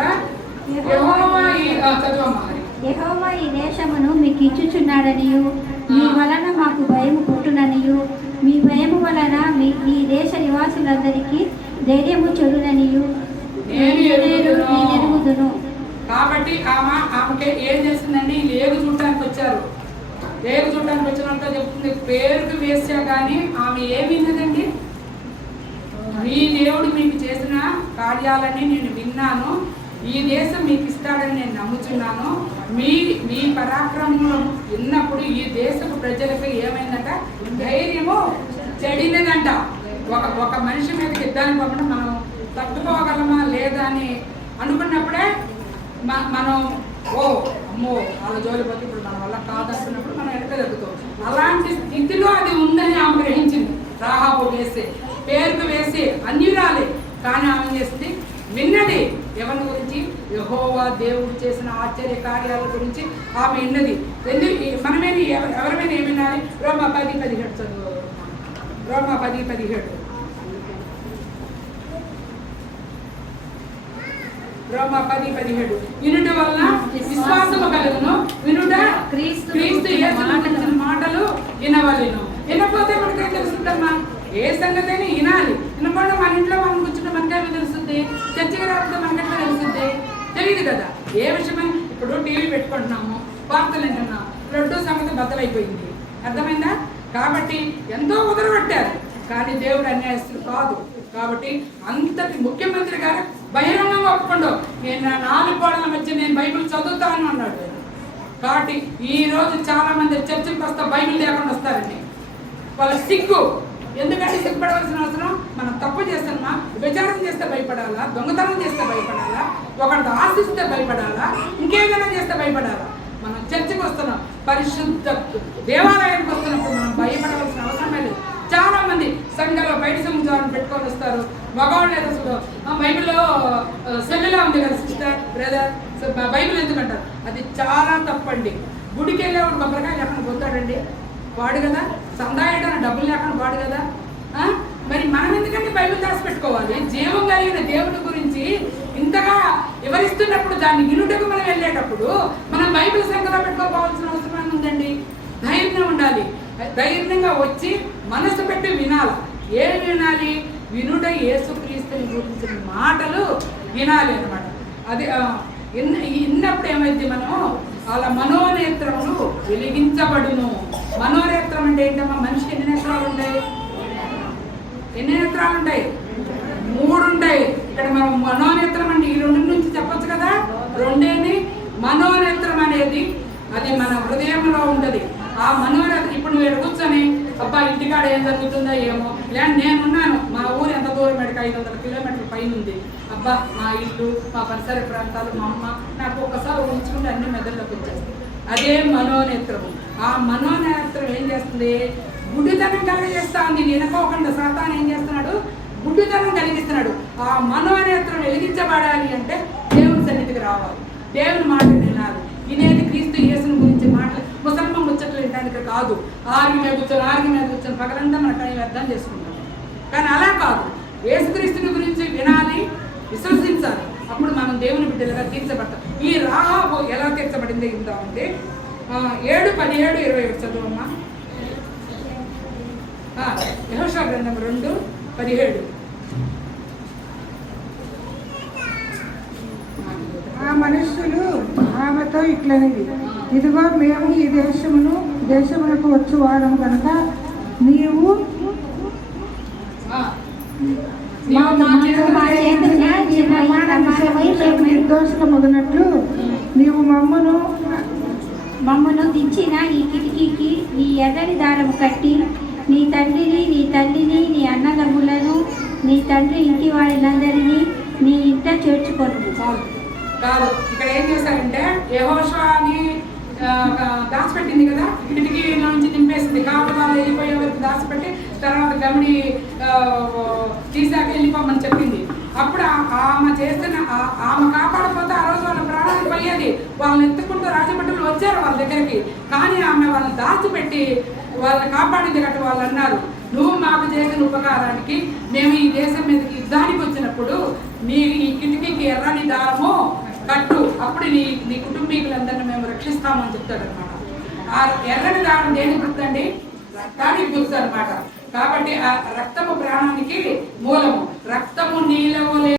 యెహోవా ఈ దేశమును మీకు ఇచ్చుచున్నాడనియు, మీ వలన మాకు భయము పుట్టుననియు, మీ భయము వలన ఈ దేశ నివాసులందరికీ ధైర్యము చెడుననియు నేను ఎరుగుదును. కాబట్టి ఆమెకి ఏం చేసిందండి, లేగు చూడటానికి వచ్చారు. లేగు చూడటానికి వచ్చినంత చెప్తుంది, పేరుకు వేసా కానీ ఆమె ఏమి విన్నదండి. మీ దేవుడు మీకు చేసిన కార్యాలని నేను విన్నాను, ఈ దేశం మీకు ఇస్తాడని నేను నమ్ముచున్నాను. మీ పరాక్రమం విన్నప్పుడు ఈ దేశపు ప్రజలకు ఏమైందంట, ధైర్యము చెడినదంట. ఒక మనిషి మీదకి యుద్ధానికి పంపడం మనం తట్టుకోగలమా లేదా అని అనుకున్నప్పుడే మనం అమ్మో వాళ్ళ జోలి పోతే ఇప్పుడు మన వల్ల కాదనుకున్నప్పుడు మనం వెనక జరుగుతాం. అలాంటి స్థితిలో అది ఉందని ఆమె గ్రహించింది. రాహాబు పేరుకు వేసి అన్యురాలే, కానీ ఆమె చేసింది విన్నది. ఎవరి గురించి? యెహోవా దేవుడు చేసిన ఆశ్చర్య కార్యాల గురించి ఆమె విన్నది. మనమేమి ఎవరిమైనా ఏమి వినాలి? రోమా 10:17 చదువు. రోమా 10:17. రోమా 10:17. వినుట వలన విశ్వాసము కలుగును, వినుట క్రీస్తు యేసు మాటలు వినవలెను. వినకపోతే మనకేం తెలుస్తుందమ్మా? ఏ సంగతి అయినా వినాలి. వినకుండా మన ఇంట్లో మనం కూర్చుంటే మనకేమి తెలుస్తుంది? చర్చగా రాకపోతే మనకెట్లా తెలుస్తుంది? తెలియదు కదా. ఏ విషయమని ఇప్పుడు టీవీ పెట్టుకుంటున్నాము, వార్తలు వింటున్నాం, లడ్డూ సంగతి బద్దలైపోయింది. అర్థమైందా? కాబట్టి ఎంతో ఉదరగొట్టారు, కానీ దేవుడు అన్యాయస్తుడు కాదు. కాబట్టి అంతటి ముఖ్యమంత్రి గారు బహిరంగంగా ఒప్పుకోండు, నేను నా 4 గోడల మధ్య నేను బైబిల్ చదువుతాను అన్నాడు. కాబట్టి ఈ రోజు చాలా మంది చర్చలకు వస్తా బైబిల్ లేకుండా వస్తారండి. వాళ్ళ సిగ్గు. ఎందుకంటే సిగ్గుపడవలసిన అవసరం? మనం తప్పు చేస్తామా? విచారం చేస్తే భయపడాలా? దొంగతనం చేస్తే భయపడాలా? ఒకరితో ఆశిస్తే భయపడాలా? ఇంకేదైనా చేస్తే భయపడాలా? మనం చర్చకు వస్తున్నాం, పరిశుద్ధ దేవాలయానికి వస్తున్నప్పుడు మనం భయపడవలసిన అవసరమే లేదు. చాలా మంది సంఘాల్లో బయట సముద్రాన్ని పెట్టుకొని వస్తారు. మగవాళ్ళు ఏదో బైబిల్లో సెల్లులా ఉంది కదా సిస్టర్, బ్రదర్, బైబిల్ ఎందుకంటారు? అది చాలా తప్పండి. గుడికి వెళ్ళేవాడు కొబ్బరికాయ లేకుండా పోతాడండి, వాడు కదా. సందాయడానికి డబ్బులు లేకుండా వాడు కదా. మరి మనం ఎందుకంటే బైబిల్ దాచిపెట్టుకోవాలి? జీవం కలిగిన దేవుడి గురించి ఇంతగా వివరిస్తున్నప్పుడు దాన్ని వినుటకు మనం వెళ్ళేటప్పుడు మనం బైబిల్ సంఖ్యలో పెట్టుకోవాల్సిన అవసరం ఉందండి. ధైర్యం ఉండాలి. ధైర్యంగా వచ్చి మనసు పెట్టి వినాలి. ఏం వినాలి? వినుట యేసుక్రీస్తుని గురించిన మాటలు వినాలి అన్నమాట. అది విన్నప్పుడు ఏమైంది? మనం వాళ్ళ మనోనేత్రములు వెలిగించబడును. మనోనేత్రం అంటే ఏంటమ్మా? మనిషికి ఎన్ని నేత్రాలు ఉంటాయి? ఎన్ని నేత్రాలు ఉంటాయి? 3 ఉంటాయి. ఇక్కడ మనం మనోనేత్రం అంటే ఈ 2 నుంచి చెప్పొచ్చు కదా. 2 మనోనేత్రం అనేది అది మన హృదయంలో ఉంటుంది. ఆ మనోనేత్రం ఇప్పుడు నువ్వు ఇక్కడ కూర్చొని అబ్బా ఇంటికాడ ఏం జరుగుతుందో ఏమో, లేదా నేనున్నాను, మా ఊరు ఎంత దూరం పెడికి 500 కిలోమీటర్ల పైన ఉంది, అబ్బా మా ఇల్లు, మా పరిసర ప్రాంతాలు, మా అమ్మ, నాకు ఒక్కసారి ఊహించుకుంటే అన్ని మెదడులోకి వచ్చేస్తాయి. అదే మనోనేత్రము. ఆ మనోనేత్రం ఏం చేస్తుంది? గుడ్డితనం కలిగిస్తా ఉంది. వెనుకోకుండా సాతాను ఏం చేస్తున్నాడు? గుడ్డితనం కలిగిస్తున్నాడు. ఆ మనోనేత్రం వెలిగించబడాలి అంటే దేవుని సన్నిధికి రావాలి, దేవుని మాట వినాలి. ఇదేది క్రీస్తు యేసుని గురించి మాటలు ముసల్మాన్ ముచ్చట్లు వినడానికి కాదు. ఆర్గి మీద కూర్చొని పగలంతా మన టైం వ్యర్థం చేసుకుంటాం. కానీ అలా కాదు, యేసుక్రీస్తుని గురించి వినాలి, విశ్వసించాలి. అప్పుడు మనం దేవుని బిడ్డలుగా తీర్చబడతాం. ఈ రాహాబు ఎలా తీర్చబడింది ఇందామంటే 7:17-21 చదువమ్మా. యెహోషువ గ్రంథం 2:17. ఆ మనుష్యులు ఆమెతో ఇట్లనిది, ఇదిగో మేము ఈ దేశమునకు వచ్చు వారము కనుక నీవు నిర్దోషమగినట్లు నీవు మమ్మను దించిన ఈ కిటికీకి నీ ఎర్రని దారము కట్టి నీ తండ్రిని, నీ తల్లిని, నీ అన్నదమ్ములను, నీ తండ్రి ఇంటి వారినందరినీ నీ ఇంట చేర్చుకోను. కాదు, ఇక్కడ ఏం చేశారంటే యెహోషువని దాచిపెట్టింది కదా, కిటికీలో నుంచి దింపేసింది. కాపలాలు వెళ్ళిపోయే వరకు దాచిపెట్టి తర్వాత గమిడి తీసాక వెళ్ళిపోమని చెప్పింది. అప్పుడు ఆమె చేస్తున్న ఆమె కాపాడకపోతే ఆ రోజు వాళ్ళ ప్రాణాలు పోయేది. వాళ్ళని ఎత్తుకుంటూ రాజభటులు వచ్చారు వాళ్ళ దగ్గరికి, కానీ ఆమె వాళ్ళని దాచిపెట్టి వాళ్ళని కాపాడింది కట్టు. వాళ్ళు అన్నారు, నువ్వు మాకు చేసిన ఉపకారానికి మేము ఈ దేశం మీదకి యుద్ధానికి వచ్చినప్పుడు నీ ఈ కిటికీకి ఎర్రని దారము కట్టు, అప్పుడు నీ కుటుంబీకులందరినీ మేము రక్షిస్తామని చెప్తాడు అనమాట. ఆ ఎర్రని దారం దేనికి గుర్తండి? రక్తానికి గుర్తు అనమాట. కాబట్టి ఆ రక్తము ప్రాణానికి మూలము. రక్తము నీళ్ళ